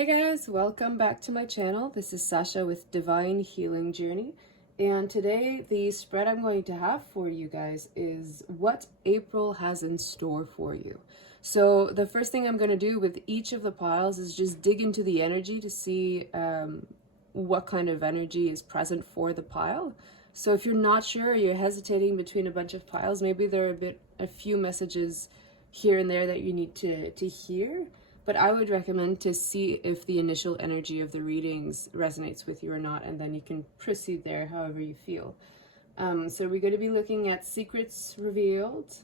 Hey guys, welcome back to my channel. This is Sasha with Divine Healing Journey, and today the spread I'm going to have for you guys is what April has in store for you. So the first thing I'm going to do with each of the piles is just dig into the energy to see what kind of energy is present for the pile. So if you're not sure, or you're hesitating between a bunch of piles, maybe there are a few messages here and there that you need to hear. But I would recommend to see if the initial energy of the readings resonates with you or not, and then you can proceed there however you feel. So we're going to be looking at secrets revealed,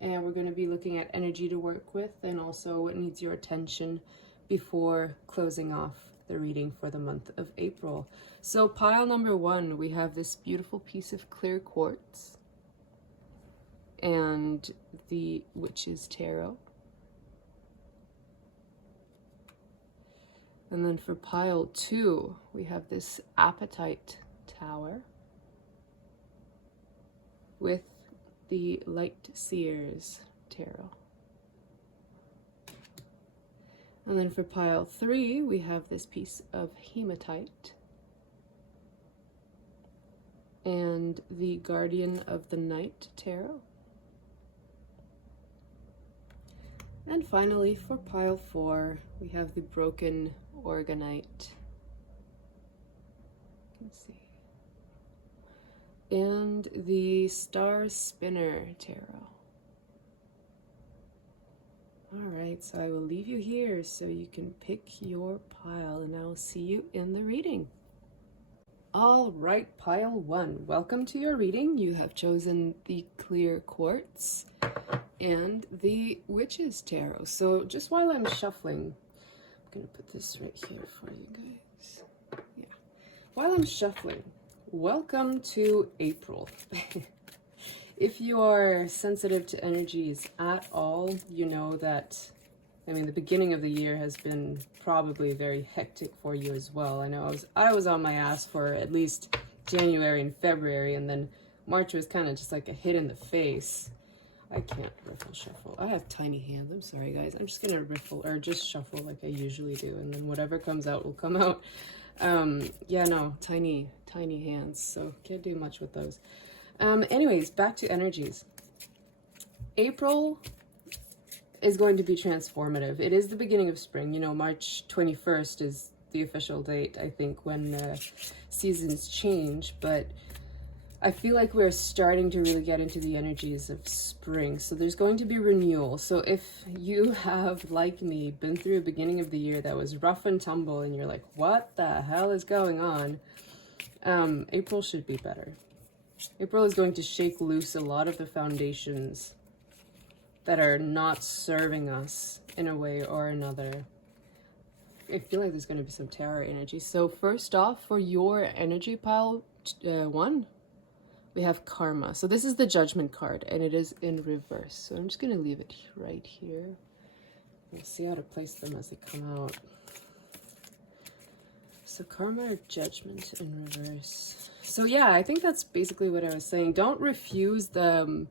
and we're going to be looking at energy to work with, and also what needs your attention before closing off the reading for the month of April. So pile number 1, we have this beautiful piece of clear quartz and the Witch's Tarot. And then for pile 2, we have this Apatite tower with the Light Seer's tarot. And then for pile 3, we have this piece of Hematite and the Guardian of the Night tarot. And finally, for pile 4, we have the broken Orgonite. You can see. And the Star Spinner tarot. Alright, so I will leave you here so you can pick your pile, and I will see you in the reading. Alright, pile 1. Welcome to your reading. You have chosen the clear quartz and the Witch's Tarot. So just while I'm shuffling, I'm going to put this right here for you guys. Yeah. While I'm shuffling, welcome to April. If you are sensitive to energies at all, you know that, the beginning of the year has been probably very hectic for you as well. I know I was on my ass for at least January and February, and then March was kind of just like a hit in the face. I can't riffle shuffle. I have tiny hands. I'm sorry, guys. I'm just gonna riffle or just shuffle like I usually do, and then whatever comes out will come out. Yeah, no, tiny hands, so can't do much with those. Anyways, back to energies. April is going to be transformative. It is the beginning of spring. You know, March 21st is the official date, I think, when seasons change, but I feel like we're starting to really get into the energies of spring. So there's going to be renewal. So if you have, like me, been through a beginning of the year that was rough and tumble and you're like, what the hell is going on? April should be better. April is going to shake loose a lot of the foundations that are not serving us in a way or another. I feel like there's going to be some tarot energy. So first off, for your energy pile 1, we have Karma. So this is the Judgment card, and it is in reverse. So I'm just going to leave it right here. Let's see how to place them as they come out. So Karma or Judgment in reverse. So yeah, I think that's basically what I was saying. Don't refuse the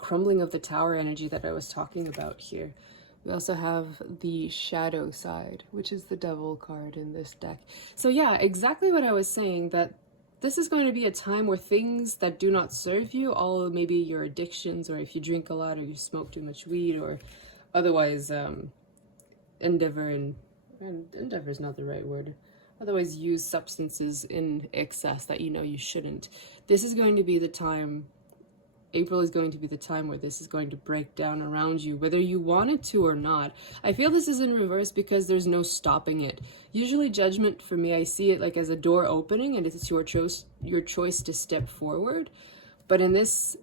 crumbling of the tower energy that I was talking about here. We also have the shadow side, which is the Devil card in this deck. So yeah, exactly what I was saying, that this is going to be a time where things that do not serve you, all maybe your addictions, or if you drink a lot or you smoke too much weed, or otherwise endeavor is not the right word. Otherwise use substances in excess that you know you shouldn't. This is going to be the time. April is going to be the time where this is going to break down around you, whether you want it to or not. I feel this is in reverse because there's no stopping it. Usually Judgment, for me, I see it like as a door opening, and it's your choice to step forward. But in this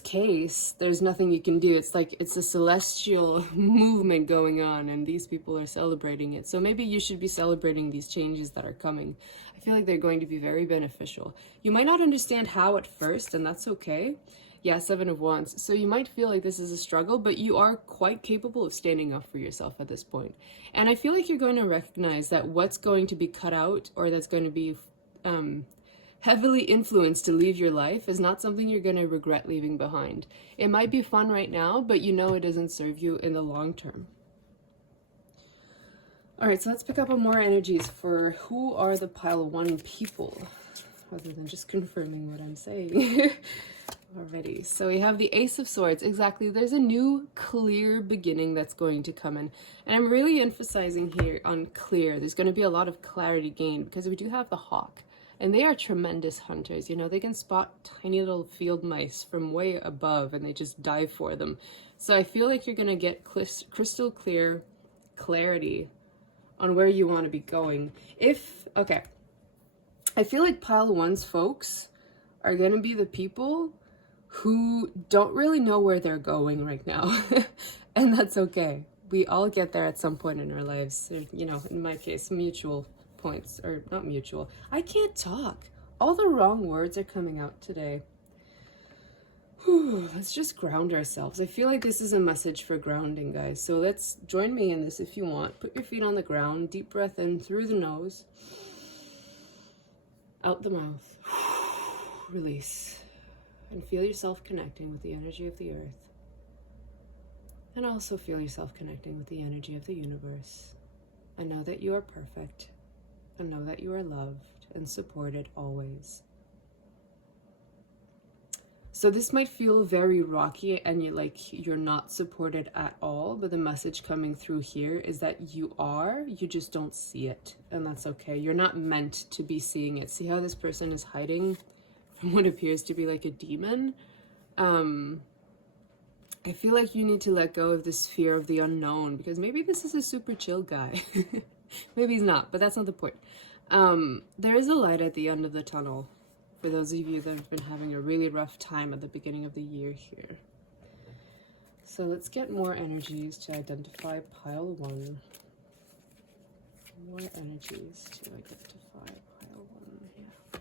case, there's nothing you can do. It's like it's a celestial movement going on, and these people are celebrating it. So maybe you should be celebrating these changes that are coming. I feel like they're going to be very beneficial. You might not understand how at first, and that's okay. Yeah, 7 of Wands. So you might feel like this is a struggle, but you are quite capable of standing up for yourself at this point. And I feel like you're going to recognize that what's going to be cut out, or that's going to be heavily influenced to leave your life, is not something you're going to regret leaving behind. It might be fun right now, but you know it doesn't serve you in the long term. All right, so let's pick up on more energies for who are the pile 1 people, other than just confirming what I'm saying. Already. So we have the Ace of Swords. Exactly. There's a new clear beginning that's going to come in. And I'm really emphasizing here on clear. There's going to be a lot of clarity gained because we do have the Hawk. And they are tremendous hunters. You know, they can spot tiny little field mice from way above and they just dive for them. So I feel like you're going to get crystal clear clarity on where you want to be going. Okay. I feel like pile 1's folks are going to be the people who don't really know where they're going right now. And that's okay. We all get there at some point in our lives. You know, in my case, mutual points, or not mutual. I can't talk. All the wrong words are coming out today. Whew, let's just ground ourselves. I feel like this is a message for grounding, guys. So let's join me in this if you want. Put your feet on the ground. Deep breath in through the nose. Out the mouth. Release. And feel yourself connecting with the energy of the earth. And also feel yourself connecting with the energy of the universe. And know that you are perfect. And know that you are loved and supported always. So this might feel very rocky and you're not supported at all, but the message coming through here is that you just don't see it. And that's okay. You're not meant to be seeing it. See how this person is hiding from what appears to be like a demon? I feel like you need to let go of this fear of the unknown, because maybe this is a super chill guy. Maybe he's not, but that's not the point. There is a light at the end of the tunnel for those of you that have been having a really rough time at the beginning of the year here. So let's get more energies to identify pile 1. More energies to identify pile 1. Yeah.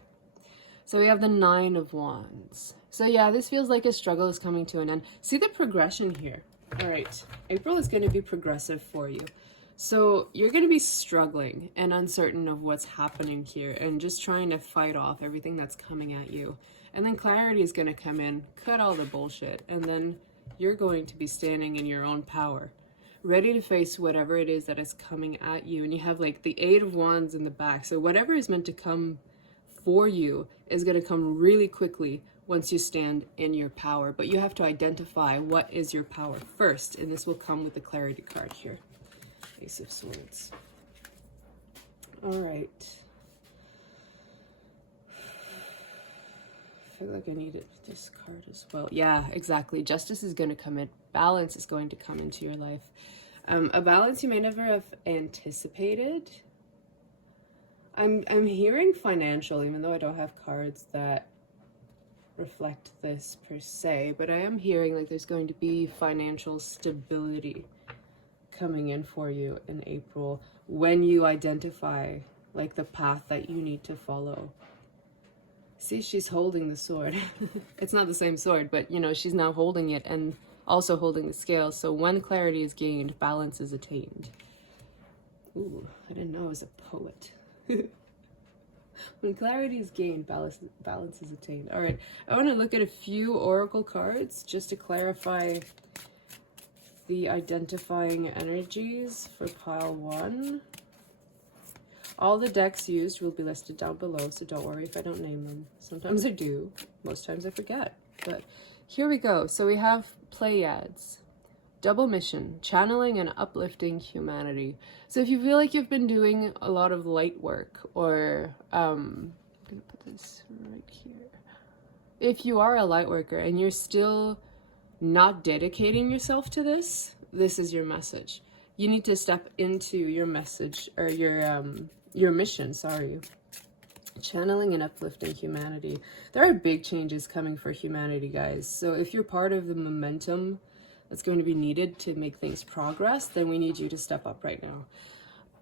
So we have the 9 of Wands. So yeah, this feels like a struggle is coming to an end. See the progression here. All right, April is going to be progressive for you. So you're going to be struggling and uncertain of what's happening here and just trying to fight off everything that's coming at you. And then clarity is going to come in, cut all the bullshit, and then you're going to be standing in your own power, ready to face whatever it is that is coming at you. And you have like the 8 of Wands in the back. So whatever is meant to come for you is going to come really quickly once you stand in your power. But you have to identify what is your power first, and this will come with the clarity card here. Ace of Swords. All right. I feel like I needed this card as well. Yeah, exactly. Justice is going to come in. Balance is going to come into your life. A balance you may never have anticipated. I'm hearing financial, even though I don't have cards that reflect this per se, but I am hearing like there's going to be financial stability coming in for you in April when you identify like the path that you need to follow. See, she's holding the sword. It's not the same sword, but you know, she's now holding it and also holding the scale. So when clarity is gained, balance is attained. Ooh, I didn't know I was a poet. When clarity is gained, balance is attained. All right, I want to look at a few oracle cards just to clarify the identifying energies for pile 1. All the decks used will be listed down below, so don't worry if I don't name them. Sometimes I do, most times I forget. But here we go. So we have Pleiades, double mission, channeling and uplifting humanity. So if you feel like you've been doing a lot of light work, or I'm gonna put this right here. If you are a light worker and you're still not dedicating yourself to this, this is your message. You need to step into your message, or your mission, sorry. Channeling and uplifting humanity. There are big changes coming for humanity, guys. So if you're part of the momentum that's going to be needed to make things progress, then we need you to step up right now.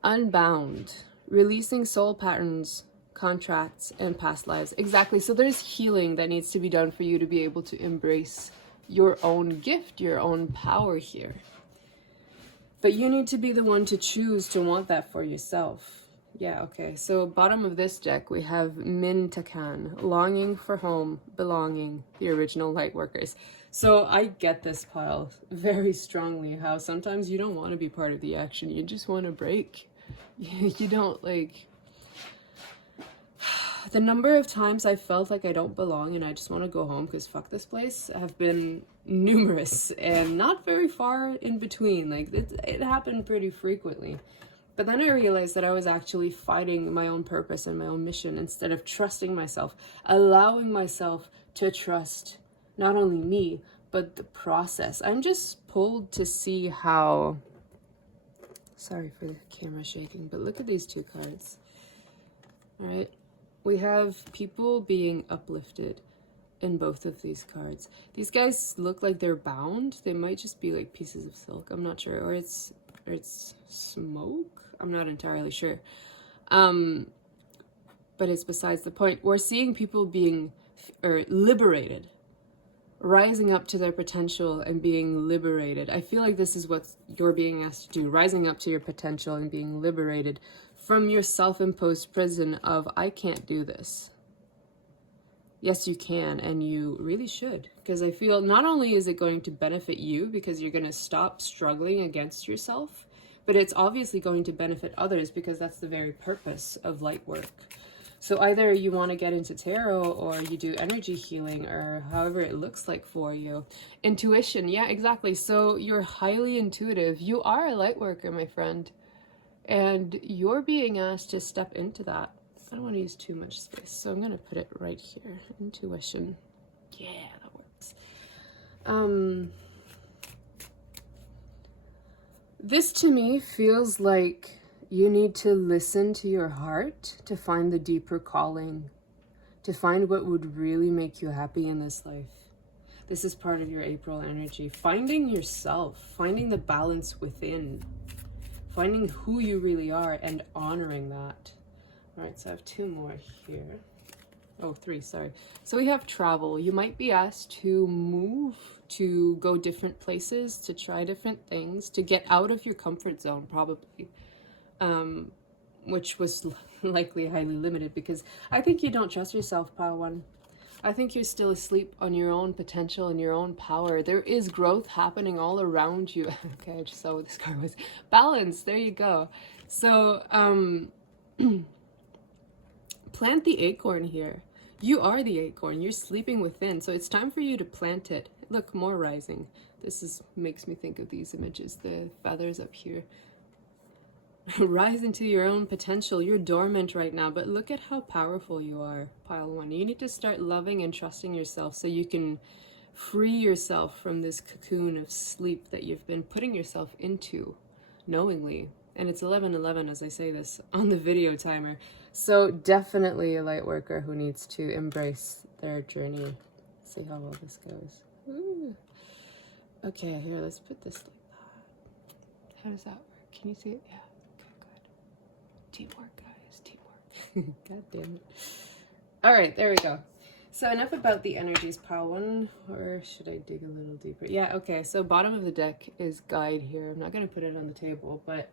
Unbound, releasing soul patterns, contracts, and past lives. Exactly. So there's healing that needs to be done for you to be able to embrace your own gift, your own power here. But you need to be the one to choose to want that for yourself. Yeah, okay. So bottom of this deck, we have Min Takan, longing for home, belonging, the original light workers. So I get this pile very strongly, how sometimes you don't want to be part of the action. You just want to break. You don't like... The number of times I felt like I don't belong and I just want to go home because fuck this place have been numerous and not very far in between. Like, it happened pretty frequently. But then I realized that I was actually fighting my own purpose and my own mission instead of trusting myself, allowing myself to trust not only me, but the process. I'm just pulled to see how... Sorry for the camera shaking, but look at these two cards. All right. We have people being uplifted in both of these cards. These guys look like they're bound. They might just be like pieces of silk. I'm not sure. Or it's smoke. I'm not entirely sure. But it's besides the point. We're seeing people being liberated, rising up to their potential and being liberated. I feel like this is what you're being asked to do, rising up to your potential and being liberated from your self-imposed prison of, I can't do this. Yes, you can, and you really should, because I feel not only is it going to benefit you because you're going to stop struggling against yourself, but it's obviously going to benefit others because that's the very purpose of light work. So either you want to get into tarot or you do energy healing or however it looks like for you. Intuition, yeah, exactly. So you're highly intuitive. You are a light worker, my friend. And you're being asked to step into that. I don't want to use too much space, so I'm going to put it right here. Intuition. Yeah, that works. This to me feels like you need to listen to your heart to find the deeper calling, to find what would really make you happy in this life. This is part of your April energy. Finding yourself, finding the balance within, finding who you really are and honoring that. All right, so I have two more here. Oh, three, sorry. So we have travel. You might be asked to move, to go different places, to try different things, to get out of your comfort zone, probably. Which was likely highly limited because I think you don't trust yourself, Pile 1. I think you're still asleep on your own potential and your own power. There is growth happening all around you. Okay, I just saw what this card was. Balance, there you go. So, plant the acorn here. You are the acorn. You're sleeping within. So it's time for you to plant it. Look, more rising. This makes me think of these images, the feathers up here. Rise into your own potential. You're dormant right now, but look at how powerful you are, Pile 1. You need to start loving and trusting yourself so you can free yourself from this cocoon of sleep that you've been putting yourself into knowingly. And it's 11:11 as I say this on the video timer. So definitely a light worker who needs to embrace their journey. Let's see how well this goes. Ooh. Okay, here, let's put this like that. How does that work? Can you see it? Yeah. Teamwork, guys, teamwork. God damn it. All right, there we go. So enough about the energies, Pile 1, or should I dig a little deeper? Yeah, okay, so bottom of the deck is guide here. I'm not going to put it on the table, but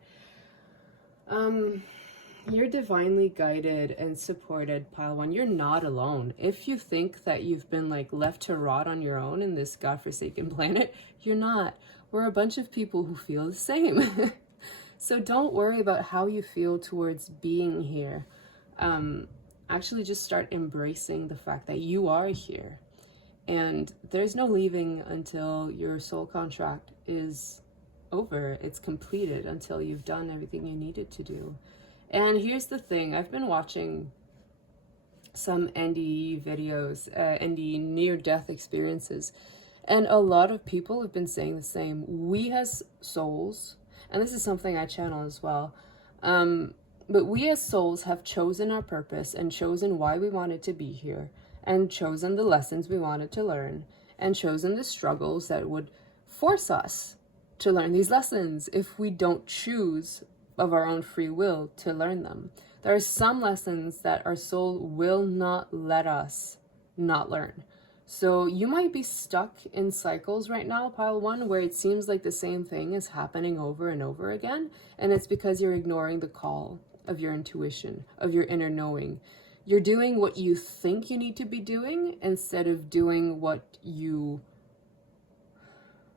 you're divinely guided and supported, Pile 1. You're not alone. If you think that you've been like left to rot on your own in this godforsaken planet, you're not. We're a bunch of people who feel the same. So don't worry about how you feel towards being here. Actually just start embracing the fact that you are here. And there's no leaving until your soul contract is over. It's completed until you've done everything you needed to do. And here's the thing. I've been watching some NDE videos, NDE near-death experiences. And a lot of people have been saying the same. We as souls... And this is something I channel as well. But we as souls have chosen our purpose and chosen why we wanted to be here and chosen the lessons we wanted to learn and chosen the struggles that would force us to learn these lessons if we don't choose of our own free will to learn them. There are some lessons that our soul will not let us not learn. So you might be stuck in cycles right now, Pile 1, where it seems like the same thing is happening over and over again. And it's because you're ignoring the call of your intuition, of your inner knowing. You're doing what you think you need to be doing instead of doing what you,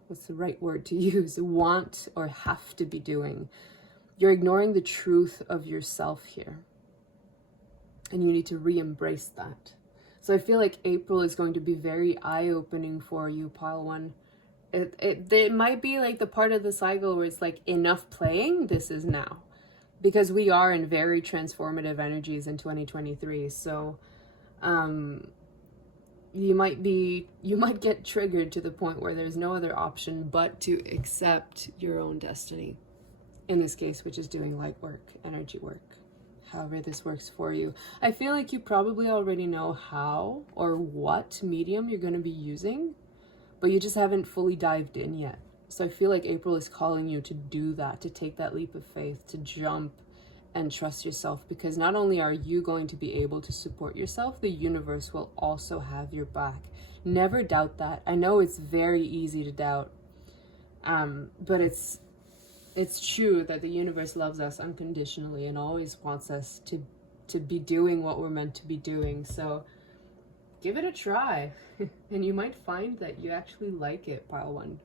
what's the right word to use, want or have to be doing. you're ignoring the truth of yourself here. And you need to re-embrace that. So I feel like April is going to be very eye-opening for you, pile one. It might be like the part of the cycle where it's like, enough playing, this is now. Because we are in very transformative energies in 2023. So you might get triggered to the point where there's no other option but to accept your own destiny. In this case, which is doing light work, energy work. However this works for you. I feel like you probably already know how or what medium you're going to be using, but you just haven't fully dived in yet. So I feel like April is calling you to do that, to take that leap of faith, to jump and trust yourself, because not only are you going to be able to support yourself, the universe will also have your back. Never doubt that. I know it's very easy to doubt, but it's true that the universe loves us unconditionally and always wants us to be doing what we're meant to be doing. So give it a try and you might find that you actually like it, pile one.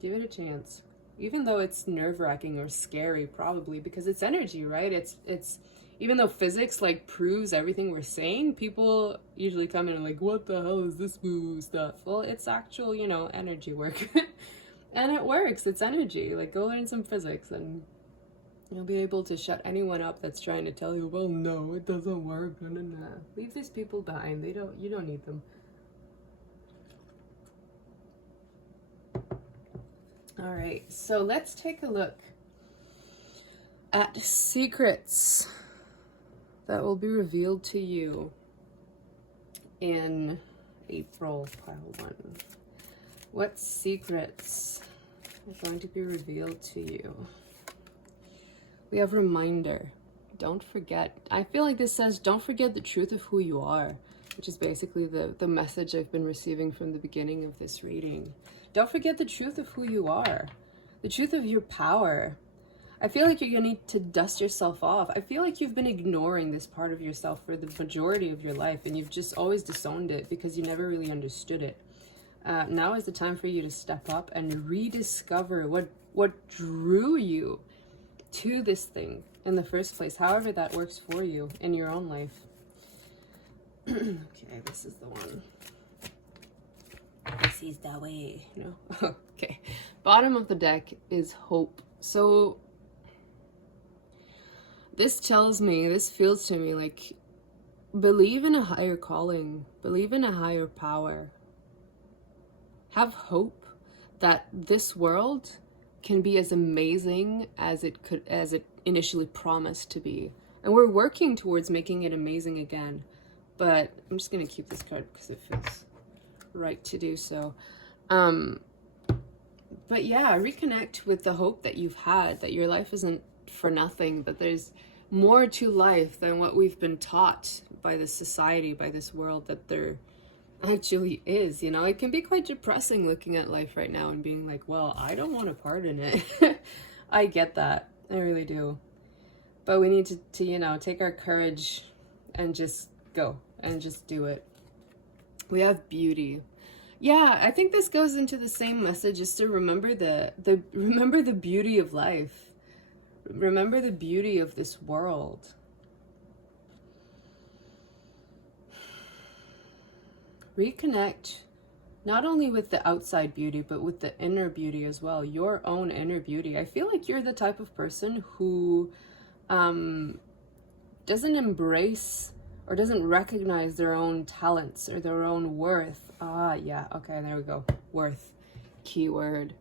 Give it a chance. Even though it's nerve-wracking or scary, probably, because it's energy, right? It's even though physics like proves everything we're saying, people usually come in and like, what the hell is this woo stuff? Well, it's actual, energy work. And it works. It's energy. Like, go learn some physics and you'll be able to shut anyone up that's trying to tell you, well, no, it doesn't work. No. Leave these people behind. You don't need them. All right. So let's take a look at secrets that will be revealed to you in April, pile one. What secrets are going to be revealed to you? We have reminder. Don't forget. I feel like this says, don't forget the truth of who you are, which is basically the message I've been receiving from the beginning of this reading. Don't forget the truth of who you are, the truth of your power. I feel like you're going to need to dust yourself off. I feel like you've been ignoring this part of yourself for the majority of your life, and you've just always disowned it because you never really understood it. Now is the time for you to step up and rediscover what drew you to this thing in the first place, however that works for you in your own life. Okay, this is the one. This is the way. No? Okay. Bottom of the deck is hope. So this tells me, this feels to me like, believe in a higher calling, believe in a higher power. Have hope that this world can be as amazing as it initially promised to be. And we're working towards making it amazing again. But I'm just going to keep this card because it feels right to do so. But yeah, reconnect with the hope that you've had, that your life isn't for nothing, that there's more to life than what we've been taught by this society, by this world, that there actually is. It can be quite depressing looking at life right now and being like, well, I don't want a part in it. I get that. I really do. But we need to take our courage and just go and just do it. We have beauty. Yeah, I think this goes into the same message, is to remember remember the beauty of life. Remember the beauty of this world. Reconnect not only with the outside beauty, but with the inner beauty as well, your own inner beauty. I feel like you're the type of person who doesn't embrace or doesn't recognize their own talents or their own worth. Yeah, okay, there we go. Worth, keyword.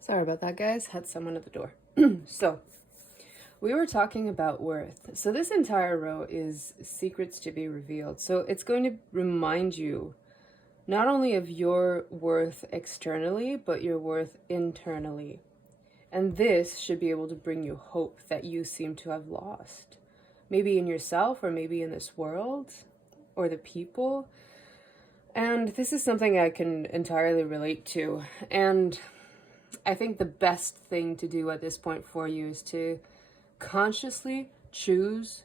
Sorry about that, guys. Had someone at the door. So, we were talking about worth. So this entire row is secrets to be revealed. So it's going to remind you not only of your worth externally, but your worth internally. And this should be able to bring you hope that you seem to have lost. Maybe in yourself, or maybe in this world, or the people. And this is something I can entirely relate to. And I think the best thing to do at this point for you is to consciously choose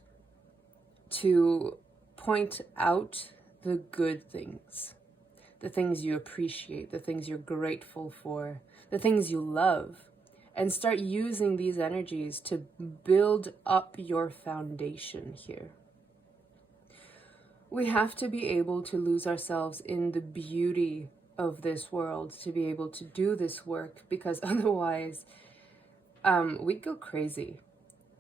to point out the good things, the things you appreciate, the things you're grateful for, the things you love, and start using these energies to build up your foundation here. We have to be able to lose ourselves in the beauty of this world to be able to do this work, because otherwise we'd go crazy,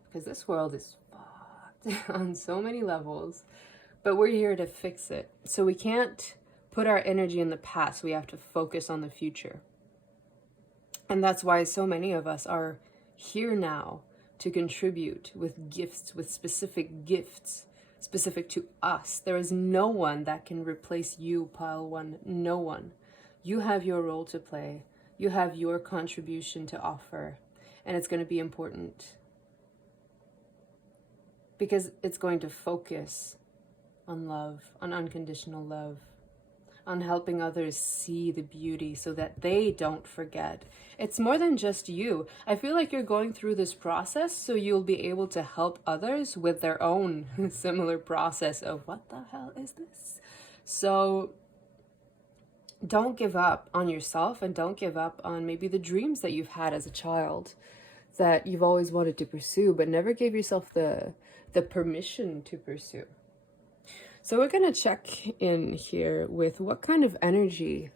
because this world is fucked on so many levels, but we're here to fix it. So we can't put our energy in the past. We have to focus on the future. And that's why so many of us are here now to contribute with gifts, with specific gifts specific to us. There is no one that can replace you, Pile 1. No one. You have your role to play. You have your contribution to offer. And it's going to be important, because it's going to focus on love, on unconditional love, on helping others see the beauty so that they don't forget. It's more than just you. I feel like you're going through this process so you'll be able to help others with their own similar process of what the hell is this? So don't give up on yourself, and don't give up on maybe the dreams that you've had as a child that you've always wanted to pursue but never gave yourself the permission to pursue. So we're going to check in here with what kind of energy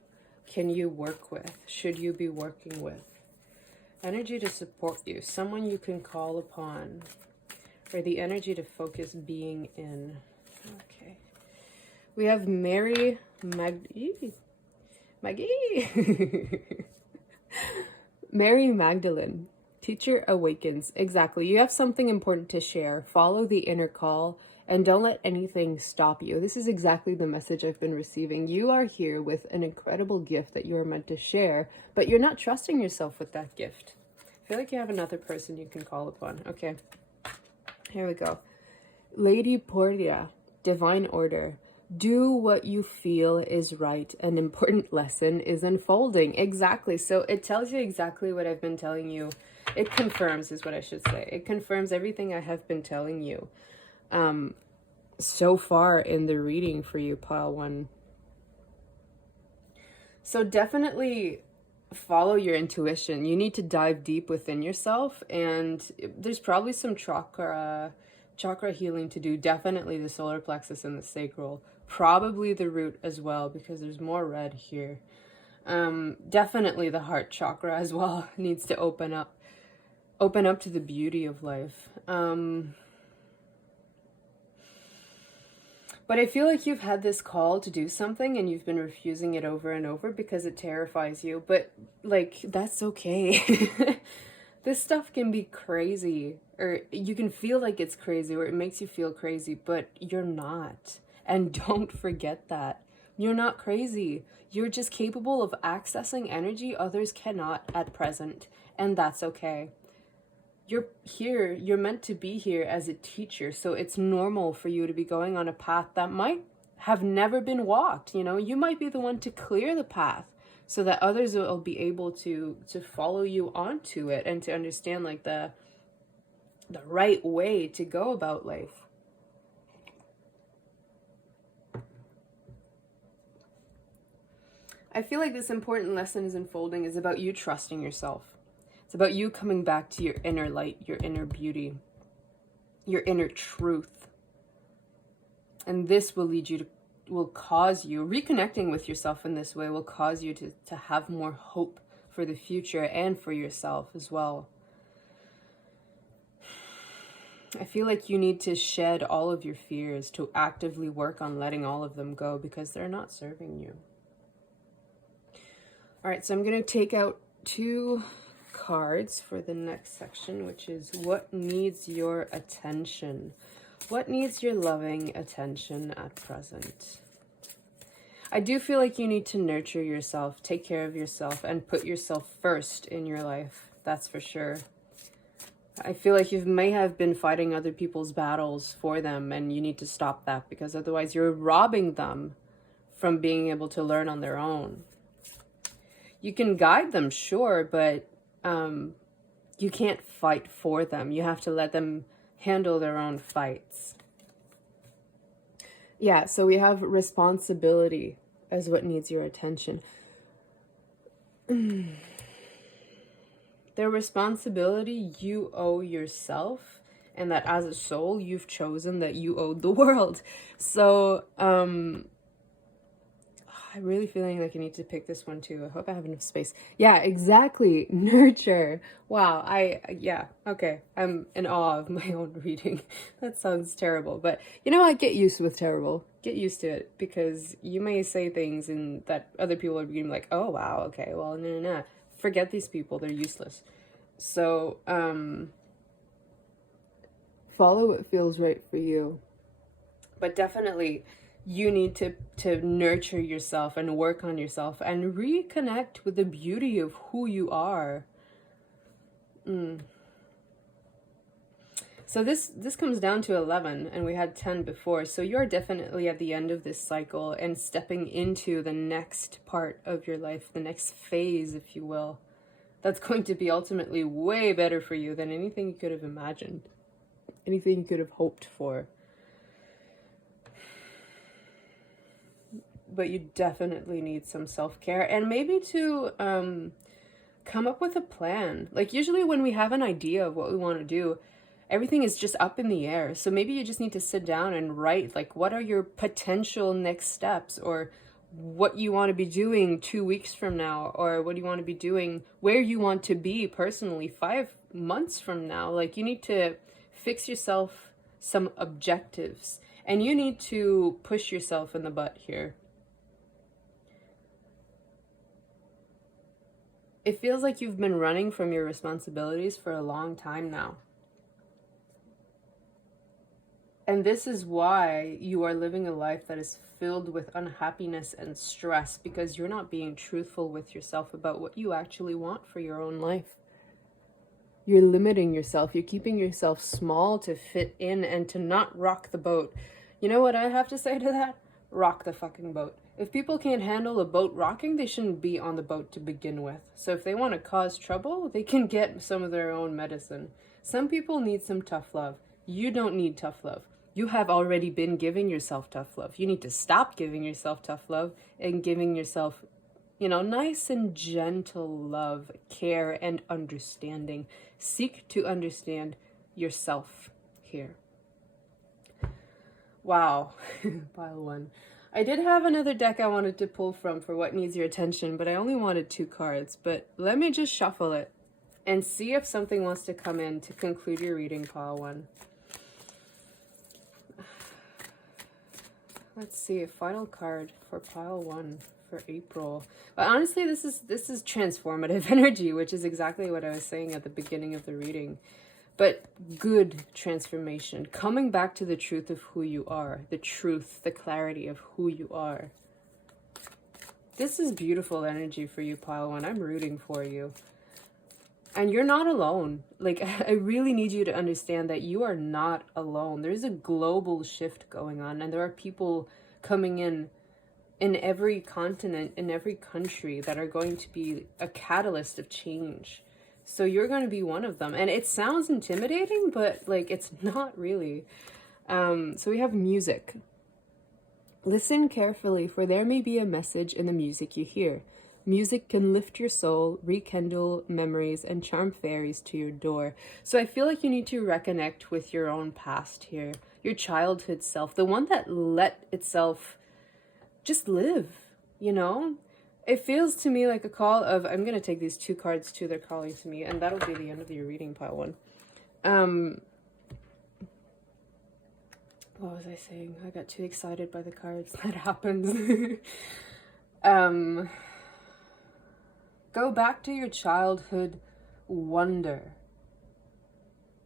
can you work with, should you be working with. Energy to support you, someone you can call upon, or the energy to focus being in. Okay. We have Mary Maggie. Mary Magdalene. Teacher awakens. Exactly. You have something important to share. Follow the inner call. And don't let anything stop you. This is exactly the message I've been receiving. You are here with an incredible gift that you are meant to share, but you're not trusting yourself with that gift. I feel like you have another person you can call upon. Okay, here we go. Lady Portia, divine order. Do what you feel is right. An important lesson is unfolding. Exactly. So it tells you exactly what I've been telling you. It confirms, is what I should say. It confirms everything I have been telling you so far in the reading for you, Pile 1. So definitely follow your intuition. You need to dive deep within yourself, and there's probably some chakra healing to do. Definitely the solar plexus and the sacral, probably the root as well, because there's more red here. Definitely the heart chakra as well needs to open up to the beauty of life. But I feel like you've had this call to do something and you've been refusing it over and over because it terrifies you. But, like, that's okay. This stuff can be crazy, or you can feel like it's crazy, or it makes you feel crazy, but you're not. And don't forget that. You're not crazy. You're just capable of accessing energy others cannot at present. And that's okay. You're here, you're meant to be here as a teacher, so it's normal for you to be going on a path that might have never been walked. You know, you might be the one to clear the path so that others will be able to follow you onto it and to understand, like, the right way to go about life. I feel like this important lesson is unfolding is about you trusting yourself. It's about you coming back to your inner light, your inner beauty, your inner truth. And this will cause you, reconnecting with yourself in this way will cause you to have more hope for the future and for yourself as well. I feel like you need to shed all of your fears, to actively work on letting all of them go, because they're not serving you. All right, so I'm going to take out 2 cards for the next section, which is what needs your attention. What needs your loving attention at present? I do feel like you need to nurture yourself, take care of yourself, and put yourself first in your life. That's for sure. I feel like you may have been fighting other people's battles for them, and you need to stop that, because otherwise you're robbing them from being able to learn on their own. You can guide them, sure, but you can't fight for them. You have to let them handle their own fights. Yeah, so we have responsibility as what needs your attention. The Their responsibility you owe yourself, and that as a soul, you've chosen that you owed the world. So, I'm really feeling like I need to pick this one too. I hope I have enough space. Yeah, exactly. Nurture. Wow. Yeah, okay. I'm in awe of my own reading. That sounds terrible, but you know what? Get used with terrible. Get used to it, because you may say things and that other people are being like, oh, wow, okay, well, no. Forget these people. They're useless. So, follow what feels right for you. But definitely, you need to nurture yourself and work on yourself and reconnect with the beauty of who you are. So this comes down to 11, and we had 10 before. So you're definitely at the end of this cycle and stepping into the next part of your life, the next phase, if you will. That's going to be ultimately way better for you than anything you could have imagined, anything you could have hoped for. But you definitely need some self-care, and maybe to come up with a plan. Like, usually when we have an idea of what we want to do, everything is just up in the air. So maybe you just need to sit down and write, like, what are your potential next steps, or what you want to be doing 2 weeks from now, or what do you want to be doing, where you want to be personally 5 months from now. Like, you need to fix yourself some objectives, and you need to push yourself in the butt here. It feels like you've been running from your responsibilities for a long time now. And this is why you are living a life that is filled with unhappiness and stress, because you're not being truthful with yourself about what you actually want for your own life. You're limiting yourself. You're keeping yourself small to fit in and to not rock the boat. You know what I have to say to that? Rock the fucking boat. If people can't handle a boat rocking, they shouldn't be on the boat to begin with. So if they want to cause trouble, they can get some of their own medicine. Some people need some tough love. You don't need tough love. You have already been giving yourself tough love. You need to stop giving yourself tough love and giving yourself, nice and gentle love, care, and understanding. Seek to understand yourself here. Wow. Pile 1. I did have another deck I wanted to pull from for what needs your attention, but I only wanted 2 cards. But let me just shuffle it and see if something wants to come in to conclude your reading, pile 1. Let's see, a final card for pile 1 for April. But honestly, this is transformative energy, which is exactly what I was saying at the beginning of the reading. But good transformation, coming back to the truth of who you are, the truth, the clarity of who you are. This is beautiful energy for you, pile 1. I'm rooting for you. And you're not alone. Like, I really need you to understand that you are not alone. There's a global shift going on, and there are people coming in every continent, in every country, that are going to be a catalyst of change. So you're going to be one of them. And it sounds intimidating, but like, it's not really. So we have music. Listen carefully, for there may be a message in the music you hear. Music can lift your soul, rekindle memories, and charm fairies to your door. So I feel like you need to reconnect with your own past here, your childhood self, the one that let itself just live, It feels to me like a call of, I'm going to take these 2 cards too, they're calling to me, and that'll be the end of your reading, pile 1. What was I saying? I got too excited by the cards. That happens. Go back to your childhood wonder.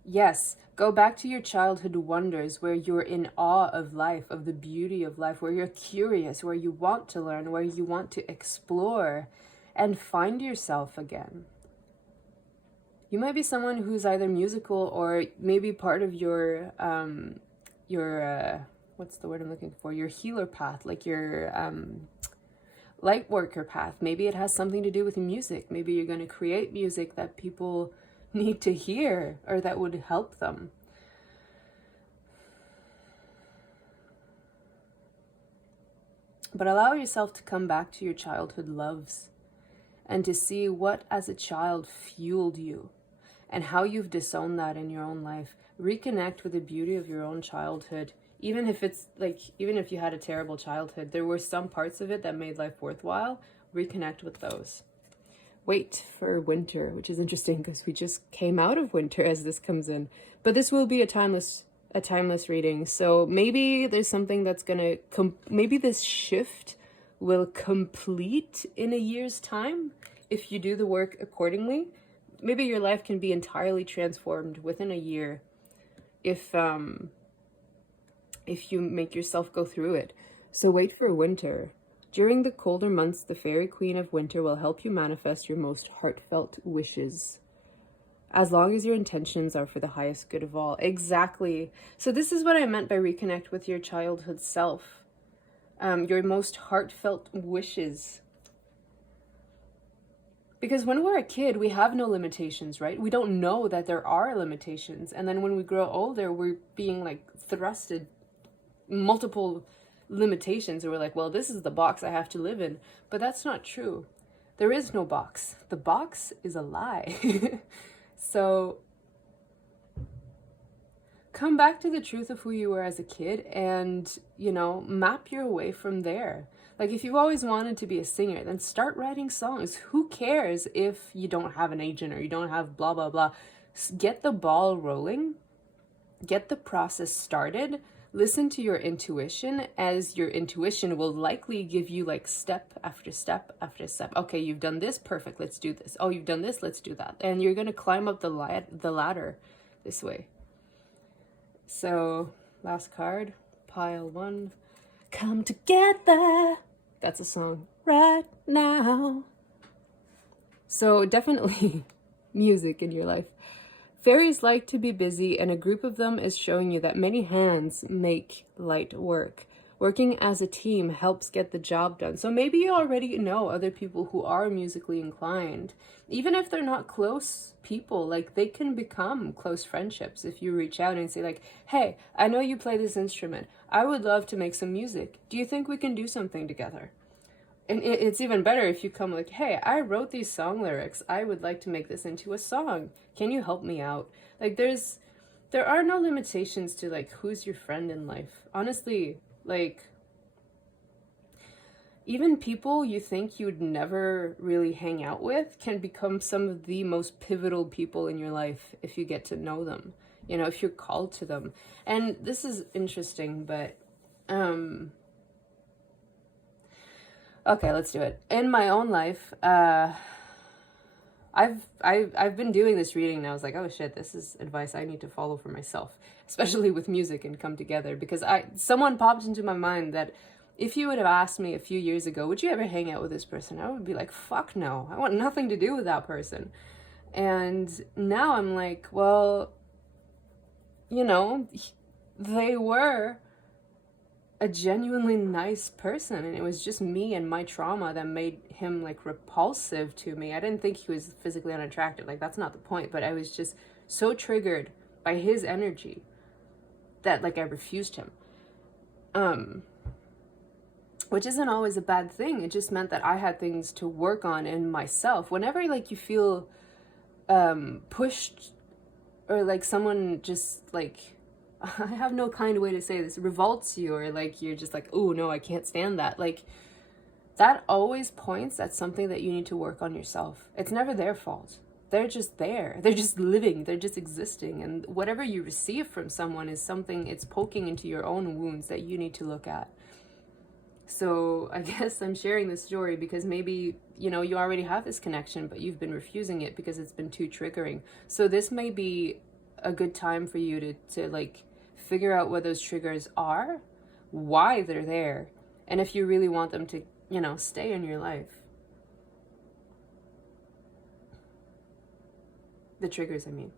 Yes, go back to your childhood wonders, where you're in awe of life, of the beauty of life, where you're curious, where you want to learn, where you want to explore and find yourself again. You might be someone who's either musical, or maybe part of your what's the word I'm looking for? Your healer path, like your light worker path. Maybe it has something to do with music. Maybe you're going to create music that people need to hear, or that would help them. But allow yourself to come back to your childhood loves and to see what as a child fueled you and how you've disowned that in your own life. Reconnect with the beauty of your own childhood. Even if it's like, even if you had a terrible childhood, there were some parts of it that made life worthwhile. Reconnect with those. Wait for winter, which is interesting because we just came out of winter as this comes in. But this will be a timeless reading. So maybe there's something that's gonna maybe this shift will complete in a year's time if you do the work accordingly. Maybe your life can be entirely transformed within a year if you make yourself go through it. So wait for winter. During the colder months, the fairy queen of winter will help you manifest your most heartfelt wishes, as long as your intentions are for the highest good of all. Exactly. So this is what I meant by reconnect with your childhood self. Your most heartfelt wishes. Because when we're a kid, we have no limitations, right? We don't know that there are limitations. And then when we grow older, we're being like thrusted multiple limitations, and we're like, well, this is the box I have to live in. But that's not true. There is no box. The box is a lie. So come back to the truth of who you were as a kid and, you know, map your way from there. Like if you've always wanted to be a singer, then start writing songs. Who cares if you don't have an agent or you don't have blah, blah, blah. Get the ball rolling. Get the process started. Listen to your intuition, as your intuition will likely give you like step after step after step. Okay, you've done this, perfect, let's do this. Oh, you've done this, let's do that. And you're going to climb up the ladder this way. So, last card, pile 1. Come together. That's a song right now. So definitely music in your life. Fairies like to be busy, and a group of them is showing you that many hands make light work. Working as a team helps get the job done. So maybe you already know other people who are musically inclined. Even if they're not close people, like they can become close friendships if you reach out and say like, hey, I know you play this instrument. I would love to make some music. Do you think we can do something together? And it's even better if you come like, hey, I wrote these song lyrics. I would like to make this into a song. Can you help me out? Like there are no limitations to like who's your friend in life. Honestly, like even people you think you'd never really hang out with can become some of the most pivotal people in your life if you get to know them, you know, if you're called to them. And this is interesting, but okay, let's do it. In my own life, I've been doing this reading and I was like, oh shit, this is advice I need to follow for myself, especially with music and come together, because someone popped into my mind that if you would have asked me a few years ago, would you ever hang out with this person? I would be like, fuck no, I want nothing to do with that person. And now I'm like, well, you know, they were a genuinely nice person, and it was just me and my trauma that made him like repulsive to me. I didn't think he was physically unattractive, like that's not the point, but I was just so triggered by his energy that like I refused him. Which isn't always a bad thing. It just meant that I had things to work on in myself. Whenever like you feel pushed, or like someone just like, I have no kind way to say this, revolts you, or like you're just like, oh no, I can't stand that. Like that always points at something that you need to work on yourself. It's never their fault. They're just there. They're just living. They're just existing. And whatever you receive from someone is something, it's poking into your own wounds that you need to look at. So I guess I'm sharing this story because maybe, you know, you already have this connection, but you've been refusing it because it's been too triggering. So this may be a good time for you to like figure out what those triggers are, why they're there, and if you really want them to, you know, stay in your life. The triggers, I mean.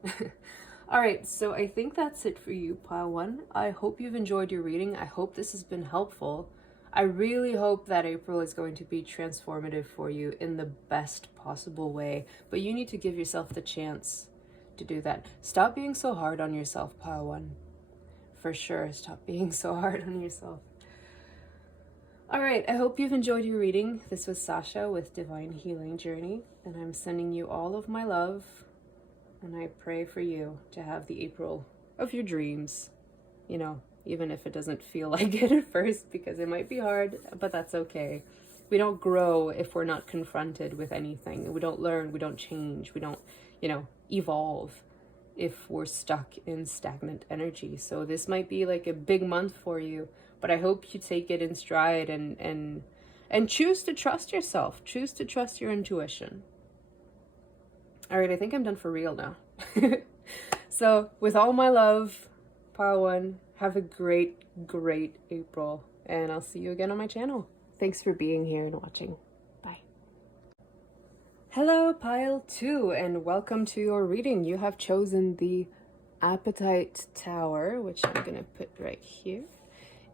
All right, so I think that's it for you, pile 1. I hope you've enjoyed your reading. I hope this has been helpful. I really hope that April is going to be transformative for you in the best possible way, but you need to give yourself the chance to do that. Stop being so hard on yourself, pile 1. For sure, stop being so hard on yourself. All right, I hope you've enjoyed your reading. This was Sasha with Divine Healing Journey, and I'm sending you all of my love, and I pray for you to have the April of your dreams, you know, even if it doesn't feel like it at first, because it might be hard, but that's okay. We don't grow if we're not confronted with anything. We don't learn, we don't change, we don't, you know, evolve if we're stuck in stagnant energy. So this might be like a big month for you, but I hope you take it in stride and choose to trust yourself. Choose to trust your intuition. All right, I think I'm done for real now. So with all my love, Pile 1, have a great, great April, and I'll see you again on my channel. Thanks for being here and watching. Bye. Hello, Pile 2, and welcome to your reading. You have chosen the Apatite Tower, which I'm going to put right here,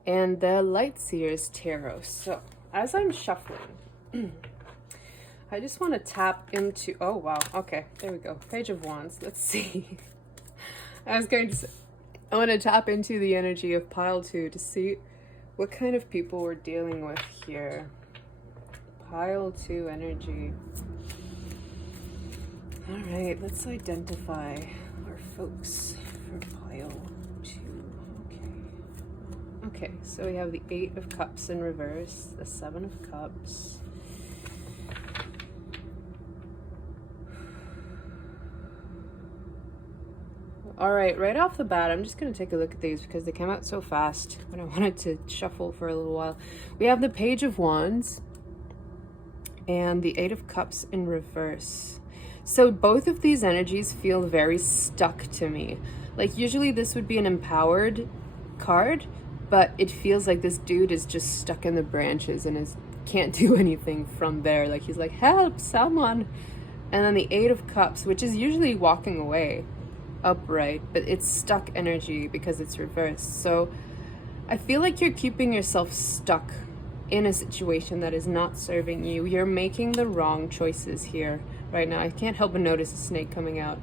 and the Light Seer's Tarot. So, as I'm shuffling, I just want to tap into, oh wow, okay, there we go, Page of Wands. Let's see. I want to tap into the energy of Pile 2 to see what kind of people we're dealing with here. Pile 2 energy. All right, let's identify our folks for Pile 2. Okay, so we have the 8 of Cups in reverse, the 7 of Cups. All right off the bat, I'm just going to take a look at these because they came out so fast, but I wanted to shuffle for a little while. We have the Page of Wands and the 8 of Cups in reverse. So both of these energies feel very stuck to me. Like usually this would be an empowered card, but it feels like this dude is just stuck in the branches and can't do anything from there. Like he's like, help, someone. And then the 8 of Cups, which is usually walking away upright, but it's stuck energy because it's reversed. So I feel like you're keeping yourself stuck in a situation that is not serving you. You're making the wrong choices here right now. I can't help but notice a snake coming out.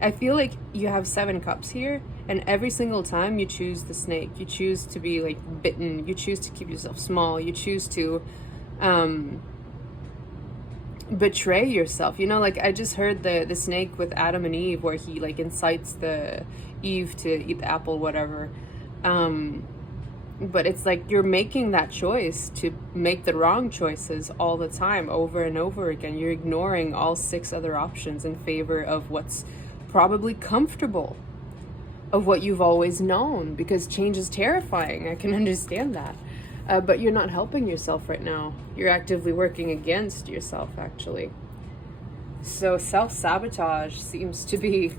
I feel like you have 7 cups here, and every single time you choose the snake, you choose to be like bitten, you choose to keep yourself small, you choose to betray yourself. You know, like I just heard the snake with Adam and Eve, where he like incites the Eve to eat the apple, whatever. But it's like you're making that choice to make the wrong choices all the time, over and over again. You're ignoring all 6 other options in favor of what's probably comfortable, of what you've always known, because change is terrifying. I can understand that. But you're not helping yourself right now. You're actively working against yourself, actually. So self-sabotage seems to be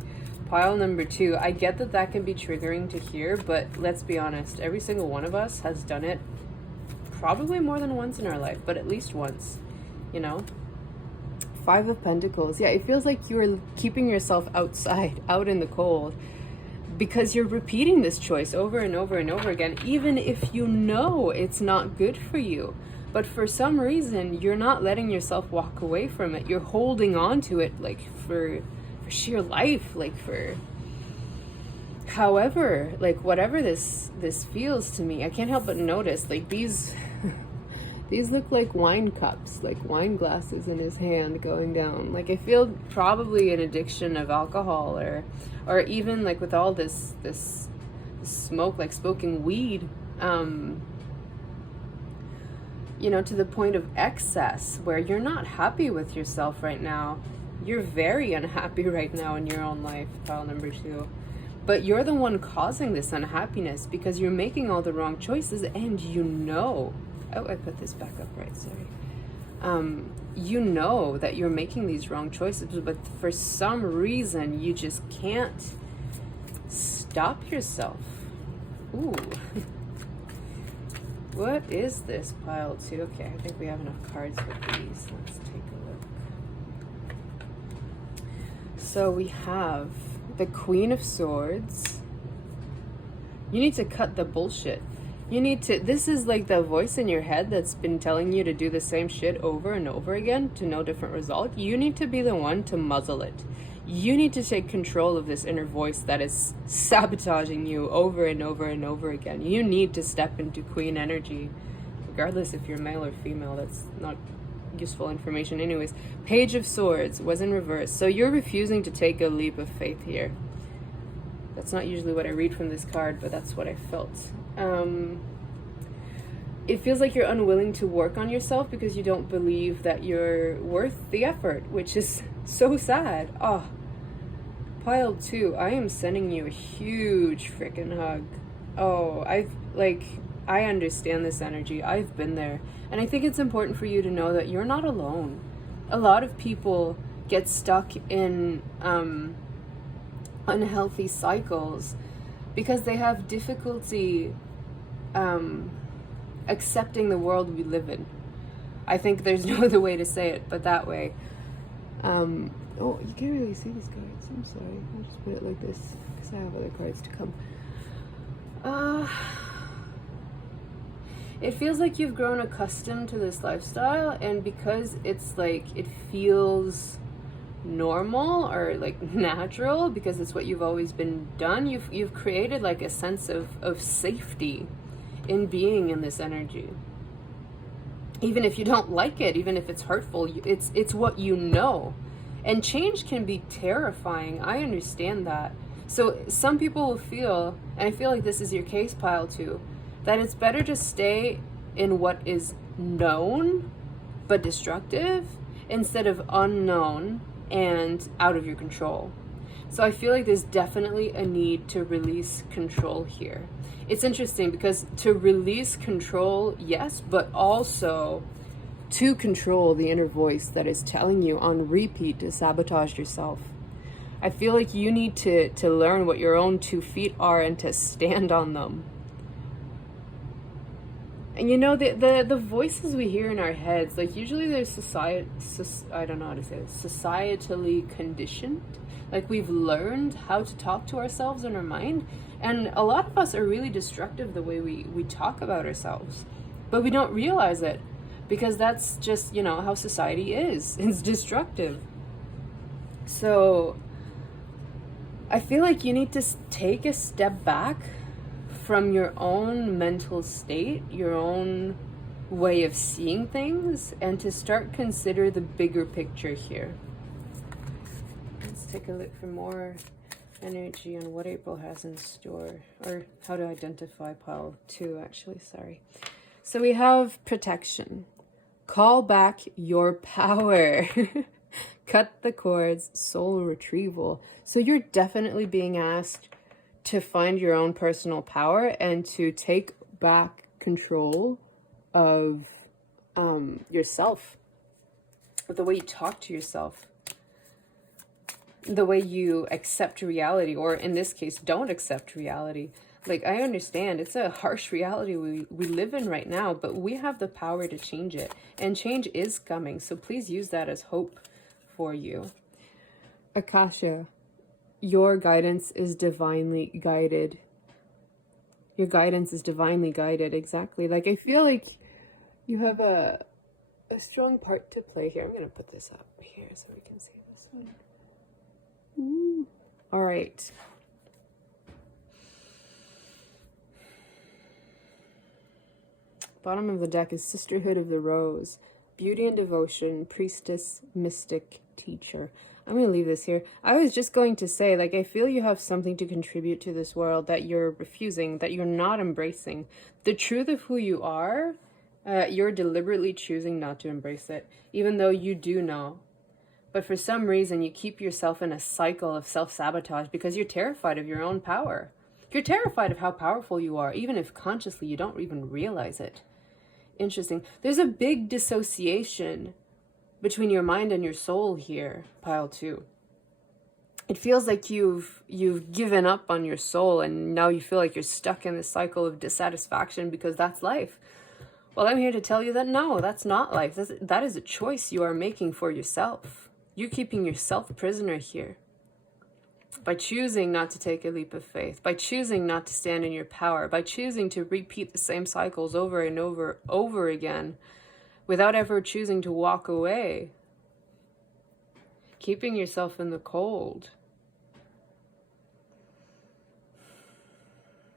pile number 2. I get that that can be triggering to hear, but let's be honest. Every single one of us has done it probably more than once in our life, but at least once, you know? 5 of Pentacles. Yeah, it feels like you're keeping yourself outside, out in the cold, because you're repeating this choice over and over and over again, even if you know it's not good for you. But for some reason, you're not letting yourself walk away from it. You're holding on to it, like for sheer life, like for however, like whatever this feels to me. I can't help but notice, like these these look like wine cups, like wine glasses in his hand going down. Like I feel probably an addiction of alcohol, or even like with all this smoke, like smoking weed, you know, to the point of excess where you're not happy with yourself right now. You're very unhappy right now in your own life, pile number 2. But you're the one causing this unhappiness because you're making all the wrong choices, and you know, oh, I put this back up right, sorry. You know that you're making these wrong choices, but for some reason you just can't stop yourself. Ooh. What is this, pile 2? Okay, I think we have enough cards for these. Let's take a look. So we have the Queen of Swords. You need to cut the bullshit. You need to, this is like the voice in your head that's been telling you to do the same shit over and over again to no different result. You need to be the one to muzzle it. You need to take control of this inner voice that is sabotaging you over and over and over again. You need to step into Queen energy. regardless if you're male or female. That's not useful information anyways. Page of Swords was in reverse. So you're refusing to take a leap of faith here. That's not usually what I read from this card, but that's what I felt. It feels like you're unwilling to work on yourself because you don't believe that you're worth the effort, which is so sad. Oh, pile 2, I am sending you a huge freaking hug. Oh, I understand this energy. I've been there. And I think it's important for you to know that you're not alone. A lot of people get stuck in unhealthy cycles because they have difficulty accepting the world we live in. I think there's no other way to say it but that way. Oh, you can't really see these cards. I'm sorry. I'll just put it like this because I have other cards to come. It feels like you've grown accustomed to this lifestyle, and because it's like it feels normal or like natural because it's what you've always been done, you've created like a sense of safety in being in this energy. Even if you don't like it, even if it's hurtful, it's what you know. And change can be terrifying. I understand that. So some people will feel, and I feel like this is your case, pile 2, that it's better to stay in what is known but destructive instead of unknown and out of your control. So I feel like there's definitely a need to release control here. It's interesting because to release control, yes, but also to control the inner voice that is telling you on repeat to sabotage yourself. I feel like you need to learn what your own 2 feet are and to stand on them. And you know, the voices we hear in our heads, like usually they're I don't know how to say it, societally conditioned. Like we've learned how to talk to ourselves in our mind. And a lot of us are really destructive the way we talk about ourselves. But we don't realize it because that's just, you know, how society is. It's destructive. So I feel like you need to take a step back from your own mental state, your own way of seeing things, and to start consider the bigger picture here. Let's take a look for more energy on what April has in store, or how to identify pile 2, actually, sorry. So we have protection. Call back your power. Cut the cords, soul retrieval. So you're definitely being asked to find your own personal power and to take back control of yourself, of the way you talk to yourself, the way you accept reality, or in this case, don't accept reality. Like, I understand it's a harsh reality we live in right now, but we have the power to change it, and change is coming. So please use that as hope for you. Akasha, your guidance is divinely guided. Your guidance is divinely guided, exactly. Like, I feel like you have a strong part to play here. I'm going to put this up here so we can see this one. Ooh. All right. Bottom of the deck is Sisterhood of the Rose. Beauty and devotion, priestess, mystic, teacher. I'm going to leave this here. I was just going to say, like, I feel you have something to contribute to this world that you're refusing, that you're not embracing. The truth of who you are, you're deliberately choosing not to embrace it, even though you do know. But for some reason, you keep yourself in a cycle of self-sabotage because you're terrified of your own power. You're terrified of how powerful you are, even if consciously you don't even realize it. Interesting. There's a big dissociation between your mind and your soul here, pile 2. It feels like you've given up on your soul, and now you feel like you're stuck in this cycle of dissatisfaction because that's life. Well, I'm here to tell you that no, that's not life. That is a choice you are making for yourself. You're keeping yourself prisoner here. By choosing not to take a leap of faith, by choosing not to stand in your power, by choosing to repeat the same cycles over and over again, without ever choosing to walk away, keeping yourself in the cold.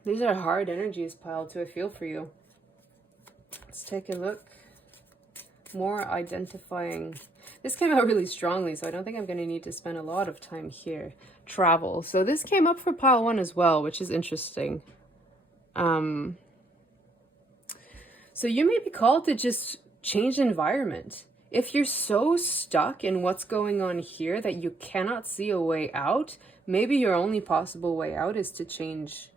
These are hard energies, pile 2. I feel for you. Let's Let's take a look. More identifying. This came out really strongly, so I don't think I'm going to need to spend a lot of time here. Travel. So this came up for pile 1 as well, which is interesting. So you may be called to just change environment. If you're so stuck in what's going on here that you cannot see a way out, maybe your only possible way out is to change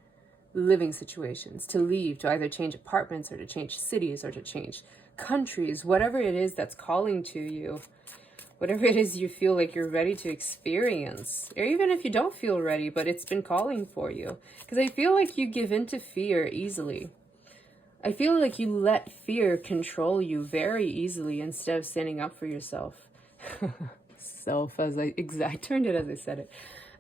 living situations, to leave, to either change apartments or to change cities or to change countries, whatever it is that's calling to you, whatever it is you feel like you're ready to experience, or even if you don't feel ready, but it's been calling for you. Because I feel like you give in to fear easily. I feel like you let fear control you very easily instead of standing up for yourself. I turned it as I said it.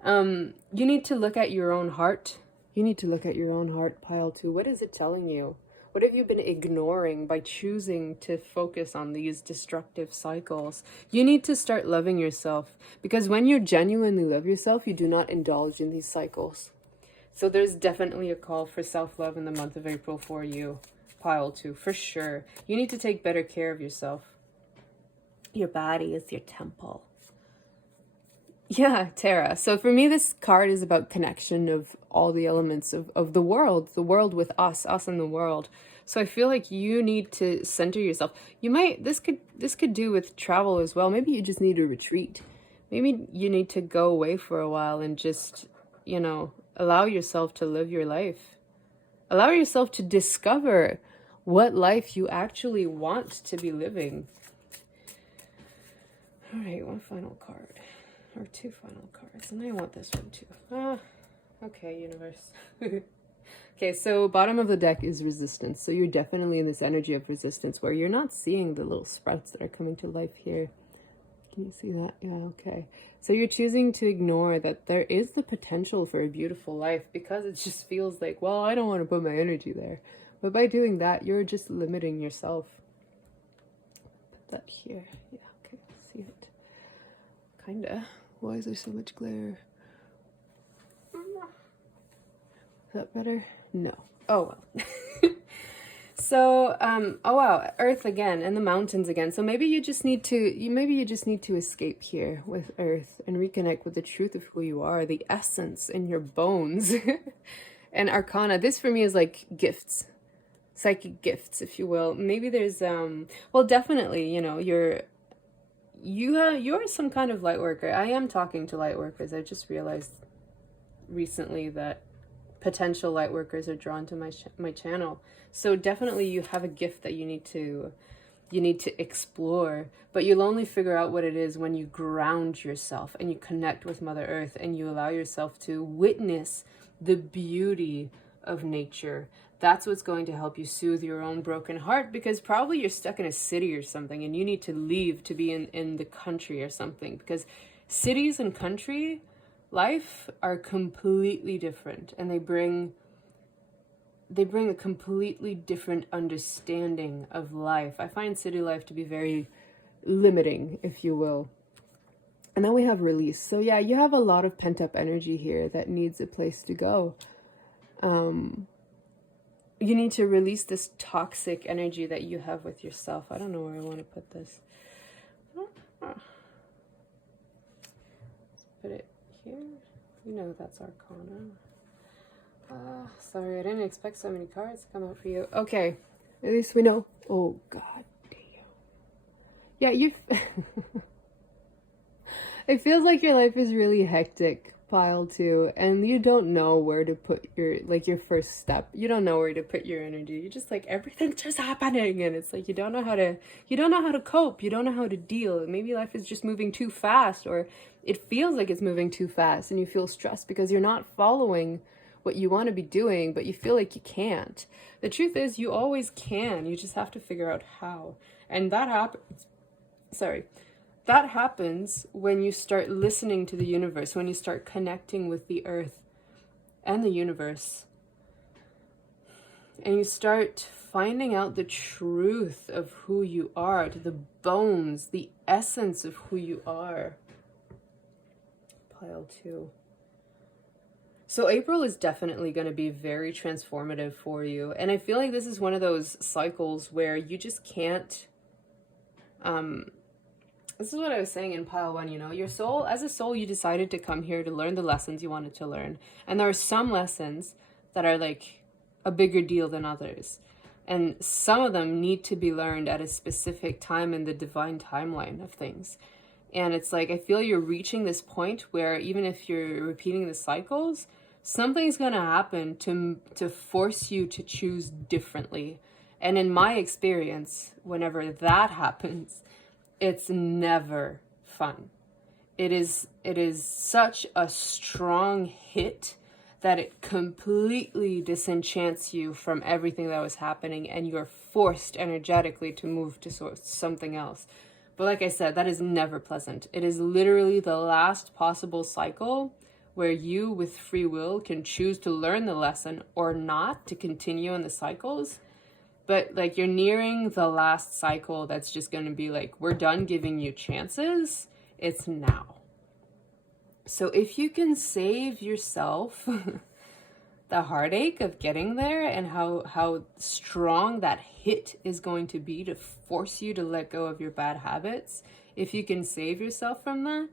You need to look at your own heart. You need to look at your own heart, pile 2. What is it telling you? What have you been ignoring by choosing to focus on these destructive cycles? You need to start loving yourself, because when you genuinely love yourself, you do not indulge in these cycles. So there's definitely a call for self-love in the month of April for you, pile 2, for sure. You need to take better care of yourself. Your body is your temple. Yeah, Tara. So for me, this card is about connection of all the elements of the world with us and the world. So I feel like you need to center yourself. You might, this could do with travel as well. Maybe you just need a retreat. Maybe you need to go away for a while and just, you know, allow yourself to live your life. Allow yourself to discover what life you actually want to be living. All right, one final card. Or 2 final cards. And I want this one too. Okay, universe. Okay, so bottom of the deck is resistance. So you're definitely in this energy of resistance where you're not seeing the little sprouts that are coming to life here. Can you see that? Yeah, okay. So you're choosing to ignore that there is the potential for a beautiful life because it just feels like, well, I don't want to put my energy there. But by doing that, you're just limiting yourself. Put that here. Yeah, okay, see it. Kinda. Why is there so much glare? Is that better? No. Oh well. So, oh wow, Earth again and the mountains again. So maybe you just need to escape here with Earth and reconnect with the truth of who you are, the essence in your bones. And Arcana, this for me is like gifts, psychic gifts, if you will. Maybe there's, well, definitely, you know, you're some kind of light worker. I am talking to light workers. I just realized recently that potential light workers are drawn to my channel. So definitely you have a gift that you need to explore, but you'll only figure out what it is when you ground yourself and you connect with Mother Earth and you allow yourself to witness the beauty of nature. That's what's going to help you soothe your own broken heart, because probably you're stuck in a city or something and you need to leave to be in the country or something, because cities and country life are completely different, and they bring a completely different understanding of life. I find city life to be very limiting, if you will. And then we have release. So yeah, you have a lot of pent-up energy here that needs a place to go. You need to release this toxic energy that you have with yourself. I don't know where I want to put this. Let's put it here. You know that's Arcana. Sorry, I didn't expect so many cards to come out for you. Okay, at least we know. Oh, god damn. Yeah, it feels like your life is really hectic, pile 2, and you don't know where to put your first step. You don't know where to put your energy. You're just like, everything's just happening, and it's like you don't know how to cope. You don't know how to deal. Maybe life is just moving too fast, or it feels like it's moving too fast, and you feel stressed because you're not following what you want to be doing, but you feel like you can't. The truth is, you always can. You just have to figure out how. And that happens when you start listening to the universe, when you start connecting with the earth and the universe, and you start finding out the truth of who you are, to the bones, the essence of who you are. Pile 2. So April is definitely going to be very transformative for you. And I feel like this is one of those cycles where you just can't, this is what I was saying in pile 1, you know, your soul, as a soul, you decided to come here to learn the lessons you wanted to learn. And there are some lessons that are like a bigger deal than others. And some of them need to be learned at a specific time in the divine timeline of things. And it's like, I feel you're reaching this point where even if you're repeating the cycles, something's going to happen to force you to choose differently. And in my experience, whenever that happens, it's never fun. It is such a strong hit that it completely disenchants you from everything that was happening, and you're forced energetically to move to something else. But like I said, that is never pleasant. It is literally the last possible cycle where you, with free will, can choose to learn the lesson or not to continue in the cycles. But like, you're nearing the last cycle that's just going to be like, we're done giving you chances. It's now. So if you can save yourself the heartache of getting there and how strong that hit is going to be to force you to let go of your bad habits, if you can save yourself from that,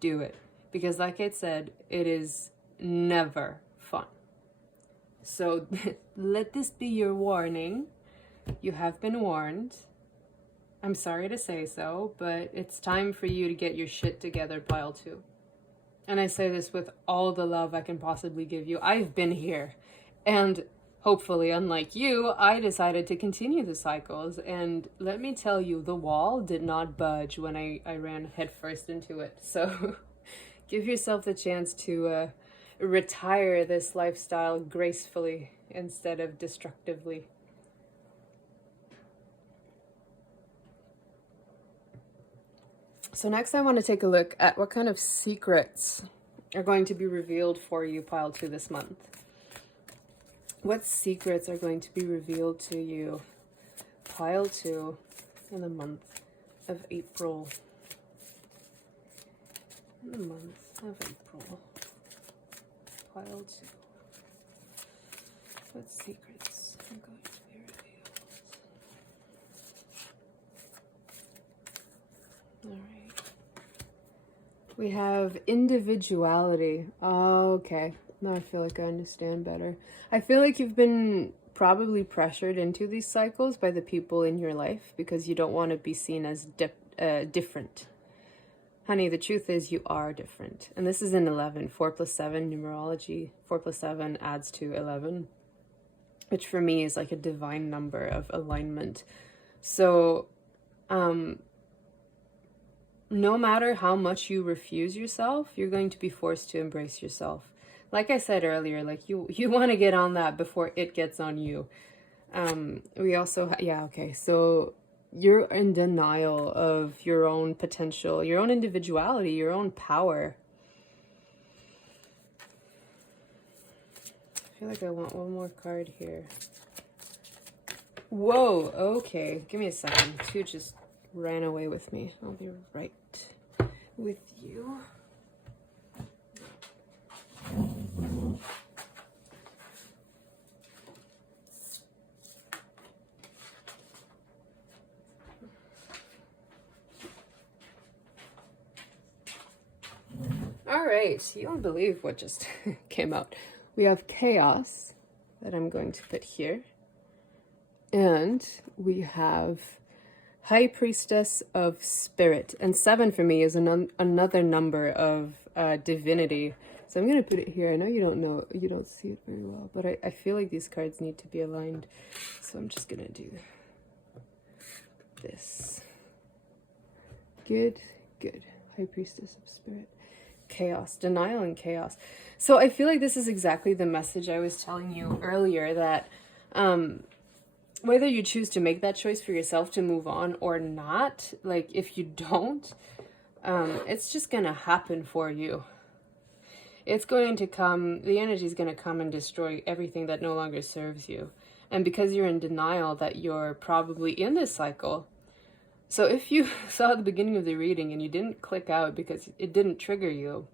do it. Because like I said, it is never fun. So let this be your warning. You have been warned. I'm sorry to say so, but it's time for you to get your shit together, pile 2. And I say this with all the love I can possibly give you. I've been here. And hopefully, unlike you, I decided to continue the cycles. And let me tell you, the wall did not budge when I ran headfirst into it. So give yourself the chance to retire this lifestyle gracefully instead of destructively. So next I want to take a look at what kind of secrets are going to be revealed for you, pile 2, this month. What secrets are going to be revealed to you, pile 2, in the month of April? In the month of April, pile 2. What secrets are going to be revealed? All right. We have individuality. Oh, okay. Now I feel like I understand better. I feel like you've been probably pressured into these cycles by the people in your life because you don't want to be seen as different. Honey, the truth is you are different. And this is in 11. 4 plus 7 numerology. 4 plus 7 adds to 11, which for me is like a divine number of alignment. So, no matter how much you refuse yourself, you're going to be forced to embrace yourself. Like I said earlier, like you want to get on that before it gets on you. We also, so you're in denial of your own potential, your own individuality, your own power. I feel like I want one more card here. Whoa, okay. Give me a second. 2 just ran away with me. I'll be right with you. All right, you don't believe what just came out. We have chaos that I'm going to put here. And we have High Priestess of Spirit. And 7 for me is another number of divinity. So I'm going to put it here. I know you don't see it very well, but I feel like these cards need to be aligned. So I'm just going to do this. Good. High Priestess of Spirit. Chaos, denial and chaos. So I feel like this is exactly the message I was telling you earlier, that whether you choose to make that choice for yourself to move on or not, like if you don't, it's just going to happen for you. It's going to come, the energy is going to come and destroy everything that no longer serves you. And because you're in denial that you're probably in this cycle. So if you saw the beginning of the reading and you didn't click out because it didn't trigger you,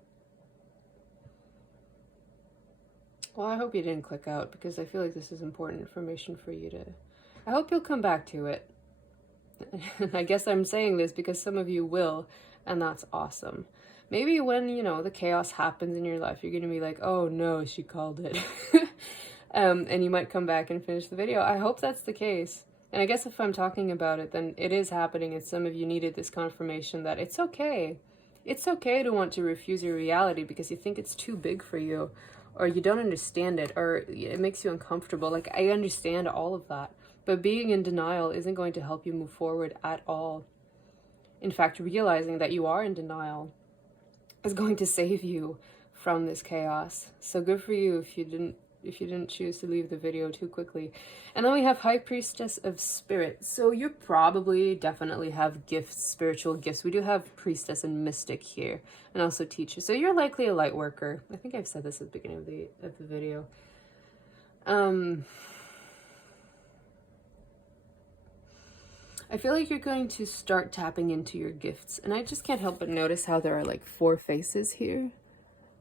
Well, I hope you didn't click out, because I feel like this is important information for you to... I hope you'll come back to it. I guess I'm saying this because some of you will, and that's awesome. Maybe when, you know, the chaos happens in your life, you're going to be like, oh no, she called it. And you might come back and finish the video. I hope that's the case. And I guess if I'm talking about it, then it is happening, and some of you needed this confirmation that it's okay. It's okay to want to refuse your reality because you think it's too big for you, or you don't understand it, or it makes you uncomfortable. Like, I understand all of that, but being in denial isn't going to help you move forward at all. In fact, realizing that you are in denial is going to save you from this chaos. So good for you if you didn't choose to leave the video too quickly. And then we have High Priestess of Spirit. So you probably definitely have gifts, spiritual gifts. We do have Priestess and Mystic here, and also Teacher. So you're likely a light worker. I think I've said this at the beginning of the video. I feel like you're going to start tapping into your gifts, and I just can't help but notice how there are like 4 faces here.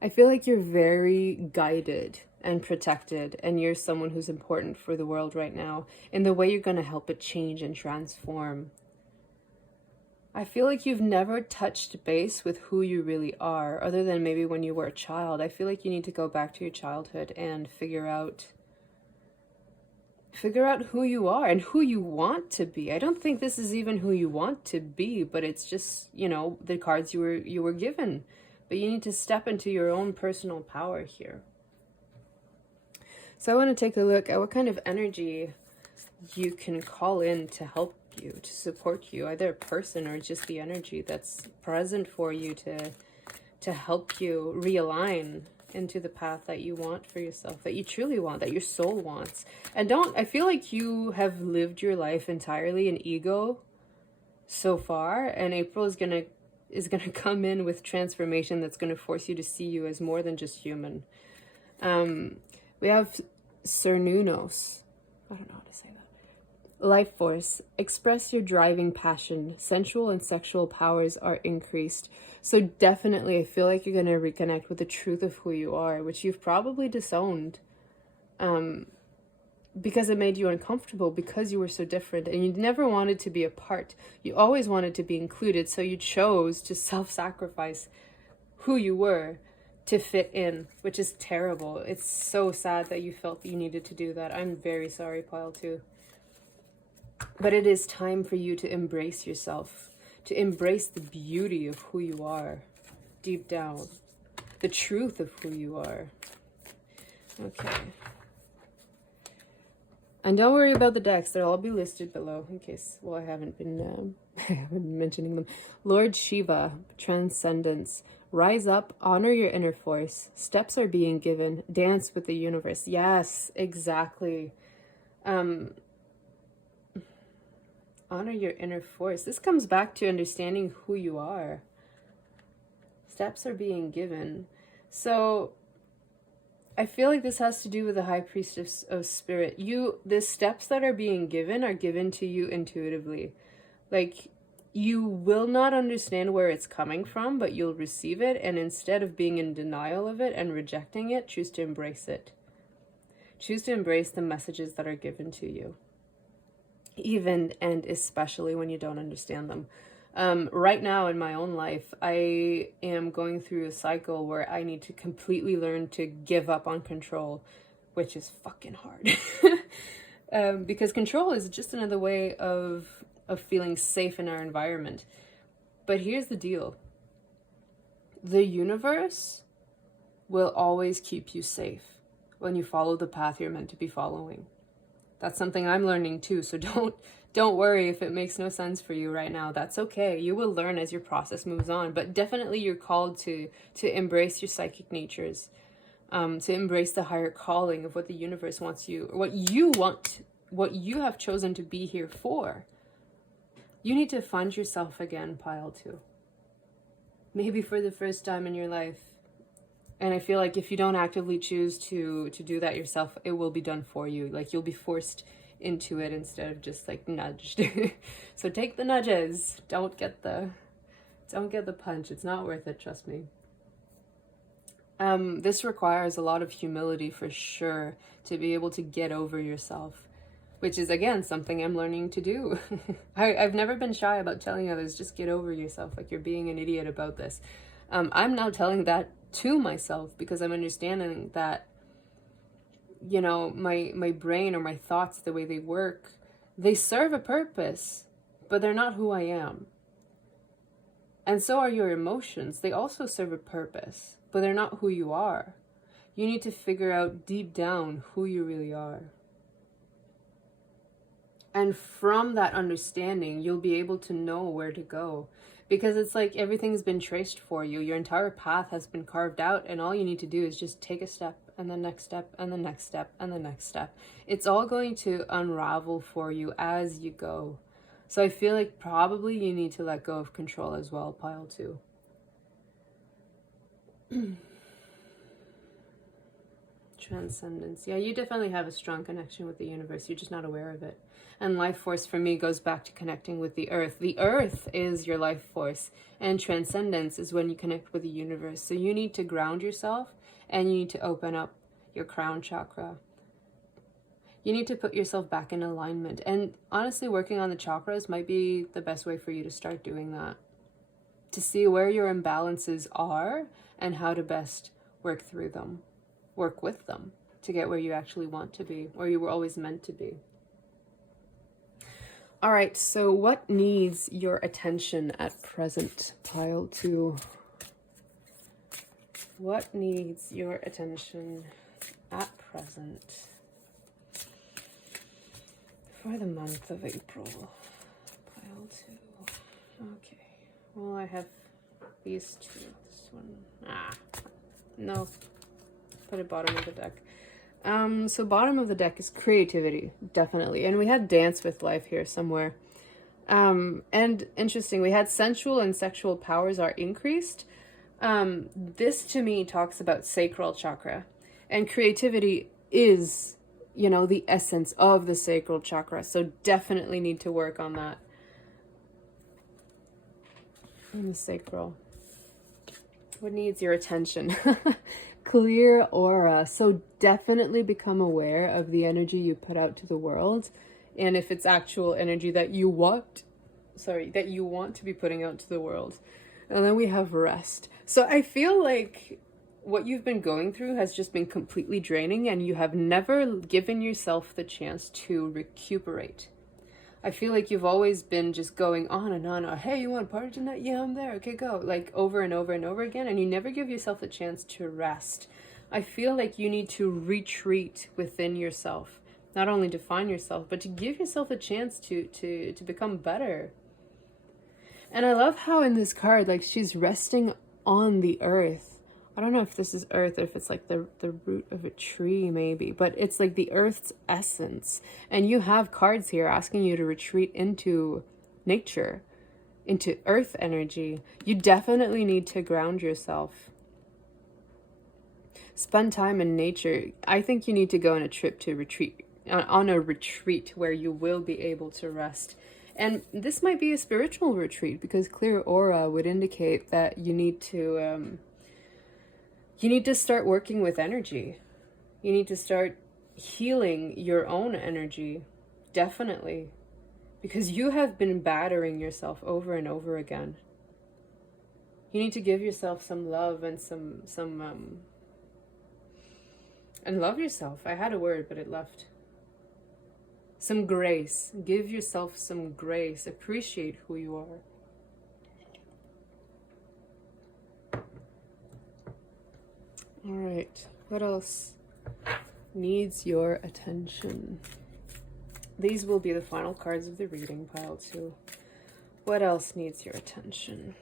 I feel like you're very guided and protected, and you're someone who's important for the world right now in the way you're going to help it change and transform. I feel like you've never touched base with who you really are, other than maybe when you were a child. I feel like you need to go back to your childhood and figure out who you are and who you want to be. I don't think this is even who you want to be, but it's just, you know, the cards you were given. But you need to step into your own personal power here. So I want to take a look at what kind of energy you can call in to help you, to support you, either a person or just the energy that's present for you to help you realign into the path that you want for yourself, that you truly want, that your soul wants. And I feel like you have lived your life entirely in ego so far, and April is gonna come in with transformation that's gonna force you to see you as more than just human. We have Cernunos. I don't know how to say that. Life force. Express your driving passion. Sensual and sexual powers are increased. So definitely I feel like you're going to reconnect with the truth of who you are, which you've probably disowned because it made you uncomfortable, because you were so different and you never wanted to be a part. You always wanted to be included, so you chose to self-sacrifice who you were to fit in, which is terrible. It's so sad that you felt that you needed to do that. I'm very sorry, Pile 2. But it is time for you to embrace yourself, to embrace the beauty of who you are deep down, the truth of who you are. Okay. And don't worry about the decks. They'll all be listed below in case, well, I haven't been mentioning them. Lord Shiva, Transcendence. Rise up, honor your inner force. Steps are being given. Dance with the universe. Yes, exactly. Honor your inner force. This comes back to understanding who you are. Steps are being given. So I feel like this has to do with the High Priestess of Spirit. The steps that are being given are given to you intuitively. Like, you will not understand where it's coming from, but you'll receive it, and instead of being in denial of it and rejecting it, choose to embrace it. Choose to embrace the messages that are given to you, even and especially when you don't understand them. Right now in my own life, I am going through a cycle where I need to completely learn to give up on control, which is fucking hard. Because control is just another way of feeling safe in our environment. But here's the deal. The universe will always keep you safe when you follow the path you're meant to be following. That's something I'm learning too, so don't worry if it makes no sense for you right now. That's okay. You will learn as your process moves on, but definitely you're called to embrace your psychic natures, to embrace the higher calling of what the universe wants you, or what you want, what you have chosen to be here for. You need to find yourself again, Pile 2. Maybe for the first time in your life. And I feel like if you don't actively choose to do that yourself, it will be done for you. Like, you'll be forced into it instead of just like nudged. So take the nudges. Don't get the punch. It's not worth it, trust me. This requires a lot of humility for sure, to be able to get over yourself, which is, again, something I'm learning to do. I've never been shy about telling others, just get over yourself, like you're being an idiot about this. I'm now telling that to myself because I'm understanding that, you know, my brain or my thoughts, the way they work, they serve a purpose, but they're not who I am. And so are your emotions. They also serve a purpose, but they're not who you are. You need to figure out deep down who you really are. And from that understanding, you'll be able to know where to go. Because it's like everything's been traced for you. Your entire path has been carved out, and all you need to do is just take a step, and the next step, and the next step, and the next step. It's all going to unravel for you as you go. So I feel like probably you need to let go of control as well, pile 2. Transcendence. Yeah, you definitely have a strong connection with the universe. You're just not aware of it. And life force for me goes back to connecting with the earth. The earth is your life force. And transcendence is when you connect with the universe. So you need to ground yourself, and you need to open up your crown chakra. You need to put yourself back in alignment. And honestly, working on the chakras might be the best way for you to start doing that. To see where your imbalances are and how to best work through them. Work with them to get where you actually want to be, or you were always meant to be. All right, so what needs your attention at present, pile 2? What needs your attention at present for the month of April? Pile 2. Okay. Well, I have these 2. This one. No. Put it bottom of the deck. So bottom of the deck is creativity, definitely. And we had dance with life here somewhere. And interesting, we had sensual and sexual powers are increased. This to me talks about sacral chakra. And creativity is, you know, the essence of the sacral chakra. So definitely need to work on that. And the sacral. What needs your attention? Clear aura. So definitely become aware of the energy you put out to the world, and if it's actual energy that you want to be putting out to the world. And then we have rest. So I feel like what you've been going through has just been completely draining, and you have never given yourself the chance to recuperate. I feel like you've always been just going on and on. Or, hey, you want to party tonight? Yeah, I'm there. Okay, go. Like over and over and over again. And you never give yourself a chance to rest. I feel like you need to retreat within yourself. Not only to find yourself, but to give yourself a chance to become better. And I love how in this card, like she's resting on the earth. I don't know if this is earth or if it's like the root of a tree maybe, but it's like the earth's essence. And you have cards here asking you to retreat into nature, into earth energy. You definitely need to ground yourself. Spend time in nature. I think you need to go on a trip to retreat, on a retreat where you will be able to rest. And this might be a spiritual retreat, because clear aura would indicate that you need to start working with energy. You need to start healing your own energy, definitely, because you have been battering yourself over and over again. You need to give yourself some love and and love yourself. I had a word, but it left. Some grace. Give yourself some grace. Appreciate who you are. All right, what else needs your attention? These will be the final cards of the reading, pile 2. What else needs your attention?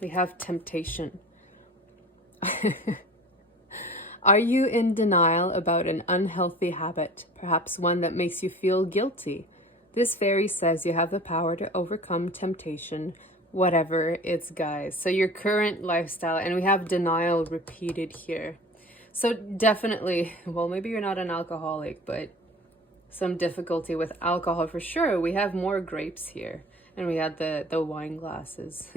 We have temptation. Are you in denial about an unhealthy habit, perhaps one that makes you feel guilty? This fairy says you have the power to overcome temptation, whatever it's, guys. So your current lifestyle, and we have denial repeated here. So definitely, well, maybe you're not an alcoholic, but some difficulty with alcohol for sure. We have more grapes here, and we had the wine glasses,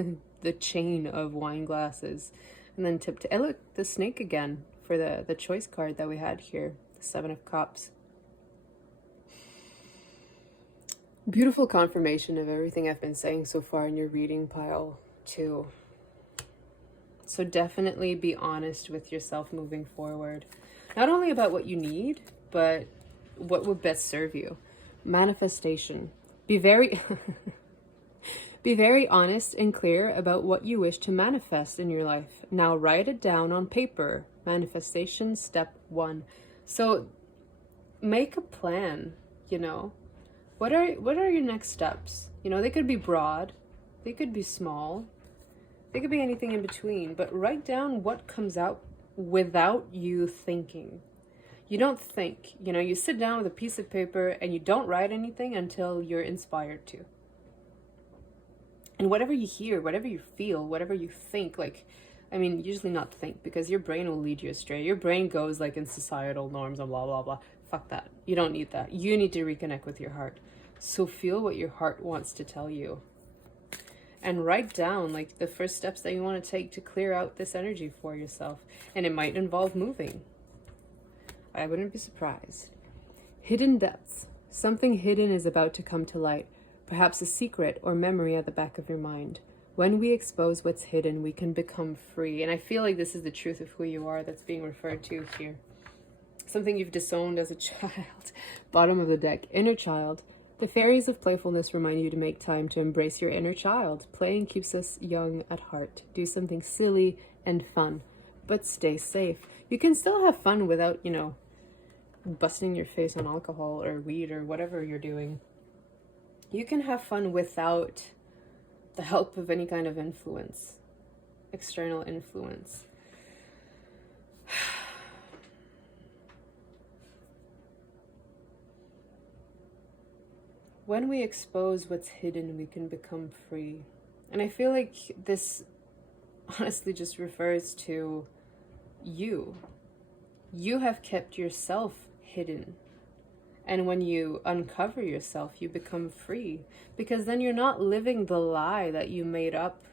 the chain of wine glasses. And then tip to, look, the snake again for the choice card that we had here, the 7 of Cups. Beautiful confirmation of everything I've been saying so far in your reading, pile 2. So definitely be honest with yourself moving forward. Not only about what you need, but what would best serve you. Manifestation. Be very be very honest and clear about what you wish to manifest in your life. Now write it down on paper. Manifestation step 1. So make a plan, you know. What are your next steps? You know, they could be broad, they could be small, they could be anything in between, but write down what comes out without you thinking. You don't think, you know, you sit down with a piece of paper and you don't write anything until you're inspired to. And whatever you hear, whatever you feel, whatever you think, like, I mean, usually not think, because your brain will lead you astray. Your brain goes like in societal norms and blah, blah, blah. Fuck that. You don't need that. You need to reconnect with your heart. So feel what your heart wants to tell you. And write down like the first steps that you want to take to clear out this energy for yourself. And it might involve moving. I wouldn't be surprised. Hidden depths. Something hidden is about to come to light. Perhaps a secret or memory at the back of your mind. When we expose what's hidden, we can become free. And I feel like this is the truth of who you are that's being referred to here. Something you've disowned as a child. Bottom of the deck. Inner child. The fairies of playfulness remind you to make time to embrace your inner child. Playing keeps us young at heart. Do something silly and fun, but stay safe. You can still have fun without, you know, busting your face on alcohol or weed or whatever you're doing. You can have fun without the help of any kind of influence, external influence. When we expose what's hidden, we can become free. And I feel like this honestly just refers to you. You have kept yourself hidden. And when you uncover yourself, you become free. Because then you're not living the lie that you made up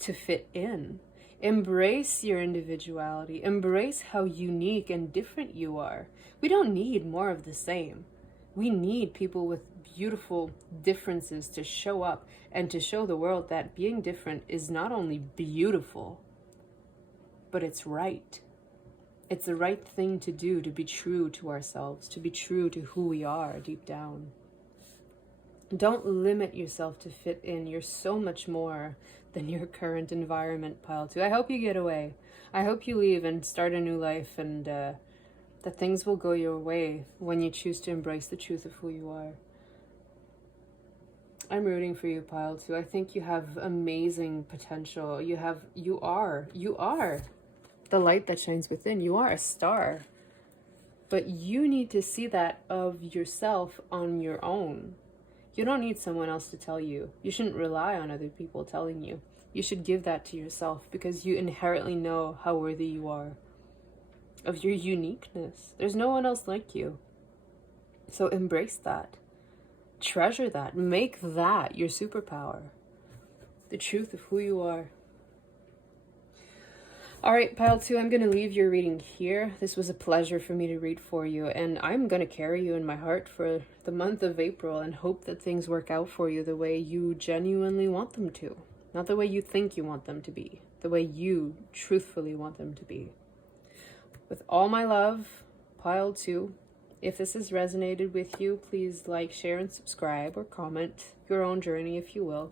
to fit in. Embrace your individuality. Embrace how unique and different you are. We don't need more of the same. We need people with beautiful differences to show up and to show the world that being different is not only beautiful, but it's right. It's the right thing to do, to be true to ourselves, to be true to who we are deep down. Don't limit yourself to fit in. You're so much more than your current environment, pile 2. I hope you get away. I hope you leave and start a new life, and that things will go your way when you choose to embrace the truth of who you are. I'm rooting for you, pile 2. I think you have amazing potential. You are the light that shines within. You are a star. But you need to see that of yourself on your own. You don't need someone else to tell you. You shouldn't rely on other people telling you. You should give that to yourself, because you inherently know how worthy you are of your uniqueness. There's no one else like you. So embrace that. Treasure that. Make that your superpower. The truth of who you are. All right, pile 2, I'm going to leave your reading here. This was a pleasure for me to read for you, and I'm going to carry you in my heart for the month of April and hope that things work out for you the way you genuinely want them to. Not the way you think you want them to be, the way you truthfully want them to be. With all my love, pile 2, if this has resonated with you, please like, share, and subscribe, or comment your own journey if you will.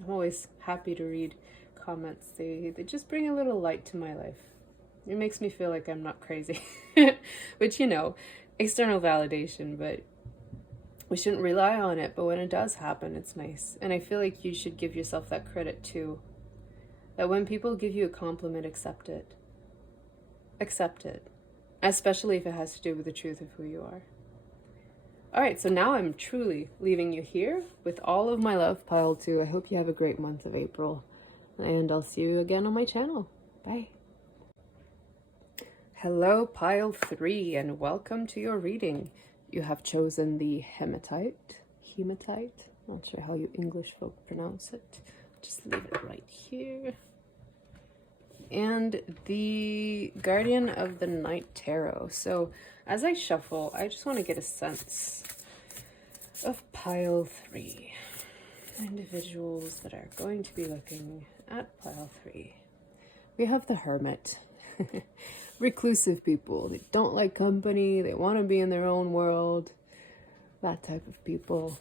I'm always happy to read comments. They just bring a little light to my life. It makes me feel like I'm not crazy. Which, you know, external validation, but we shouldn't rely on it. But when it does happen, it's nice. And I feel like you should give yourself that credit too. That when people give you a compliment, accept it. Accept it. Especially if it has to do with the truth of who you are. Alright, so now I'm truly leaving you here with all of my love, pile 2. I hope you have a great month of April. And I'll see you again on my channel. Bye. Hello, pile 3, and welcome to your reading. You have chosen the Hematite. Not sure how you English folk pronounce it. Just leave it right here. and the Guardian of the Night Tarot. So as I shuffle, I just want to get a sense of pile 3. Individuals that are going to be looking at pile 3. We have the Hermit. Reclusive people. They don't like company. They want to be in their own world. That type of people.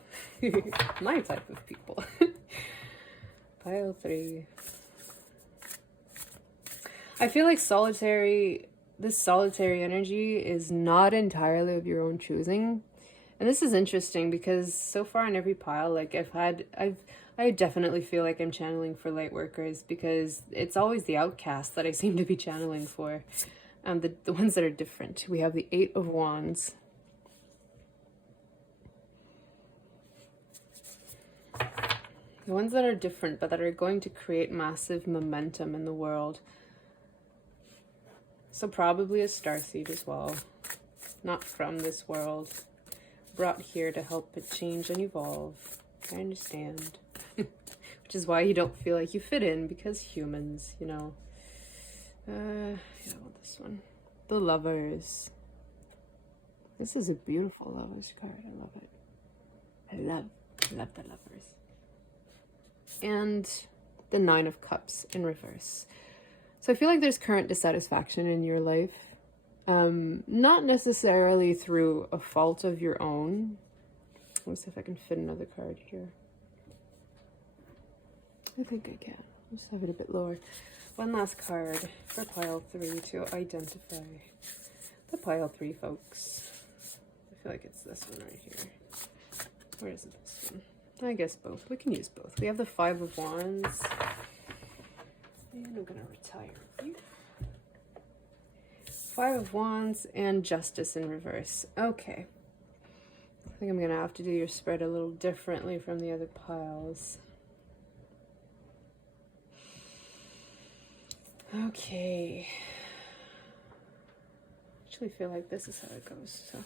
My type of people. Pile 3. I feel like this solitary energy is not entirely of your own choosing. And this is interesting because so far in every pile, like I definitely feel like I'm channeling for light workers, because it's always the outcast that I seem to be channeling for. The ones that are different. We have the 8 of Wands. The ones that are different, but that are going to create massive momentum in the world. So probably a starseed as well. Not from this world. Brought here to help it change and evolve. I understand. Which is why you don't feel like you fit in, because humans, you know. Yeah, I want this one. The Lovers. This is a beautiful Lovers card. I love it. I love the Lovers. And the 9 of Cups in reverse. So I feel like there's current dissatisfaction in your life. Not necessarily through a fault of your own. Let's see if I can fit another card here. I think I can. I'll just have it a bit lower. One last card for pile 3 to identify the pile 3 folks. I feel like it's this one right here. Where is it, this one? I guess both. We can use both. We have the 5 of Wands. And I'm going to retire you. 5 of Wands and Justice in reverse. Okay. I think I'm going to have to do your spread a little differently from the other piles. Okay. I actually feel like this is how it goes. So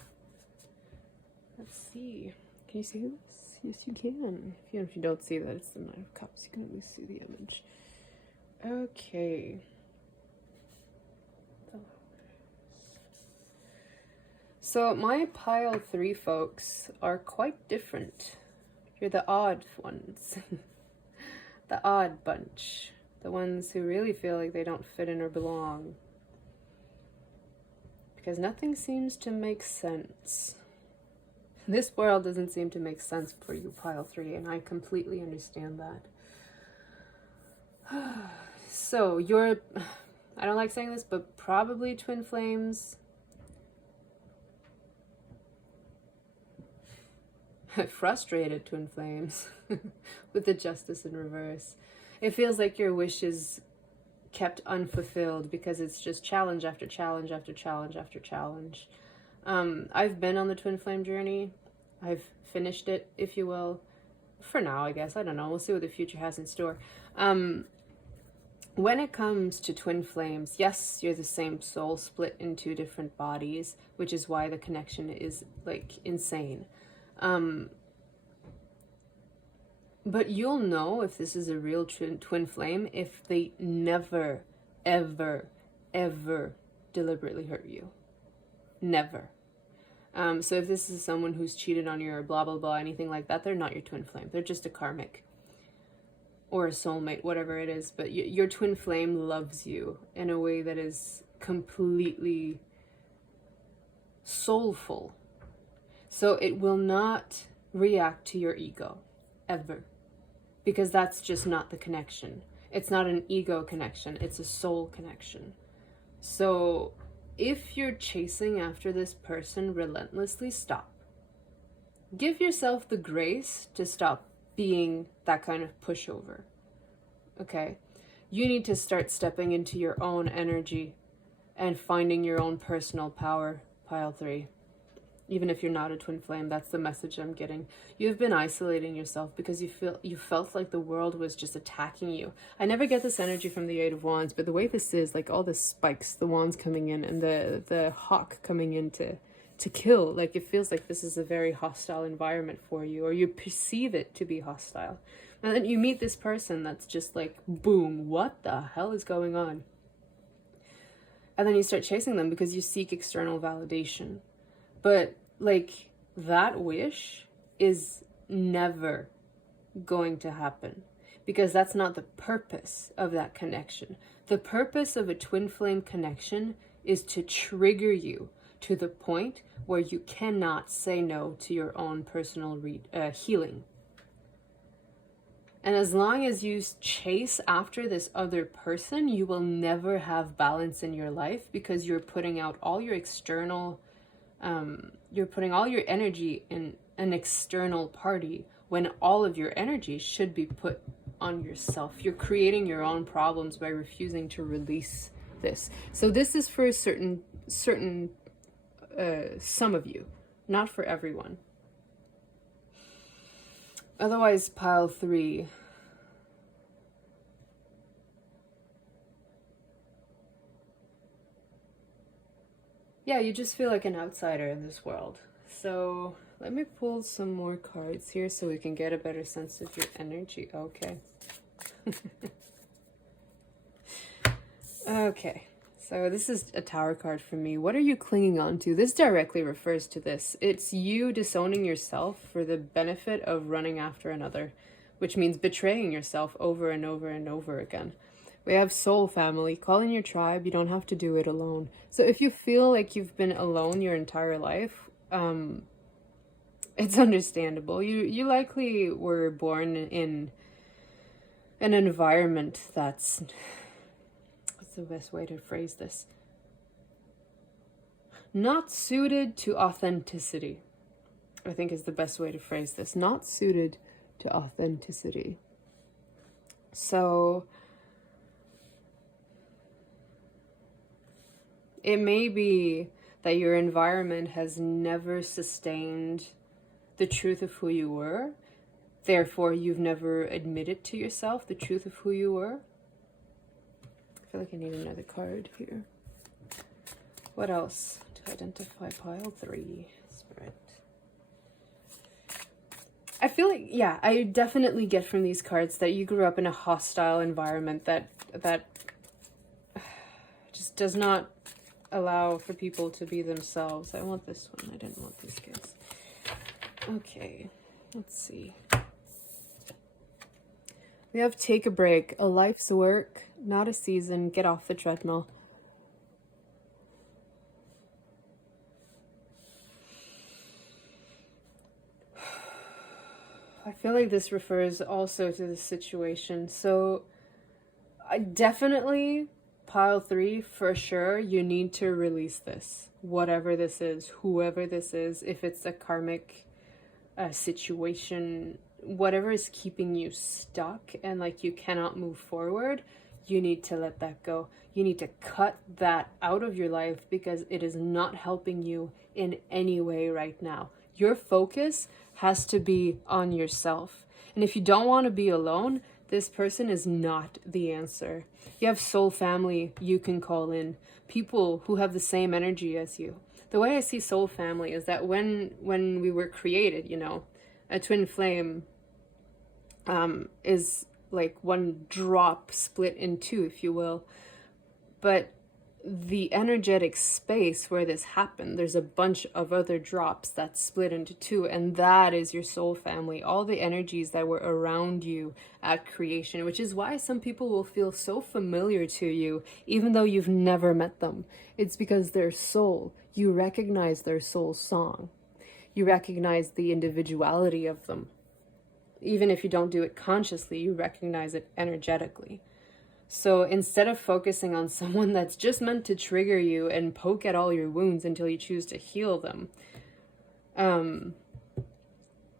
let's see. Can you see this? Yes, you can. Even if you don't see that it's the 9 of Cups, you can at least see the image. Okay. So my pile 3 folks are quite different. You're the odd ones. The odd bunch. The ones who really feel like they don't fit in or belong. Because nothing seems to make sense. This world doesn't seem to make sense for you, pile 3, and I completely understand that. So you're, I don't like saying this, but probably twin flames. Frustrated twin flames with the Justice in reverse. It feels like your wish is kept unfulfilled because it's just challenge after challenge after challenge after challenge. I've been on the twin flame journey. I've finished it, if you will. For now, I guess. I don't know. We'll see what the future has in store. When it comes to twin flames, yes, you're the same soul split in 2 different bodies, which is why the connection is, like, insane. But you'll know if this is a real twin flame if they never, ever, ever deliberately hurt you. Never. So if this is someone who's cheated on you or blah, blah, blah, anything like that, they're not your twin flame. They're just a karmic or a soulmate, whatever it is. But your twin flame loves you in a way that is completely soulful. So it will not react to your ego, ever. Because that's just not the connection. It's not an ego connection. It's a soul connection. So if you're chasing after this person relentlessly, stop. Give yourself the grace to stop being that kind of pushover. Okay? You need to start stepping into your own energy and finding your own personal power, pile 3. Even if you're not a twin flame, that's the message I'm getting. You've been isolating yourself because you felt like the world was just attacking you. I never get this energy from the 8 of Wands, but the way this is, like all the spikes, the wands coming in, and the hawk coming in to kill, like it feels like this is a very hostile environment for you, or you perceive it to be hostile. And then you meet this person that's just like, boom, what the hell is going on? And then you start chasing them because you seek external validation. But like that wish is never going to happen, because that's not the purpose of that connection. The purpose of a twin flame connection is to trigger you to the point where you cannot say no to your own personal healing. And as long as you chase after this other person, you will never have balance in your life, because you're putting out all your external, you're putting all your energy in an external party when all of your energy should be put on yourself. You're creating your own problems by refusing to release this. So this is for certain some of you, not for everyone. Otherwise, pile 3. Yeah, you just feel like an outsider in this world. So let me pull some more cards here so we can get a better sense of your energy. Okay. Okay. So this is a tower card for me. What are you clinging on to? This directly refers to this. It's you disowning yourself for the benefit of running after another, which means betraying yourself over and over and over again. We have soul family. Call in your tribe. You don't have to do it alone. So if you feel like you've been alone your entire life, it's understandable. You likely were born in an environment that's... what's the best way to phrase this? Not suited to authenticity, I think is the best way to phrase this. Not suited to authenticity. So it may be that your environment has never sustained the truth of who you were. Therefore, you've never admitted to yourself the truth of who you were. I feel like I need another card here. What else to identify pile 3? Spirit. I feel like, yeah, I definitely get from these cards that you grew up in a hostile environment that just does not allow for people to be themselves. I want this one. I didn't want these guys. Okay, let's see. We have take a break, a life's work, not a season, get off the treadmill. I feel like this refers also to the situation. So I definitely, pile 3, for sure, you need to release this. Whatever this is, whoever this is, if it's a karmic situation, whatever is keeping you stuck and like you cannot move forward, you need to let that go. You need to cut that out of your life because it is not helping you in any way right now. Your focus has to be on yourself. And if you don't want to be alone, this person is not the answer. You have soul family you can call in. People who have the same energy as you. The way I see soul family is that when we were created, you know, a twin flame is like one drop split in two, if you will. But the energetic space where this happened, there's a bunch of other drops that split into two, and that is your soul family. All the energies that were around you at creation, which is why some people will feel so familiar to you, even though you've never met them. It's because their soul, you recognize their soul song. You recognize the individuality of them. Even if you don't do it consciously, you recognize it energetically. So instead of focusing on someone that's just meant to trigger you and poke at all your wounds until you choose to heal them,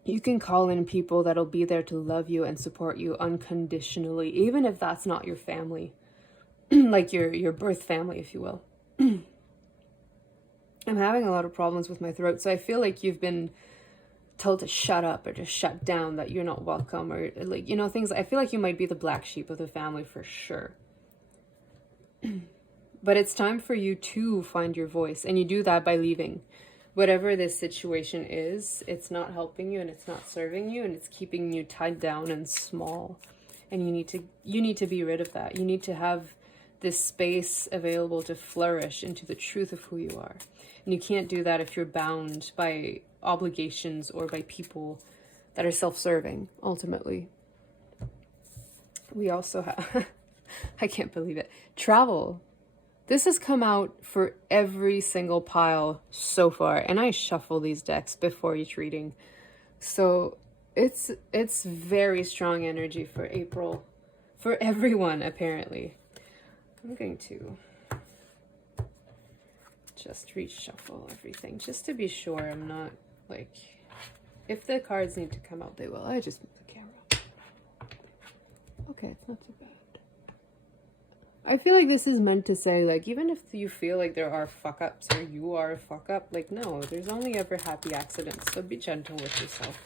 you can call in people that'll be there to love you and support you unconditionally, even if that's not your family, like your birth family, if you will. I'm having a lot of problems with my throat, so I feel like you've been told to shut up or to shut down, that you're not welcome, or like, you know, things. I feel like you might be the black sheep of the family for sure. But it's time for you to find your voice, and you do that by leaving. Whatever this situation is, it's not helping you and it's not serving you, and it's keeping you tied down and small. And you need to be rid of that. You need to have this space available to flourish into the truth of who you are. And you can't do that if you're bound by obligations or by people that are self-serving, ultimately. We also have, I can't believe it, travel. This has come out for every single pile so far, and I shuffle these decks before each reading. So it's very strong energy for April, for everyone, apparently. I'm going to just reshuffle everything, just to be sure I'm not, like, if the cards need to come out, they will. I just moved the camera. Okay, it's not too bad. I feel like this is meant to say, like, even if you feel like there are fuck-ups or you are a fuck-up, like, no, there's only ever happy accidents, so be gentle with yourself.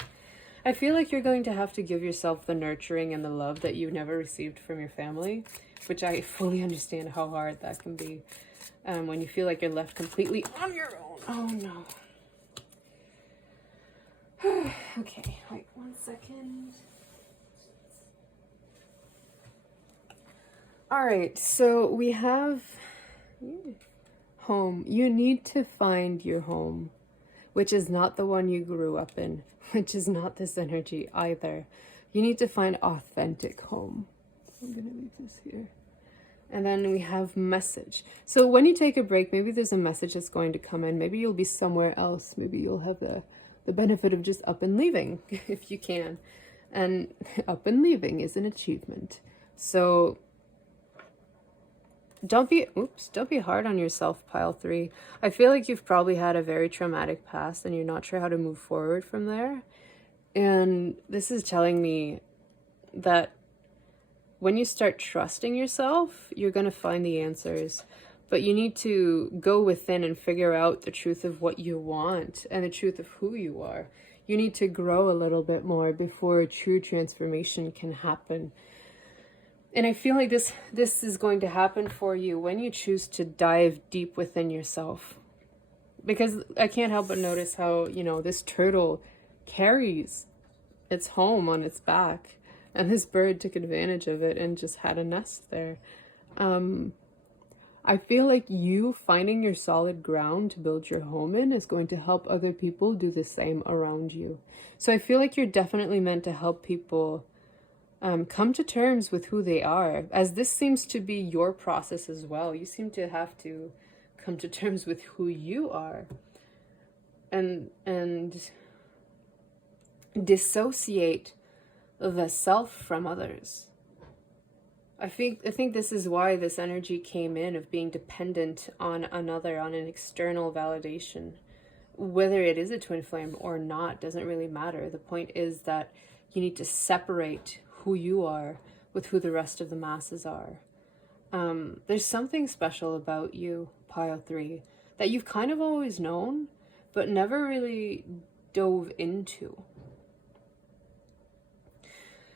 I feel like you're going to have to give yourself the nurturing and the love that you never received from your family, which I fully understand how hard that can be when you feel like you're left completely on your own. Oh, no. Okay, wait 1 second. All right, so we have home. You need to find your home, which is not the one you grew up in, which is not this energy either. You need to find authentic home. I'm gonna leave this here. And then we have message. So when you take a break, maybe there's a message that's going to come in. Maybe you'll be somewhere else. Maybe you'll have the benefit of just up and leaving, if you can. And up and leaving is an achievement. So don't be hard on yourself, pile 3. I feel like you've probably had a very traumatic past and you're not sure how to move forward from there. And this is telling me that when you start trusting yourself, you're going to find the answers. But you need to go within and figure out the truth of what you want and the truth of who you are. You need to grow a little bit more before a true transformation can happen. And I feel like this is going to happen for you when you choose to dive deep within yourself. Because I can't help but notice how, you know, this turtle carries its home on its back. And this bird took advantage of it and just had a nest there. I feel like you finding your solid ground to build your home in is going to help other people do the same around you. So I feel like you're definitely meant to help people come to terms with who they are, as this seems to be your process as well. You seem to have to come to terms with who you are and dissociate the self from others. I think this is why this energy came in of being dependent on another, on an external validation. Whether it is a twin flame or not doesn't really matter. The point is that you need to separate who you are with who the rest of the masses are. There's something special about you, pile 3, that you've kind of always known, but never really dove into.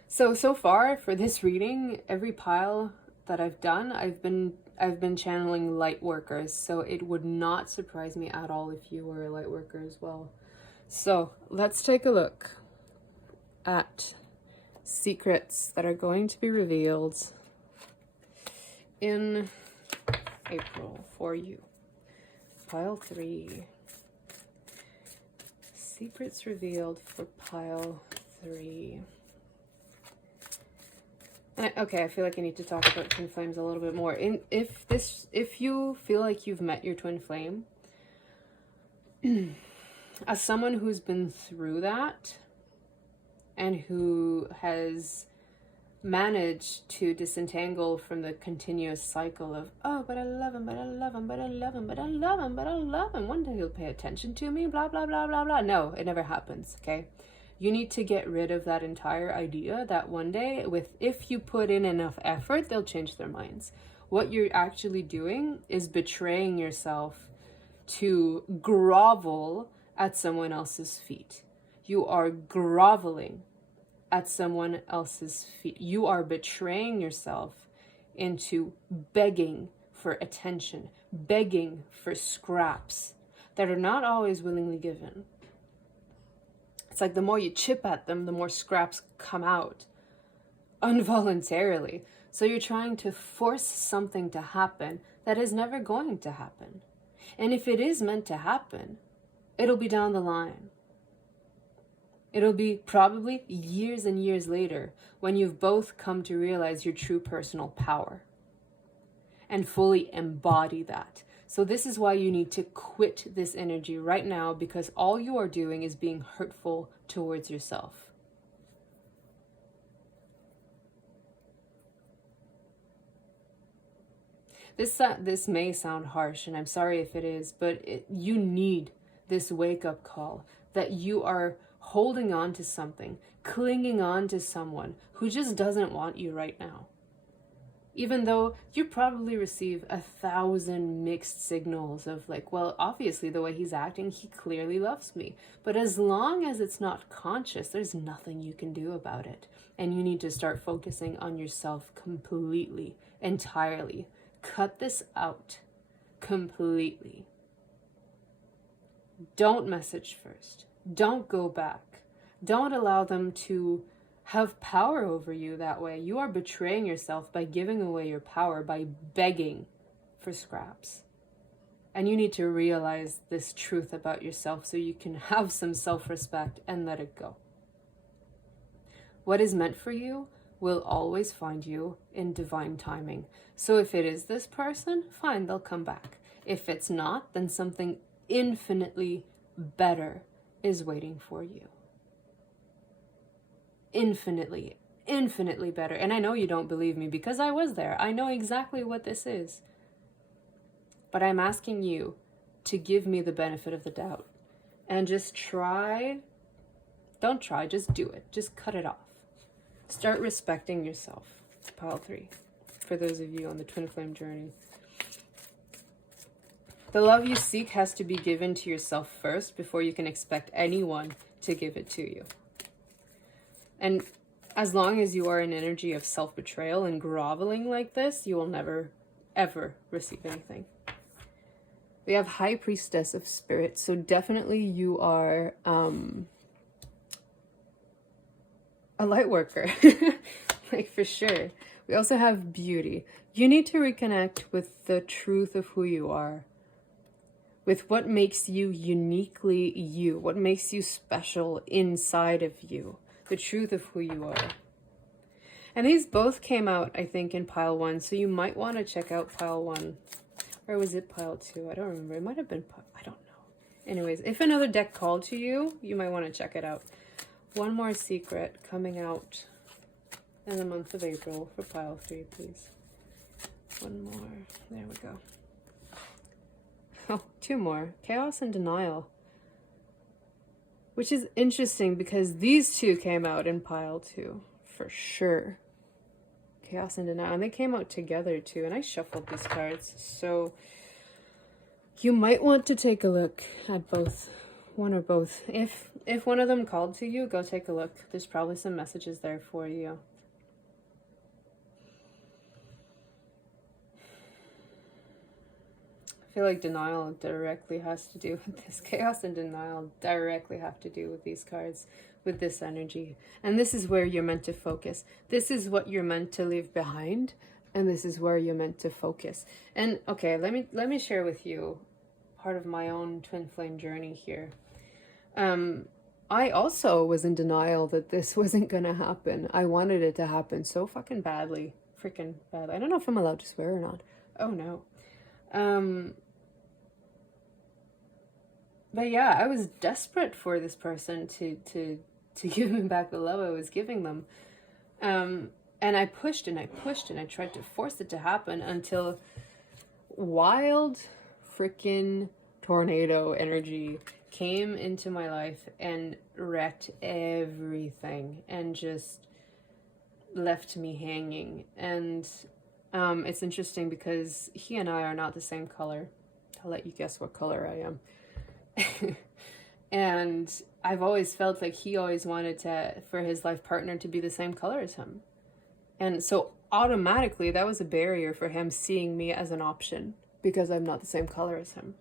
So far for this reading, every pile that I've done, I've been channeling light workers. So it would not surprise me at all if you were a light worker as well. So let's take a look at secrets that are going to be revealed in April for you. Pile 3. Secrets revealed for pile 3. Okay, I feel like I need to talk about twin flames a little bit more. If you feel like you've met your twin flame, as someone who's been through that and who has managed to disentangle from the continuous cycle of, oh, but I love him, but I love him, but I love him, but I love him, but I love him. One day he'll pay attention to me, blah, blah, blah, blah, blah. No, it never happens, okay? You need to get rid of that entire idea that one day, if you put in enough effort, they'll change their minds. What you're actually doing is betraying yourself to grovel at someone else's feet. You are groveling at someone else's feet. You are betraying yourself into begging for attention, begging for scraps that are not always willingly given. It's like the more you chip at them, the more scraps come out involuntarily. So you're trying to force something to happen that is never going to happen. And if it is meant to happen, it'll be down the line. It'll be probably years and years later when you've both come to realize your true personal power and fully embody that. So this is why you need to quit this energy right now, because all you are doing is being hurtful towards yourself. This may sound harsh, and I'm sorry if it is, but you need this wake-up call that you are holding on to something, clinging on to someone who just doesn't want you right now. Even though you probably receive 1,000 mixed signals of like, well, obviously the way he's acting, he clearly loves me. But as long as it's not conscious, there's nothing you can do about it. And you need to start focusing on yourself completely, entirely. Cut this out completely. Don't message first. Don't go back. Don't allow them to have power over you that way. You are betraying yourself by giving away your power, by begging for scraps. And you need to realize this truth about yourself so you can have some self-respect and let it go. What is meant for you will always find you in divine timing. So if it is this person, fine, they'll come back. If it's not, then something infinitely better is waiting for you. Infinitely better. And I know you don't believe me because I was there. I know exactly what this is. But I'm asking you to give me the benefit of the doubt and just try. Don't try, just do it. Just cut it off. Start respecting yourself. Pile 3. For those of you on the twin flame journey. The love you seek has to be given to yourself first before you can expect anyone to give it to you. And as long as you are in energy of self-betrayal and groveling like this, you will never, ever receive anything. We have High Priestess of Spirit, so definitely you are a light worker, like for sure. We also have Beauty. You need to reconnect with the truth of who you are, with what makes you uniquely you, what makes you special inside of you. The truth of who you are. And these both came out, I think, in pile 1. So you might want to check out pile 1. Or was it pile 2? I don't remember. It might have been I don't know. Anyways, if another deck called to you, you might want to check it out. One more secret coming out in the month of April for pile 3, please. One more. There we go. Oh, 2 more. Chaos and Denial. Which is interesting because these 2 came out in pile 2, for sure. Chaos and Denial. And they came out together too. And I shuffled these cards. So you might want to take a look at both. One or both. If one of them called to you, go take a look. There's probably some messages there for you. I feel like denial directly has to do with this. Chaos and denial directly have to do with these cards, with this energy. And this is where you're meant to focus. This is what you're meant to leave behind. And this is where you're meant to focus. And okay, let me share with you part of my own twin flame journey here. I also was in denial that this wasn't gonna happen. I wanted it to happen so fucking badly. Freaking badly. I don't know if I'm allowed to swear or not. Oh no. But yeah, I was desperate for this person to give me back the love I was giving them. And I pushed and I pushed and I tried to force it to happen until wild freaking tornado energy came into my life and wrecked everything and just left me hanging. And it's interesting because he and I are not the same color. I'll let you guess what color I am. And I've always felt like he always wanted for his life partner to be the same color as him. And so automatically that was a barrier for him seeing me as an option because I'm not the same color as him.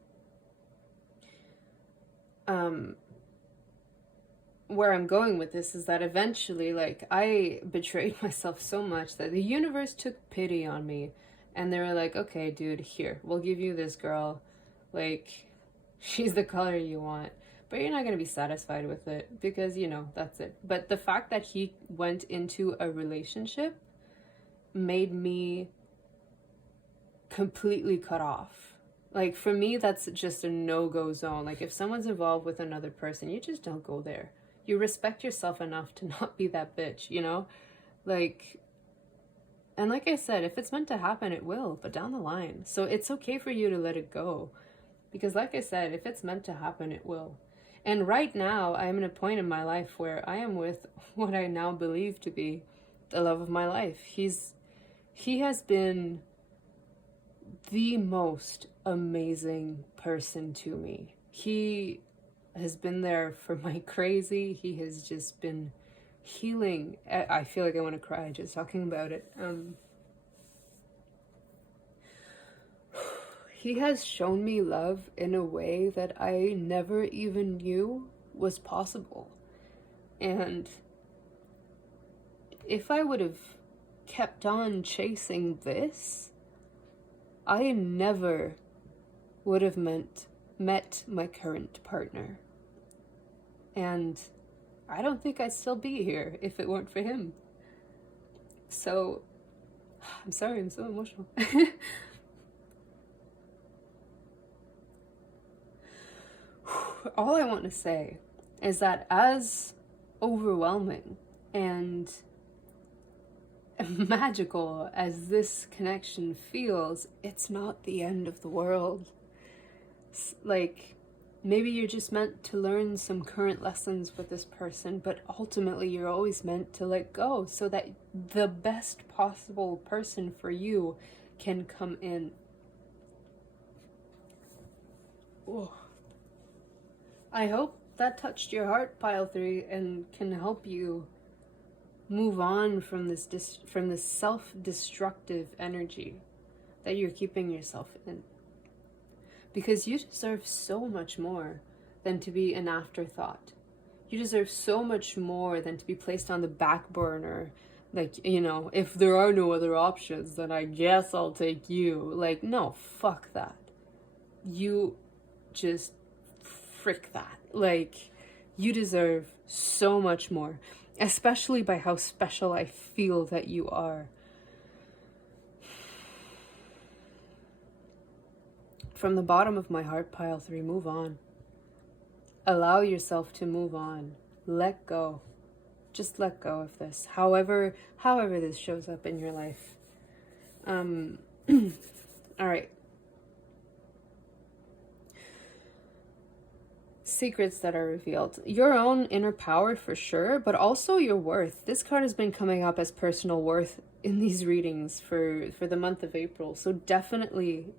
where I'm going with this is that eventually, like, I betrayed myself so much that the universe took pity on me. And they were like, okay, dude, here, we'll give you this girl. Like, she's the color you want. But you're not going to be satisfied with it because, you know, that's it. But the fact that he went into a relationship made me completely cut off. Like, for me, that's just a no-go zone. Like, if someone's involved with another person, you just don't go there. You respect yourself enough to not be that bitch, you know? Like, and like I said, if it's meant to happen, it will, but down the line. So it's okay for you to let it go. Because like I said, if it's meant to happen, it will. And right now, I am at a point in my life where I am with what I now believe to be the love of my life. He has been the most amazing person to me. He has been there for my crazy. He has just been healing. I feel like I want to cry just talking about it. He has shown me love in a way that I never even knew was possible. And if I would have kept on chasing this, I never would have met my current partner. And I don't think I'd still be here if it weren't for him. So, I'm sorry, I'm so emotional. All I want to say is that as overwhelming and magical as this connection feels, it's not the end of the world. Like, maybe you're just meant to learn some current lessons with this person, but ultimately you're always meant to let go so that the best possible person for you can come in. Oh. I hope that touched your heart, pile 3, and can help you move on from this self-destructive energy that you're keeping yourself in. Because you deserve so much more than to be an afterthought. You deserve so much more than to be placed on the back burner. Like, you know, if there are no other options, then I guess I'll take you. Like, no, fuck that. You just frick that. Like, you deserve so much more, especially by how special I feel that you are. From the bottom of my heart, pile 3, move on. Allow yourself to move on. Let go. Just let go of this. However this shows up in your life. All right. Secrets that are revealed. Your own inner power for sure, but also your worth. This card has been coming up as personal worth in these readings for the month of April. So definitely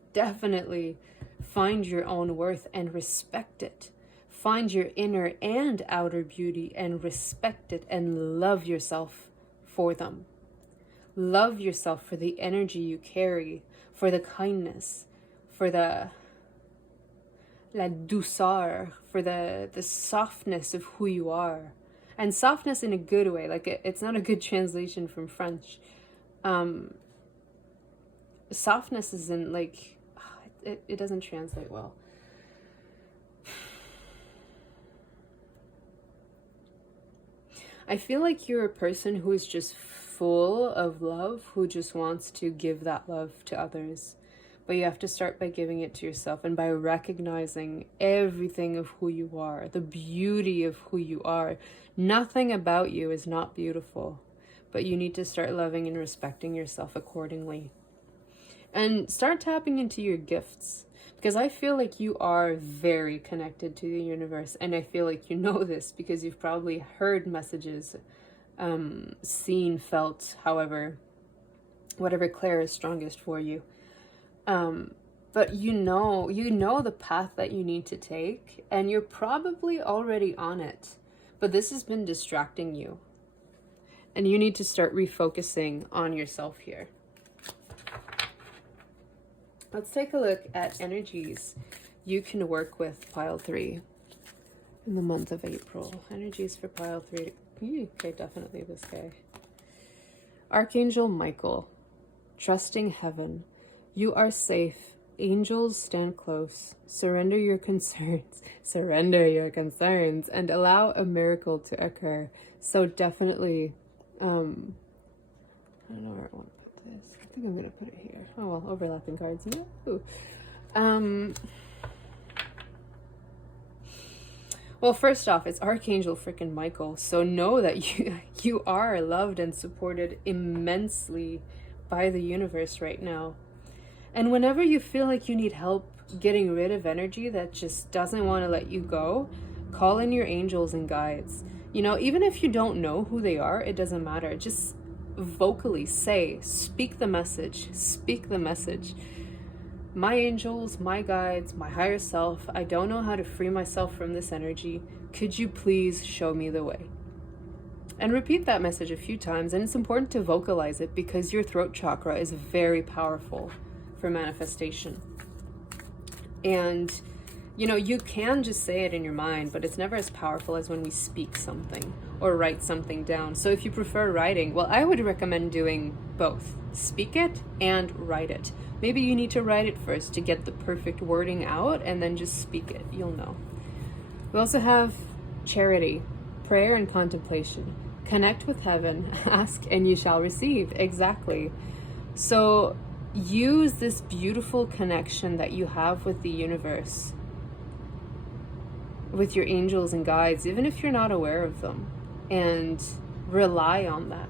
find your own worth and respect it. Find your inner and outer beauty and respect it and love yourself for them. Love yourself for the energy you carry, for the kindness, for the la douceur, for the softness of who you are. And softness in a good way. Like, it's not a good translation from French. Softness isn't like, it doesn't translate well. I feel like you're a person who is just full of love, who just wants to give that love to others. But you have to start by giving it to yourself and by recognizing everything of who you are, the beauty of who you are. Nothing about you is not beautiful, but you need to start loving and respecting yourself accordingly. And start tapping into your gifts, because I feel like you are very connected to the universe, and I feel like you know this because you've probably heard messages, seen, felt, however, whatever Claire is strongest for you. But you know the path that you need to take, and you're probably already on it, but this has been distracting you, and you need to start refocusing on yourself here. Let's take a look at energies you can work with, pile 3. in the month of April. Energies for pile 3. Okay, definitely this guy. Archangel Michael, trusting heaven. You are safe. Angels stand close. Surrender your concerns. Surrender your concerns and allow a miracle to occur. So definitely, I don't know where I want to put this. I think I'm going to put it here. Oh, well, overlapping cards. Ooh. Well, first off, it's Archangel freaking Michael. So know that you are loved and supported immensely by the universe right now. And whenever you feel like you need help getting rid of energy that just doesn't want to let you go, call in your angels and guides. You know, even if you don't know who they are, it doesn't matter. Just vocally speak the message. Speak the message. My angels, my guides, my higher self, I don't know how to free myself from this energy. Could you please show me the way? And repeat that message a few times. And it's important to vocalize it because your throat chakra is very powerful for manifestation. And, you know, you can just say it in your mind, but it's never as powerful as when we speak something or write something down. So if you prefer writing, well, I would recommend doing both. Speak it and write it. Maybe you need to write it first to get the perfect wording out and then just speak it. You'll know. We also have charity, prayer, and contemplation. Connect with heaven, ask and you shall receive. Exactly. So use this beautiful connection that you have with the universe, with your angels and guides, even if you're not aware of them, and rely on that.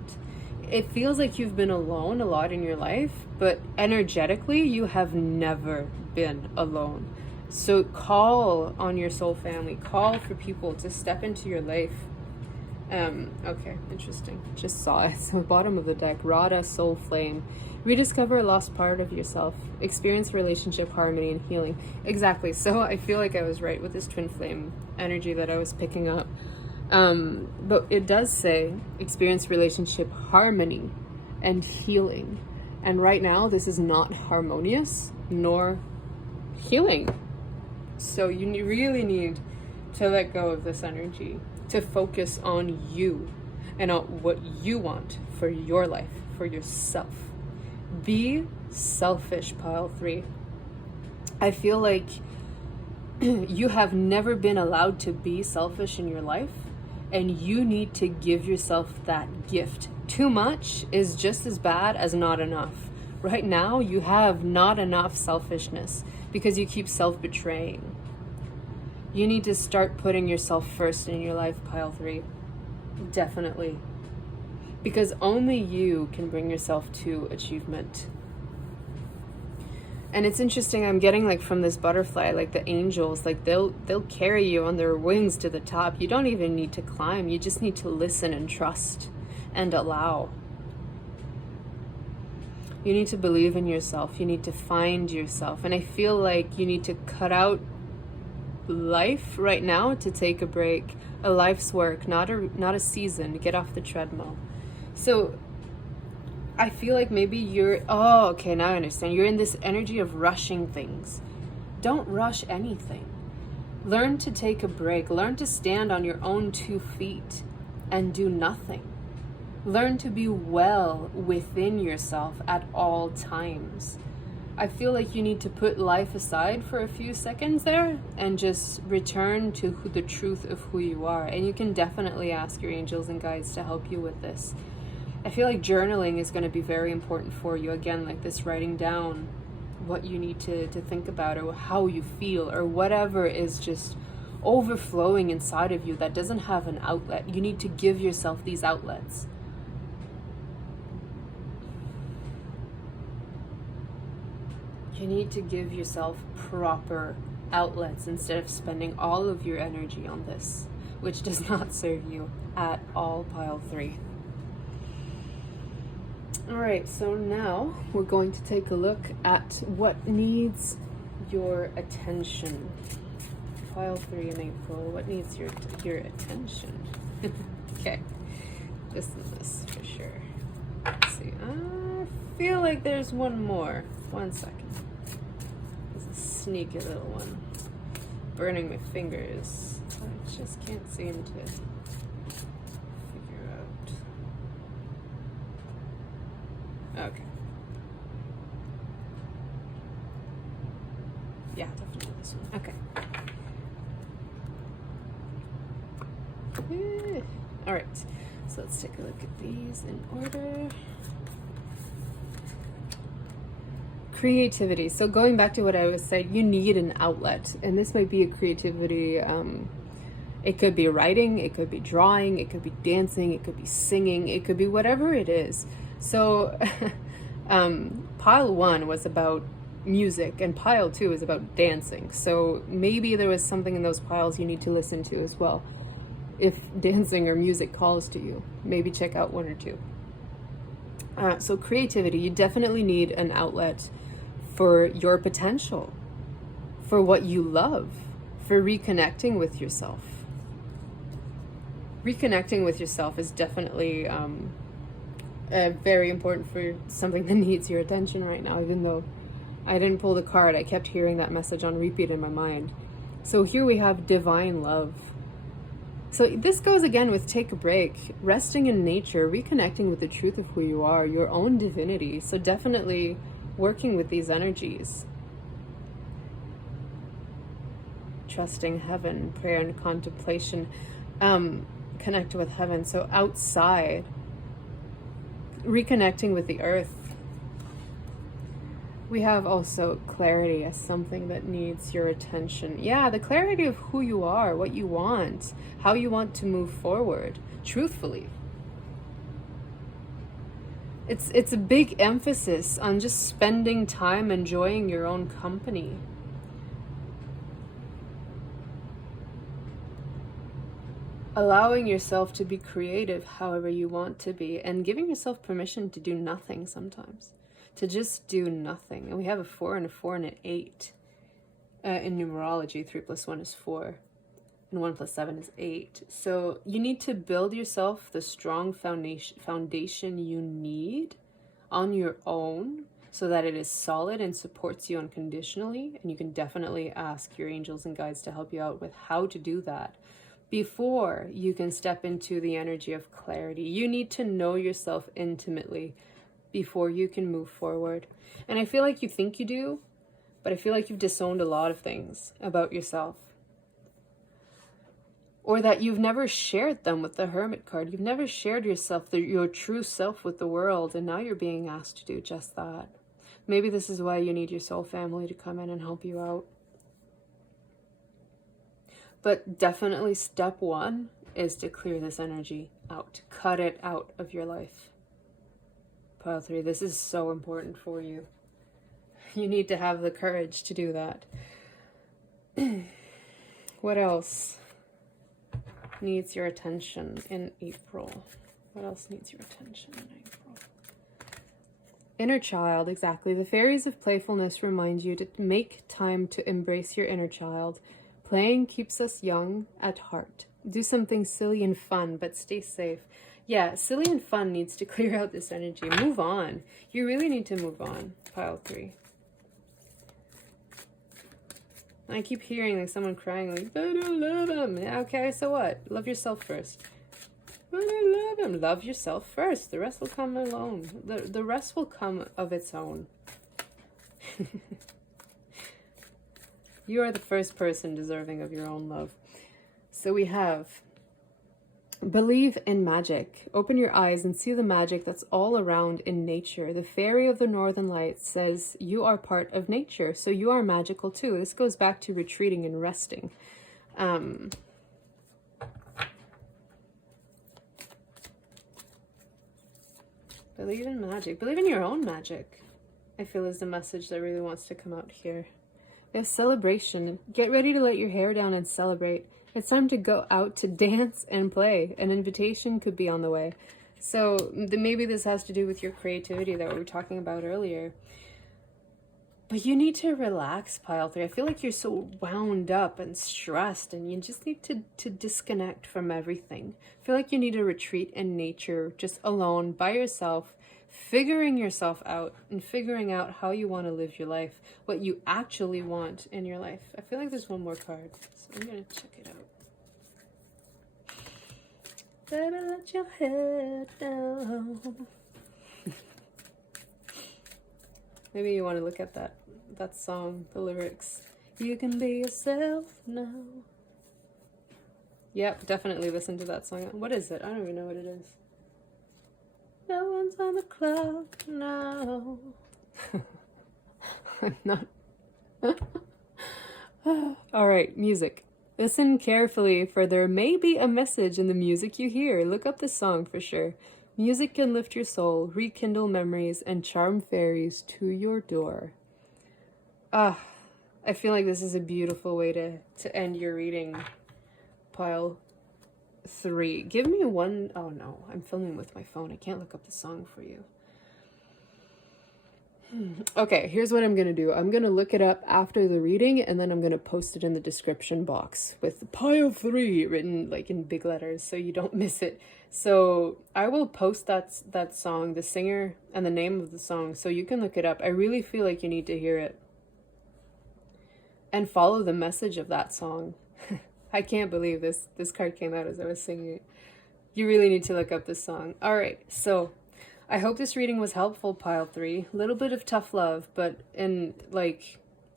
It feels like you've been alone a lot in your life, but energetically, you have never been alone. So call on your soul family, call for people to step into your life. Okay, interesting. Just saw it. So bottom of the deck, Radha, soul flame. Rediscover a lost part of yourself. Experience relationship harmony and healing. Exactly. So I feel like I was right with this twin flame energy that I was picking up. But it does say experience relationship harmony and healing. And right now, this is not harmonious nor healing. So you really need to let go of this energy, to focus on you and on what you want for your life, for yourself. Be selfish, pile 3. I feel like you have never been allowed to be selfish in your life, and you need to give yourself that gift. Too much is just as bad as not enough. Right now, you have not enough selfishness because you keep self-betraying. You need to start putting yourself first in your life, pile 3. Definitely. Because only you can bring yourself to achievement. And it's interesting, I'm getting like from this butterfly, like the angels, like they'll carry you on their wings to the top. You don't even need to climb. You just need to listen and trust and allow. You need to believe in yourself. You need to find yourself. And I feel like you need to cut out life right now to take a break. A life's work, not a season. Get off the treadmill. So I feel like maybe oh, okay, now I understand. You're in this energy of rushing things. Don't rush anything. Learn to take a break. Learn to stand on your own 2 feet and do nothing. Learn to be well within yourself at all times. I feel like you need to put life aside for a few seconds there and just return to the truth of who you are. And you can definitely ask your angels and guides to help you with this. I feel like journaling is going to be very important for you. Again, like this, writing down what you need to think about or how you feel or whatever is just overflowing inside of you that doesn't have an outlet. You need to give yourself these outlets. You need to give yourself proper outlets instead of spending all of your energy on this, which does not serve you at all, pile 3. All right, so now we're going to take a look at what needs your attention. Pile 3 in April, what needs your attention? Okay, this is this for sure. Let's see, I feel like there's one more. 1 second. There's a sneaky little one. Burning my fingers. I just can't seem to figure out. Okay. Yeah, definitely this one. Okay. All right, so let's take a look at these in order. Creativity. So going back to what I was saying, you need an outlet, and this might be a creativity. It could be writing, it could be drawing, it could be dancing, it could be singing, it could be whatever it is. So pile 1 was about music, and pile 2 is about dancing. So maybe there was something in those piles you need to listen to as well. If dancing or music calls to you, maybe check out 1 or 2. So creativity, you definitely need an outlet for your potential, for what you love, for reconnecting with yourself. Reconnecting with yourself is definitely very important for something that needs your attention right now. Even though I didn't pull the card, I kept hearing that message on repeat in my mind. So here we have divine love. So this goes again with take a break, resting in nature, reconnecting with the truth of who you are, your own divinity. So definitely working with these energies. Trusting heaven, prayer and contemplation, connect with heaven. So outside, reconnecting with the earth. We have also clarity as something that needs your attention. Yeah, the clarity of who you are, what you want, how you want to move forward, truthfully. It's a big emphasis on just spending time enjoying your own company. Allowing yourself to be creative however you want to be, and giving yourself permission to do nothing sometimes. To just do nothing. And we have a 4 and a 4 and an 8 in numerology. 3 plus 1 is 4 and 1 plus 7 is 8. So you need to build yourself the strong foundation you need on your own, so that it is solid and supports you unconditionally. And you can definitely ask your angels and guides to help you out with how to do that before you can step into the energy of clarity. You need to know yourself intimately before you can move forward. And I feel like you think you do, but I feel like you've disowned a lot of things about yourself. Or that you've never shared them with the Hermit card. You've never shared yourself, your true self, with the world, and now you're being asked to do just that. Maybe this is why you need your soul family to come in and help you out. But definitely step 1 is to clear this energy out. Cut it out of your life. Pile 3, this is so important for you. You need to have the courage to do that. What else needs your attention in April? What else needs your attention in April? Inner child, exactly. The fairies of playfulness remind you to make time to embrace your inner child. Playing keeps us young at heart. Do something silly and fun, but stay safe. Yeah, silly and fun needs to clear out this energy. Move on. You really need to move on. Pile 3. I keep hearing like someone crying like, I don't love him. Yeah, okay, so what? Love yourself first. I don't love him. Love yourself first. The rest will come alone. The rest will come of its own. You are the first person deserving of your own love. So we have believe in magic. Open your eyes and see the magic that's all around in nature. The fairy of the northern lights says you are part of nature, so you are magical too. This goes back to retreating and resting. Believe in magic. Believe in your own magic, I feel, is the message that really wants to come out here. We have celebration. Get ready to let your hair down and celebrate. It's time to go out to dance and play. An invitation could be on the way. So maybe this has to do with your creativity that we were talking about earlier. But you need to relax, Pile 3. I feel like you're so wound up and stressed, and you just need to disconnect from everything. I feel like you need to retreat in nature, just alone, by yourself, figuring yourself out and figuring out how you want to live your life, what you actually want in your life. I feel like there's one more card, so I'm going to check it out. Baby, let your head down. Maybe you want to look at that song, the lyrics. You can be yourself now. Yep, definitely listen to that song. What is it? I don't even know what it is. No one's on the clock now. I'm not. All right, music. Listen carefully, for there may be a message in the music you hear. Look up this song for sure. Music can lift your soul, rekindle memories, and charm fairies to your door. I feel like this is a beautiful way to end your reading, pile 3. Give me one. Oh no, I'm filming with my phone. I can't look up the song for you. Okay, here's what I'm gonna do. I'm gonna look it up after the reading, and then I'm gonna post it in the description box with pile 3 written like in big letters so you don't miss it. So I will post that song, the singer and the name of the song, so you can look it up. I really feel like you need to hear it and follow the message of that song. I can't believe this card came out as I was singing it. You really need to look up this song. All right, so I hope this reading was helpful, pile 3. A little bit of tough love, but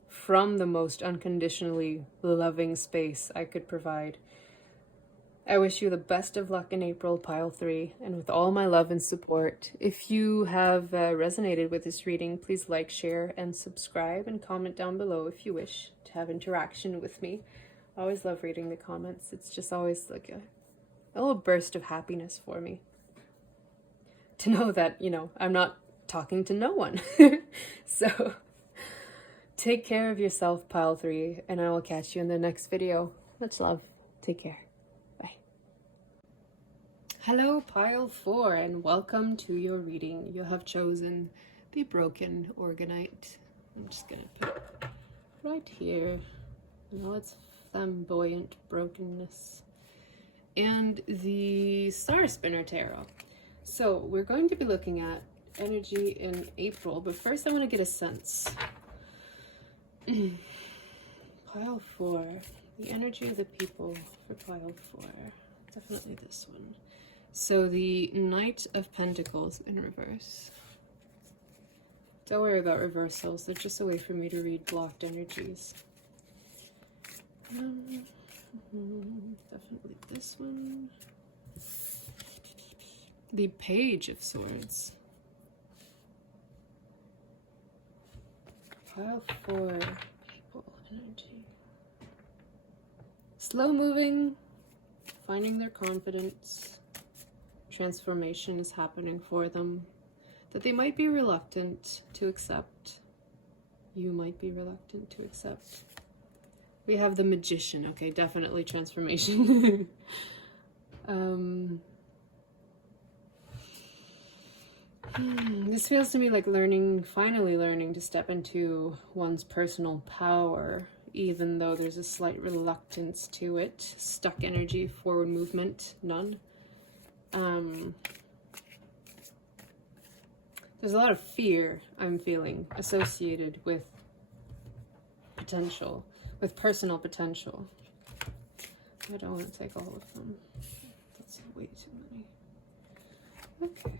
from the most unconditionally loving space I could provide. I wish you the best of luck in April, pile 3, and with all my love and support. If you have resonated with this reading, please like, share, and subscribe, and comment down below if you wish to have interaction with me. I always love reading the comments. It's just always like a little burst of happiness for me to know that, I'm not talking to no one. So take care of yourself, pile 3, and I will catch you in the next video. Much love. Take care. Bye. Hello, pile 4, and welcome to your reading. You have chosen the broken Orgonite. I'm just gonna put it right here. Now it's flamboyant brokenness. And the Star Spinner Tarot. So we're going to be looking at energy in April, but first I want to get a sense. Pile 4, the energy of the people for pile 4. Definitely this one. So the Knight of Pentacles in reverse. Don't worry about reversals, they're just a way for me to read blocked energies. Definitely this one. The Page of Swords. Pile 4, people energy. Slow moving, finding their confidence. Transformation is happening for them that they might be reluctant to accept. You might be reluctant to accept. We have the Magician. Okay, definitely transformation. This feels to me like finally learning to step into one's personal power, even though there's a slight reluctance to it. Stuck energy, forward movement, none. There's a lot of fear I'm feeling associated with potential, with personal potential. I don't want to take all of them. That's way too many. Okay.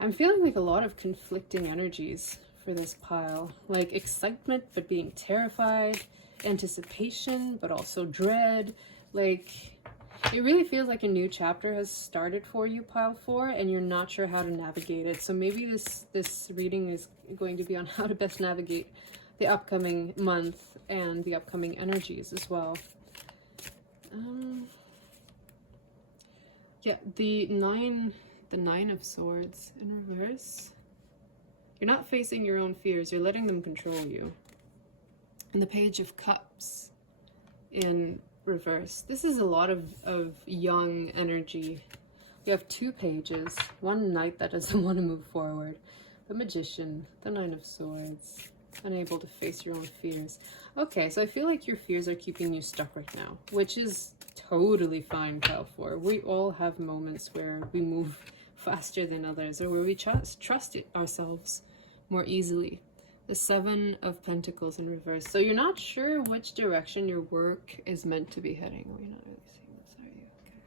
I'm feeling like a lot of conflicting energies for this pile. Like excitement, but being terrified. Anticipation, but also dread. Like, it really feels like a new chapter has started for you, pile 4, and you're not sure how to navigate it. So maybe this reading is going to be on how to best navigate the upcoming month and the upcoming energies as well. Yeah, the Nine of Swords in reverse. You're not facing your own fears, you're letting them control you. And the Page of Cups in reverse. This is a lot of young energy. We have 2 pages, one knight that doesn't want to move forward, the Magician, the Nine of Swords, unable to face your own fears. Okay, so I feel like your fears are keeping you stuck right now, which is totally fine, pile 4. We all have moments where we move faster than others, or where we trust ourselves more easily. The Seven of Pentacles in reverse. So you're not sure which direction your work is meant to be heading. Oh, you're not really seeing this, are you? Okay.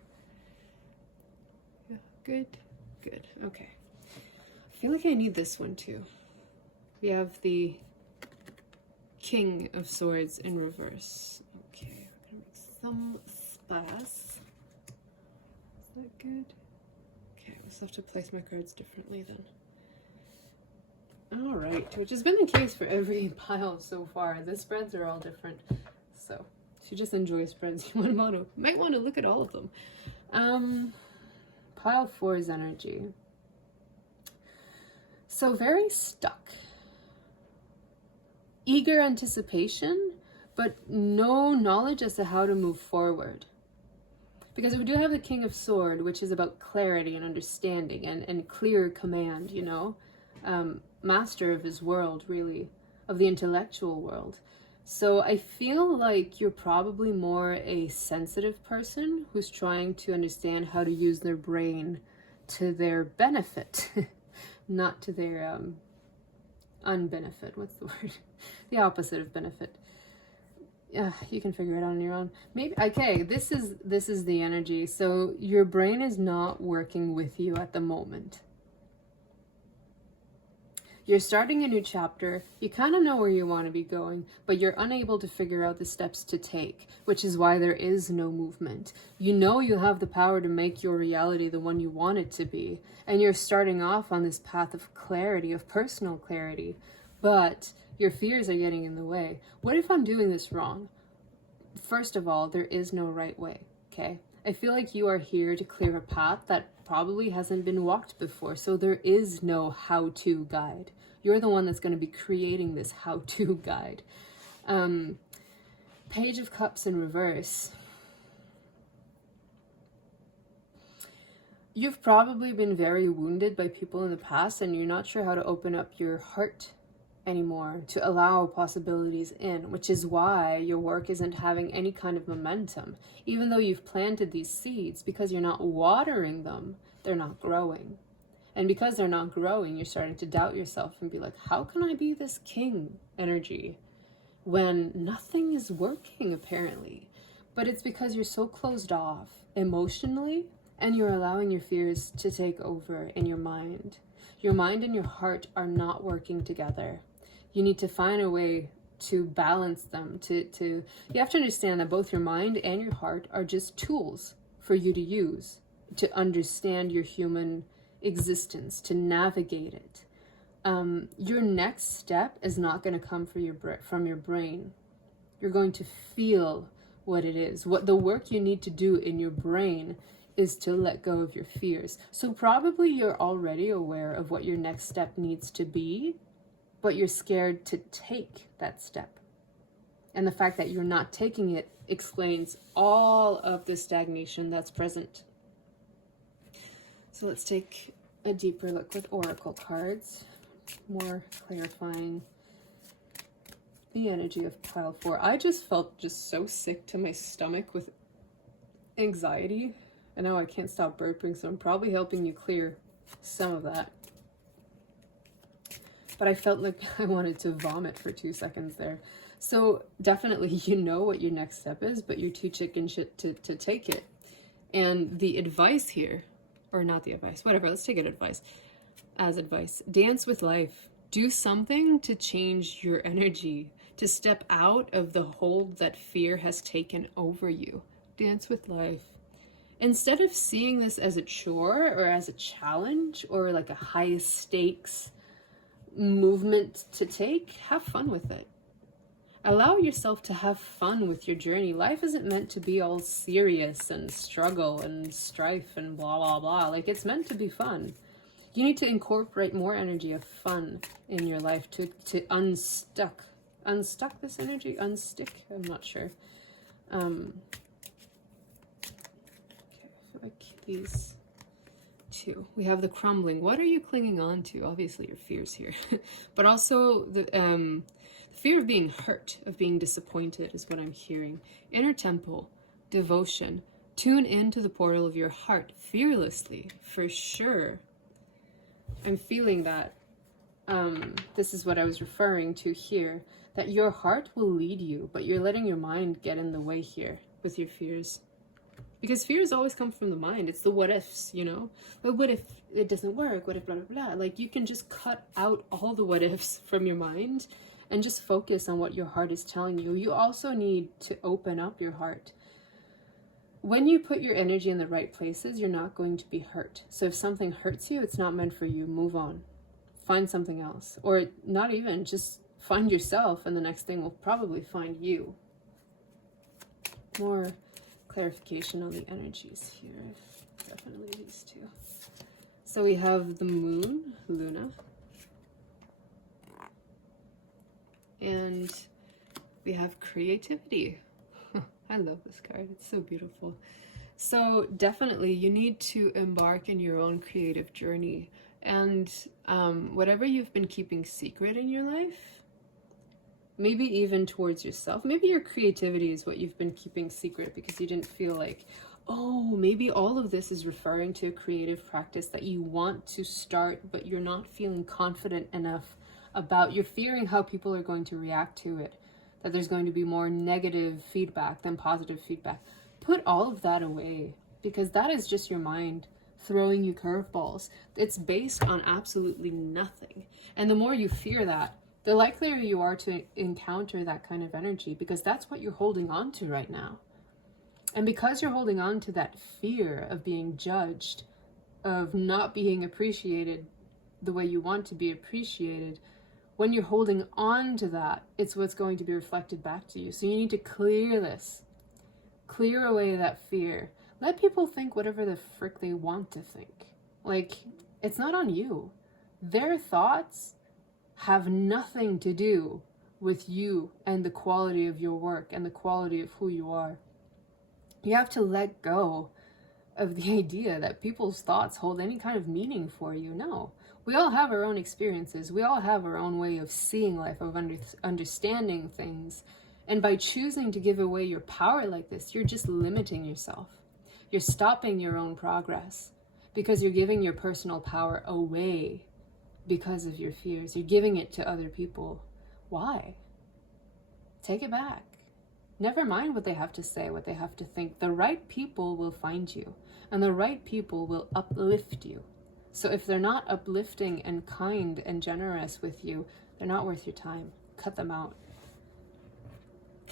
Yeah, good, good. Okay. I feel like I need this one too. We have the King of Swords in reverse. Okay, we're gonna make some space. Is that good? Okay, I just have to place my cards differently then. All right, which has been the case for every pile so far. The spreads are all different. So if you just enjoy spreads, you might want to look at all of them. Pile 4's energy. So very stuck. Eager anticipation, but no knowledge as to how to move forward. Because we do have the King of Swords, which is about clarity and understanding and clear command, you know. Master of his world, really, of the intellectual world. So I feel like you're probably more a sensitive person who's trying to understand how to use their brain to their benefit, not to their unbenefit. What's the word? The opposite of benefit. Yeah, you can figure it out on your own. Maybe. Okay, this is the energy. So your brain is not working with you at the moment. You're starting a new chapter, you kind of know where you want to be going, but you're unable to figure out the steps to take, which is why there is no movement. You know you have the power to make your reality the one you want it to be, and you're starting off on this path of clarity, of personal clarity, but your fears are getting in the way. What if I'm doing this wrong? First of all, there is no right way, okay? I feel like you are here to clear a path that probably hasn't been walked before, so there is no how-to guide. You're the one that's going to be creating this how-to guide. Page of Cups in reverse. You've probably been very wounded by people in the past, and you're not sure how to open up your heart anymore to allow possibilities in, which is why your work isn't having any kind of momentum. Even though you've planted these seeds, because you're not watering them, they're not growing. And because they're not growing, you're starting to doubt yourself and be like, how can I be this king energy when nothing is working apparently? But it's because you're so closed off emotionally, and you're allowing your fears to take over in your mind. Your mind and your heart are not working together. You need to find a way to balance them. You have to understand that both your mind and your heart are just tools for you to use to understand your human existence, to navigate it. Your next step is not going to come from your brain. You're going to feel what it is. What the work you need to do in your brain is to let go of your fears. So probably you're already aware of what your next step needs to be, but you're scared to take that step. And the fact that you're not taking it explains all of the stagnation that's present. So let's take a deeper look with oracle cards, more clarifying the energy of pile 4. I just felt just so sick to my stomach with anxiety. And now I can't stop burping, so I'm probably helping you clear some of that. But I felt like I wanted to vomit for 2 seconds there. So definitely you know what your next step is, but you're too chicken shit to take it. And the advice here, or not the advice, whatever, let's take it as advice. Dance with life. Do something to change your energy, to step out of the hold that fear has taken over you. Dance with life. Instead of seeing this as a chore or as a challenge or like a high stakes movement to take, have fun with it. Allow yourself to have fun with your journey. Life isn't meant to be all serious and struggle and strife and blah, blah, blah. Like, it's meant to be fun. You need to incorporate more energy of fun in your life to unstuck this energy, unstick, I'm not sure. Like these two. We have the crumbling. What are you clinging on to? Obviously your fears here. But also the fear of being hurt, of being disappointed is what I'm hearing. Inner temple, devotion. Tune into the portal of your heart fearlessly, for sure. I'm feeling that. this is what I was referring to here, that your heart will lead you, but you're letting your mind get in the way here with your fears. Because fears always come from the mind. It's the what ifs, you know? But what if it doesn't work? What if blah, blah, blah? Like, you can just cut out all the what ifs from your mind and just focus on what your heart is telling you. You also need to open up your heart. When you put your energy in the right places, you're not going to be hurt. So if something hurts you, it's not meant for you. Move on. Find something else. Or not even, just find yourself, and the next thing will probably find you. More clarification on the energies here. Definitely these two. So we have the moon, Luna. And we have creativity. I love this card. It's so beautiful. So definitely you need to embark in your own creative journey. And whatever you've been keeping secret in your life, maybe even towards yourself. Maybe your creativity is what you've been keeping secret because you didn't feel like, oh, maybe all of this is referring to a creative practice that you want to start, but you're not feeling confident enough about. You're fearing how people are going to react to it, that there's going to be more negative feedback than positive feedback. Put all of that away, because that is just your mind throwing you curveballs. It's based on absolutely nothing. And the more you fear that, the likelier you are to encounter that kind of energy, because that's what you're holding on to right now. And because you're holding on to that fear of being judged, of not being appreciated the way you want to be appreciated, when you're holding on to that, it's what's going to be reflected back to you. So you need to clear this. Clear away that fear. Let people think whatever the frick they want to think. Like, it's not on you. Their thoughts have nothing to do with you and the quality of your work and the quality of who you are. You have to let go of the idea that people's thoughts hold any kind of meaning for you. No. We all have our own experiences. We all have our own way of seeing life, of understanding things. And by choosing to give away your power like this, you're just limiting yourself. You're stopping your own progress because you're giving your personal power away because of your fears. You're giving it to other people. Why? Take it back. Never mind what they have to say, what they have to think. The right people will find you, and the right people will uplift you. So if they're not uplifting and kind and generous with you, they're not worth your time. Cut them out.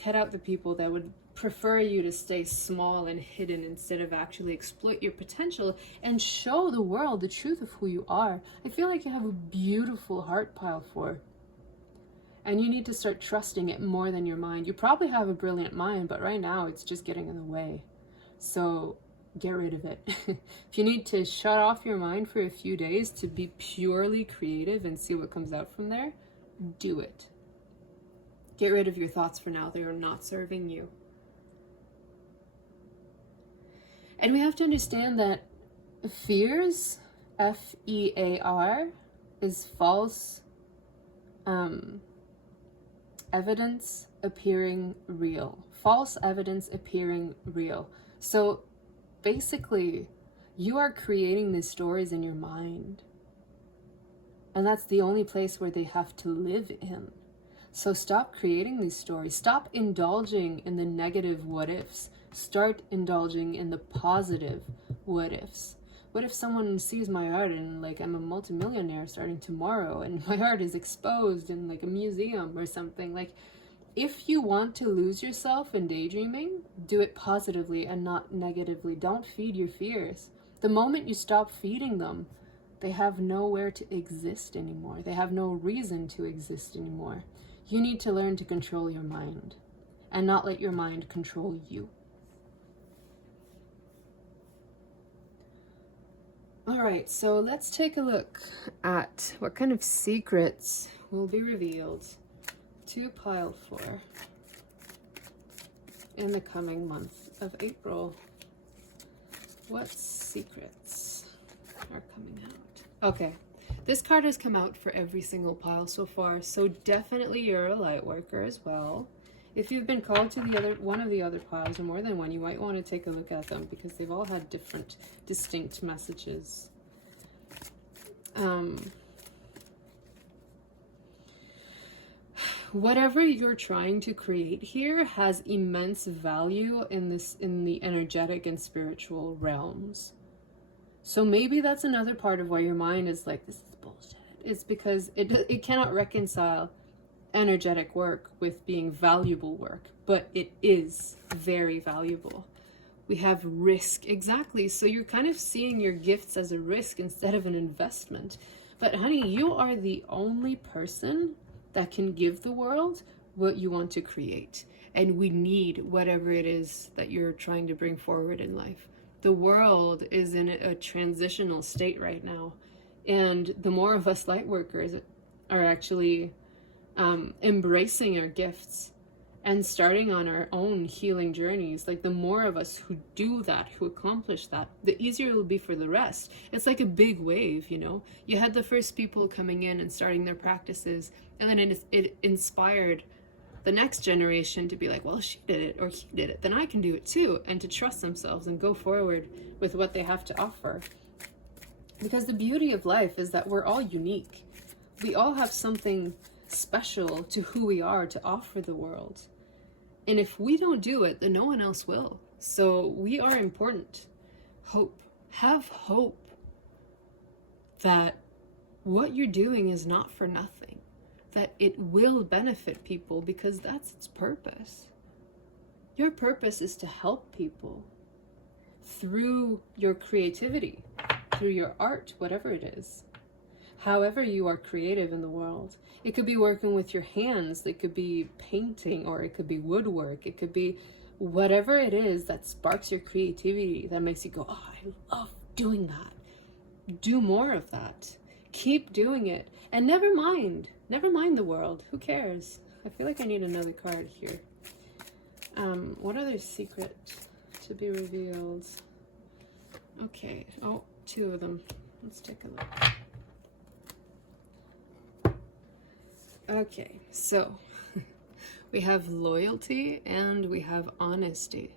Cut out the people that would prefer you to stay small and hidden instead of actually exploit your potential and show the world the truth of who you are. I feel like you have a beautiful heart, Pile 4. And you need to start trusting it more than your mind. You probably have a brilliant mind, but right now it's just getting in the way. So get rid of it. If you need to shut off your mind for a few days to be purely creative and see what comes out from there, do it. Get rid of your thoughts for now. They are not serving you. And we have to understand that fears, F-E-A-R, is false evidence appearing real. False evidence appearing real. So basically, you are creating these stories in your mind. And that's the only place where they have to live in. So stop creating these stories. Stop indulging in the negative what ifs. Start indulging in the positive what ifs. What if someone sees my art and like I'm a multimillionaire starting tomorrow and my art is exposed in like a museum or something? Like, if you want to lose yourself in daydreaming, do it positively and not negatively. Don't feed your fears. The moment you stop feeding them, they have nowhere to exist anymore. They have no reason to exist anymore. You need to learn to control your mind and not let your mind control you. All right, so let's take a look at what kind of secrets will be revealed to Pile 4 in the coming month of April. What secrets are coming out? Okay, this card has come out for every single pile so far, so definitely you're a light worker as well. If you've been called to one of the other piles, or more than one, you might want to take a look at them because they've all had different, distinct messages. whatever you're trying to create here has immense value in the energetic and spiritual realms. So maybe that's another part of why your mind is like, this is bullshit. It's because it cannot reconcile energetic work with being valuable work, but it is very valuable. We have risk, exactly. So you're kind of seeing your gifts as a risk instead of an investment. But honey, you are the only person that can give the world what you want to create. And we need whatever it is that you're trying to bring forward in life. The world is in a transitional state right now. And the more of us light workers are actually embracing our gifts and starting on our own healing journeys, like the more of us who do that, who accomplish that, the easier it will be for the rest. It's like a big wave, you know? You had the first people coming in and starting their practices, and then it inspired the next generation to be like, well, she did it or he did it, then I can do it too, and to trust themselves and go forward with what they have to offer. Because the beauty of life is that we're all unique. We all have something special to who we are to offer the world. And if we don't do it, then no one else will. So we are important. Hope. Have hope that what you're doing is not for nothing. That it will benefit people because that's its purpose. Your purpose is to help people through your creativity, through your art, whatever it is. However you are creative in the world. It could be working with your hands, it could be painting, or it could be woodwork, it could be whatever it is that sparks your creativity, that makes you go, oh, I love doing that. Do more of that. Keep doing it. And never mind the world. Who cares? I feel like I need another card here. What other secret to be revealed? Okay, oh, 2 of them. Let's take a look. Okay, so we have loyalty and we have honesty.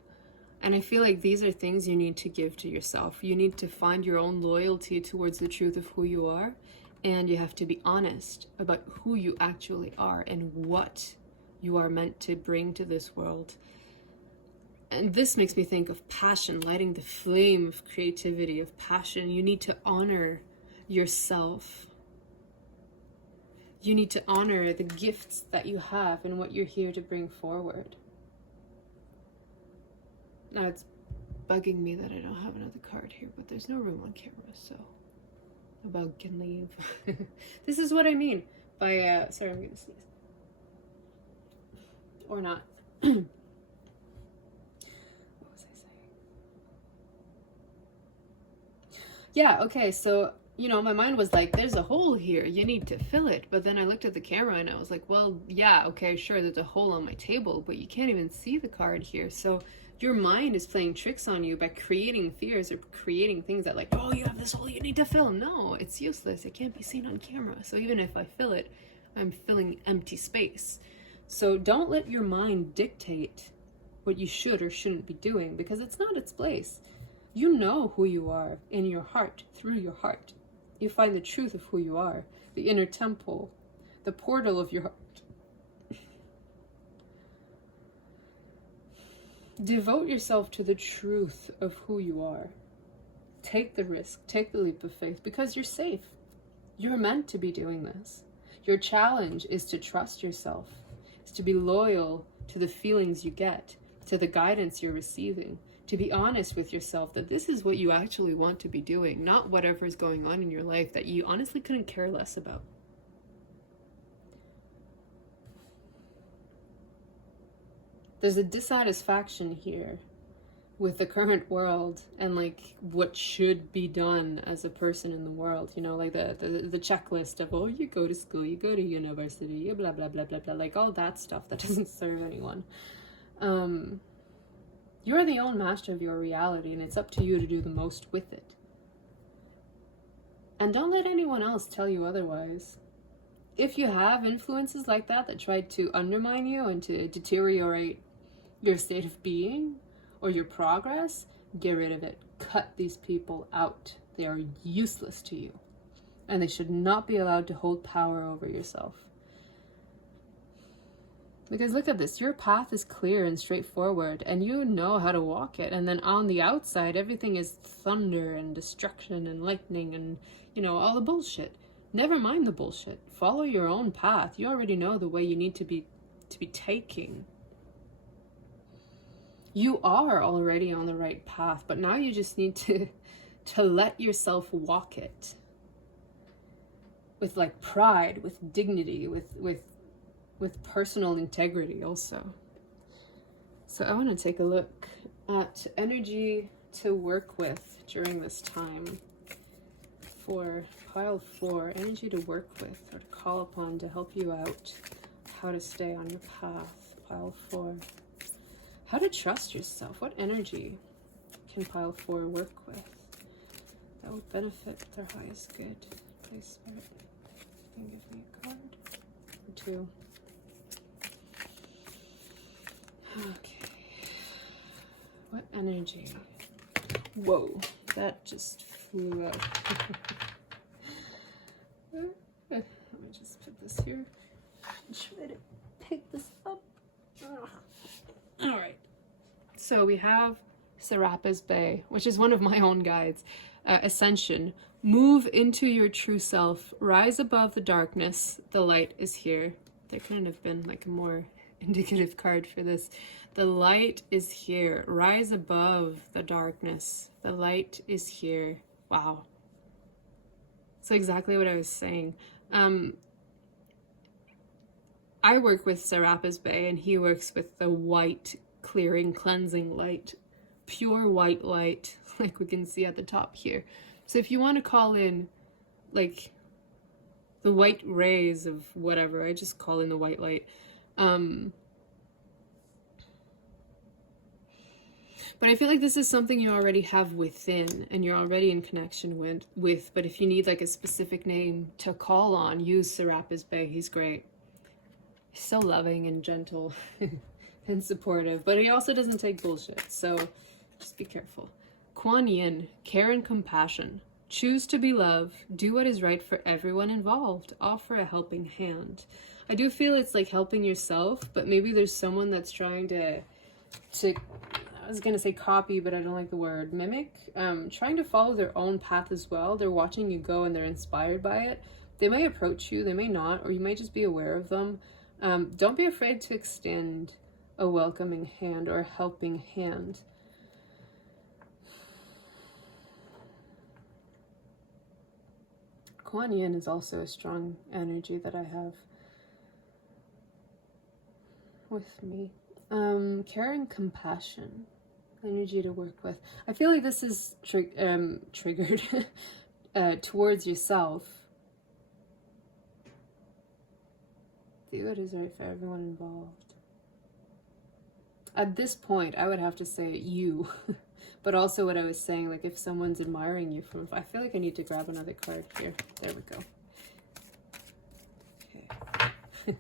And I feel like these are things you need to give to yourself. You need to find your own loyalty towards the truth of who you are. And you have to be honest about who you actually are and what you are meant to bring to this world. And this makes me think of passion, lighting the flame of creativity, of passion. You need to honor yourself. You need to honor the gifts that you have and what you're here to bring forward. Now it's bugging me that I don't have another card here, but there's no room on camera, so about can leave. This is what I mean by, sorry, I'm gonna sneeze. Or not. What was I saying? Yeah, okay, so you know, my mind was like, there's a hole here, you need to fill it. But then I looked at the camera and I was like, well, yeah, okay, sure, there's a hole on my table, but you can't even see the card here. So your mind is playing tricks on you by creating fears or creating things that like, oh, you have this hole you need to fill. No, it's useless. It can't be seen on camera. So even if I fill it, I'm filling empty space. So don't let your mind dictate what you should or shouldn't be doing, because it's not its place. You know who you are in your heart, through your heart. You find the truth of who you are, the inner temple, the portal of your heart. Devote yourself to the truth of who you are. Take the risk, take the leap of faith, because you're safe. You're meant to be doing this. Your challenge is to trust yourself, is to be loyal to the feelings you get, to the guidance you're receiving, to be honest with yourself that this is what you actually want to be doing, not whatever is going on in your life that you honestly couldn't care less about. There's a dissatisfaction here with the current world and like what should be done as a person in the world, you know, like the checklist of, oh, you go to school, you go to university, you blah blah blah blah blah, like all that stuff that doesn't serve anyone. You're the own master of your reality, and it's up to you to do the most with it. And don't let anyone else tell you otherwise. If you have influences like that try to undermine you and to deteriorate your state of being or your progress, get rid of it. Cut these people out. They are useless to you, and they should not be allowed to hold power over yourself. Because look at this, your path is clear and straightforward, and you know how to walk it. And then on the outside, everything is thunder and destruction and lightning and, you know, all the bullshit. Never mind the bullshit. Follow your own path. You already know the way you need to be taking. You are already on the right path, but now you just need to let yourself walk it with like pride, with dignity, with personal integrity also. So I want to take a look at energy to work with during this time for pile 4, energy to work with or to call upon to help you out, how to stay on your path, pile 4. How to trust yourself. What energy can pile 4 work with that would benefit their highest good? Please, Spirit, you can give me a card or 2. Okay. What energy? Whoa, that just flew up. Let me just put this here and try to pick this up. All right. So we have Serapis Bay, which is one of my own guides. Ascension. Move into your true self. Rise above the darkness. The light is here. There couldn't have been like a more indicative card for this. The light is here. Rise above the darkness. The light is here. Wow. So exactly what I was saying. I work with Serapis Bay, and he works with the white, clearing, cleansing light. Pure white light, like we can see at the top here. So if you want to call in, like, the white rays of whatever, I just call in the white light. But I feel like this is something you already have within and you're already in connection with. But if you need like a specific name to call on, use Serapis Bay. He's great. He's so loving and gentle and supportive, but he also doesn't take bullshit. So just be careful. Kuan Yin, care and compassion. Choose to be love. Do what is right for everyone involved. Offer a helping hand. I do feel it's like helping yourself, but maybe there's someone that's trying to I was going to say copy, but I don't like the word, mimic, trying to follow their own path as well. They're watching you go and they're inspired by it. They may approach you, they may not, or you may just be aware of them. Don't be afraid to extend a welcoming hand or a helping hand. Kuan Yin is also a strong energy that I have with me. Care and compassion, energy to work with. I feel like this is triggered towards yourself. Do what is right for everyone involved. At this point, I would have to say you, but also what I was saying, like if someone's admiring you from, I feel like I need to grab another card here. There we go. Okay.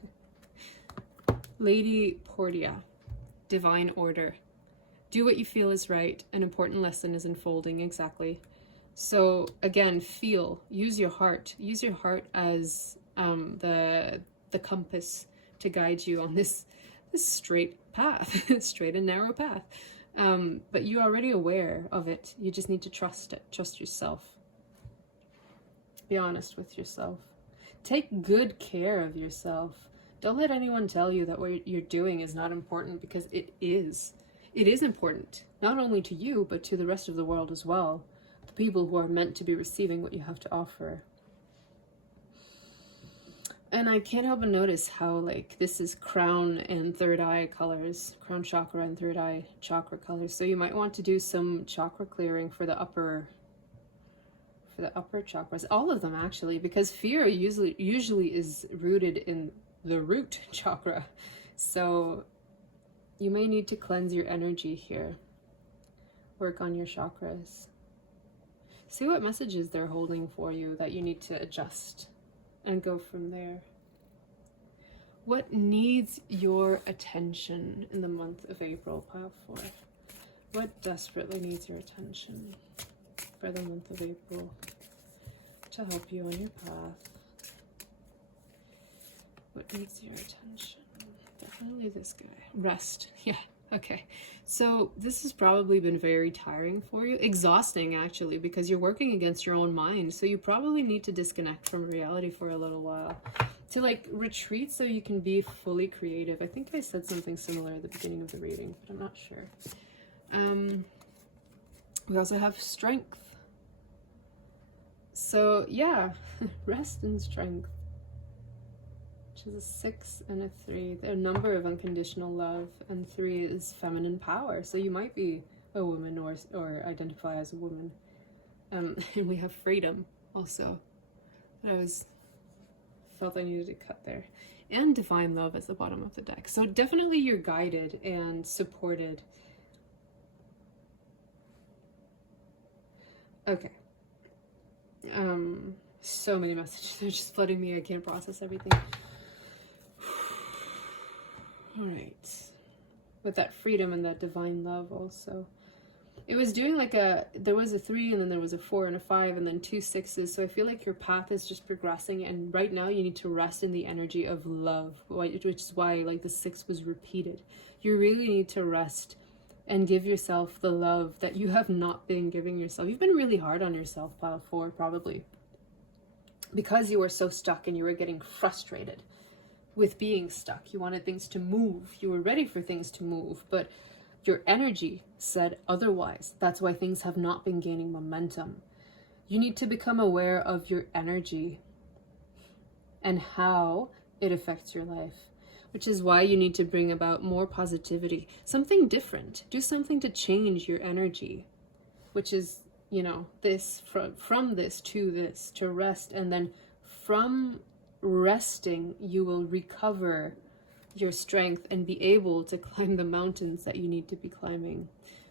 Lady Portia. Divine order. Do what you feel is right. An important lesson is unfolding. Exactly. So again, feel. Use your heart. Use your heart as the compass to guide you on this straight path, straight and narrow path. But you're already aware of it. You just need to trust it. Trust yourself. Be honest with yourself. Take good care of yourself. Don't let anyone tell you that what you're doing is not important, because it is. It is important, not only to you, but to the rest of the world as well. The people who are meant to be receiving what you have to offer. And I can't help but notice how, like, this is crown and third eye colors, crown chakra and third eye chakra colors. So you might want to do some chakra clearing for the upper chakras, all of them actually, because fear usually is rooted in the root chakra. So you may need to cleanse your energy here. Work on your chakras. See what messages they're holding for you that you need to adjust and go from there. What needs your attention in the month of April, pile 4? What desperately needs your attention for the month of April to help you on your path? What needs your attention? definitely this guy. Rest. Yeah. Okay. So this has probably been very tiring for you. Exhausting, actually, because you're working against your own mind. So you probably need to disconnect from reality for a little while. To like retreat so you can be fully creative. I think I said something similar at the beginning of the reading, but I'm not sure. We also have strength. So yeah, rest and strength. Which is a 6 and a 3. The number of unconditional love, and 3 is feminine power. So you might be a woman or identify as a woman. And we have freedom also. Felt I needed to cut there. And divine love at the bottom of the deck. So definitely you're guided and supported. Okay. So many messages. They're just flooding me. I can't process everything. All right. With that freedom and that divine love also. It was doing like there was a 3 and then there was a 4 and a 5 and then 2 6s. So I feel like your path is just progressing, and right now you need to rest in the energy of love, which is why like the 6 was repeated. You really need to rest and give yourself the love that you have not been giving yourself. You've been really hard on yourself, pile 4, probably. Because you were so stuck and you were getting frustrated with being stuck. You wanted things to move. You were ready for things to move, but your energy said otherwise. That's why things have not been gaining momentum. You need to become aware of your energy and how it affects your life, which is why you need to bring about more positivity, something different. Do something to change your energy, which is, you know, this from this, to rest, and then from resting, you will recover your strength and be able to climb the mountains that you need to be climbing.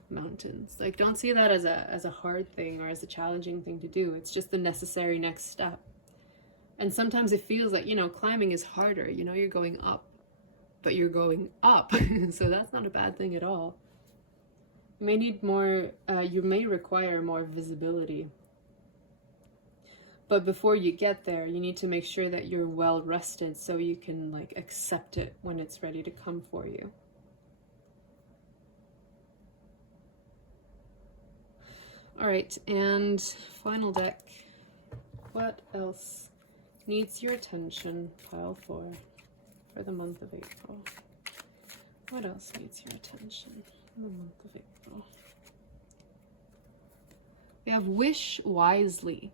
Mountains, like, don't see that as a hard thing or as a challenging thing to do. It's just the necessary next step. And sometimes it feels like, you know, climbing is harder. You know, you're going up, but you're going up. So that's not a bad thing at all. You may need more, you may require more visibility. But before you get there, you need to make sure that you're well rested so you can like accept it when it's ready to come for you. All right, and final deck. What else needs your attention, pile 4, for the month of April? What else needs your attention in the month of April? We have wish wisely.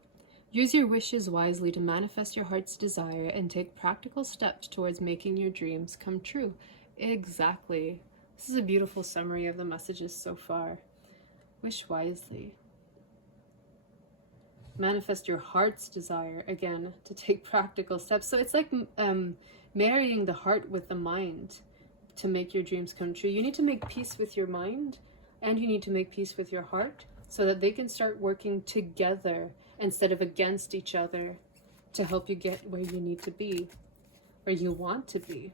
Use your wishes wisely to manifest your heart's desire and take practical steps towards making your dreams come true. Exactly. This is a beautiful summary of the messages so far. Wish wisely. Manifest your heart's desire, again, to take practical steps. So it's like marrying the heart with the mind to make your dreams come true. You need to make peace with your mind, and you need to make peace with your heart so that they can start working together instead of against each other to help you get where you need to be, where you want to be.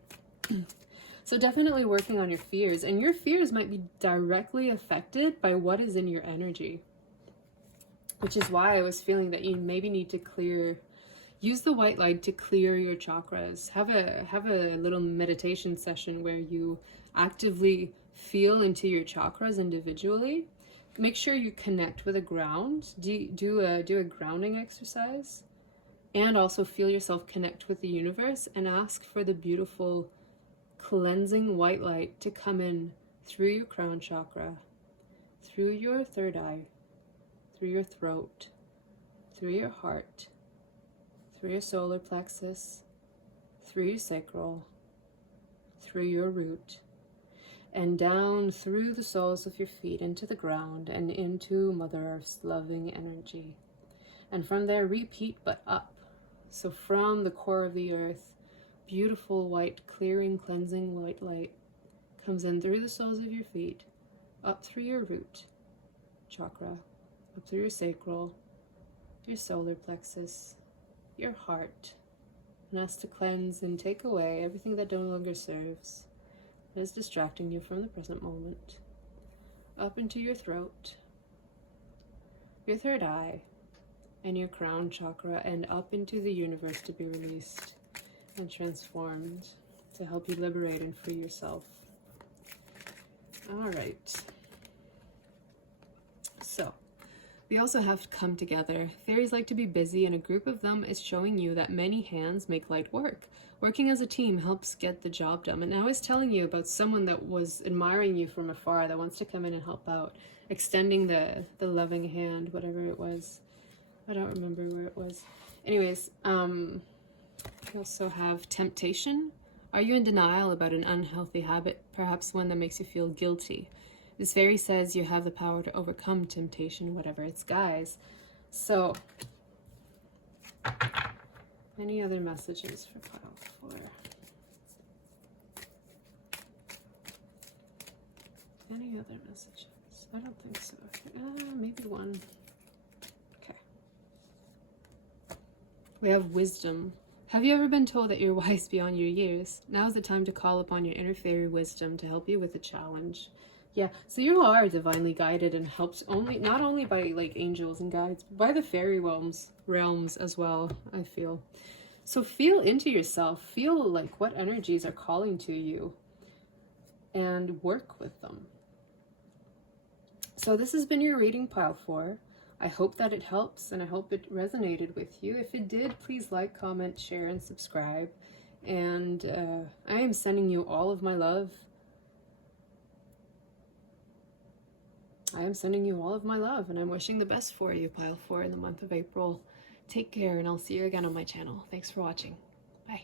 So definitely working on your fears, and your fears might be directly affected by what is in your energy, which is why I was feeling that you maybe need to use the white light to clear your chakras. Have a little meditation session where you actively feel into your chakras individually. Make sure you connect with the ground. Do a grounding exercise, and also feel yourself connect with the universe and ask for the beautiful cleansing white light to come in through your crown chakra, through your third eye, through your throat, through your heart, through your solar plexus, through your sacral, through your root, and down through the soles of your feet into the ground and into Mother Earth's loving energy. And from there, repeat, but up. So from the core of the earth, beautiful white, clearing, cleansing white light comes in through the soles of your feet, up through your root chakra, up through your sacral, your solar plexus, your heart, and asks to cleanse and take away everything that no longer serves, that is distracting you from the present moment, up into your throat, your third eye, and your crown chakra, and up into the universe to be released and transformed to help you liberate and free yourself. All right. So, we also have to come together. Fairies like to be busy, and a group of them is showing you that many hands make light work. Working as a team helps get the job done. And now it's telling you about someone that was admiring you from afar, that wants to come in and help out, extending the loving hand, whatever it was. I don't remember where it was. Anyways, we also have temptation. Are you in denial about an unhealthy habit, perhaps one that makes you feel guilty? This fairy says you have the power to overcome temptation, whatever its guise. So, any other messages for pile 4? Any other messages? I don't think so. Maybe one. Okay. We have wisdom. Have you ever been told that you're wise beyond your years? Now is the time to call upon your inner fairy wisdom to help you with the challenge. Yeah, so you are divinely guided and helped not only by like angels and guides, but by the fairy realms as well, I feel. So feel into yourself, feel like what energies are calling to you and work with them. So this has been your reading, pile 4. I hope that it helps and I hope it resonated with you. If it did, please like, comment, share, and subscribe. And I am sending you all of my love. I am sending you all of my love, and I'm wishing the best for you, pile 4, in the month of April. Take care, and I'll see you again on my channel. Thanks for watching. Bye.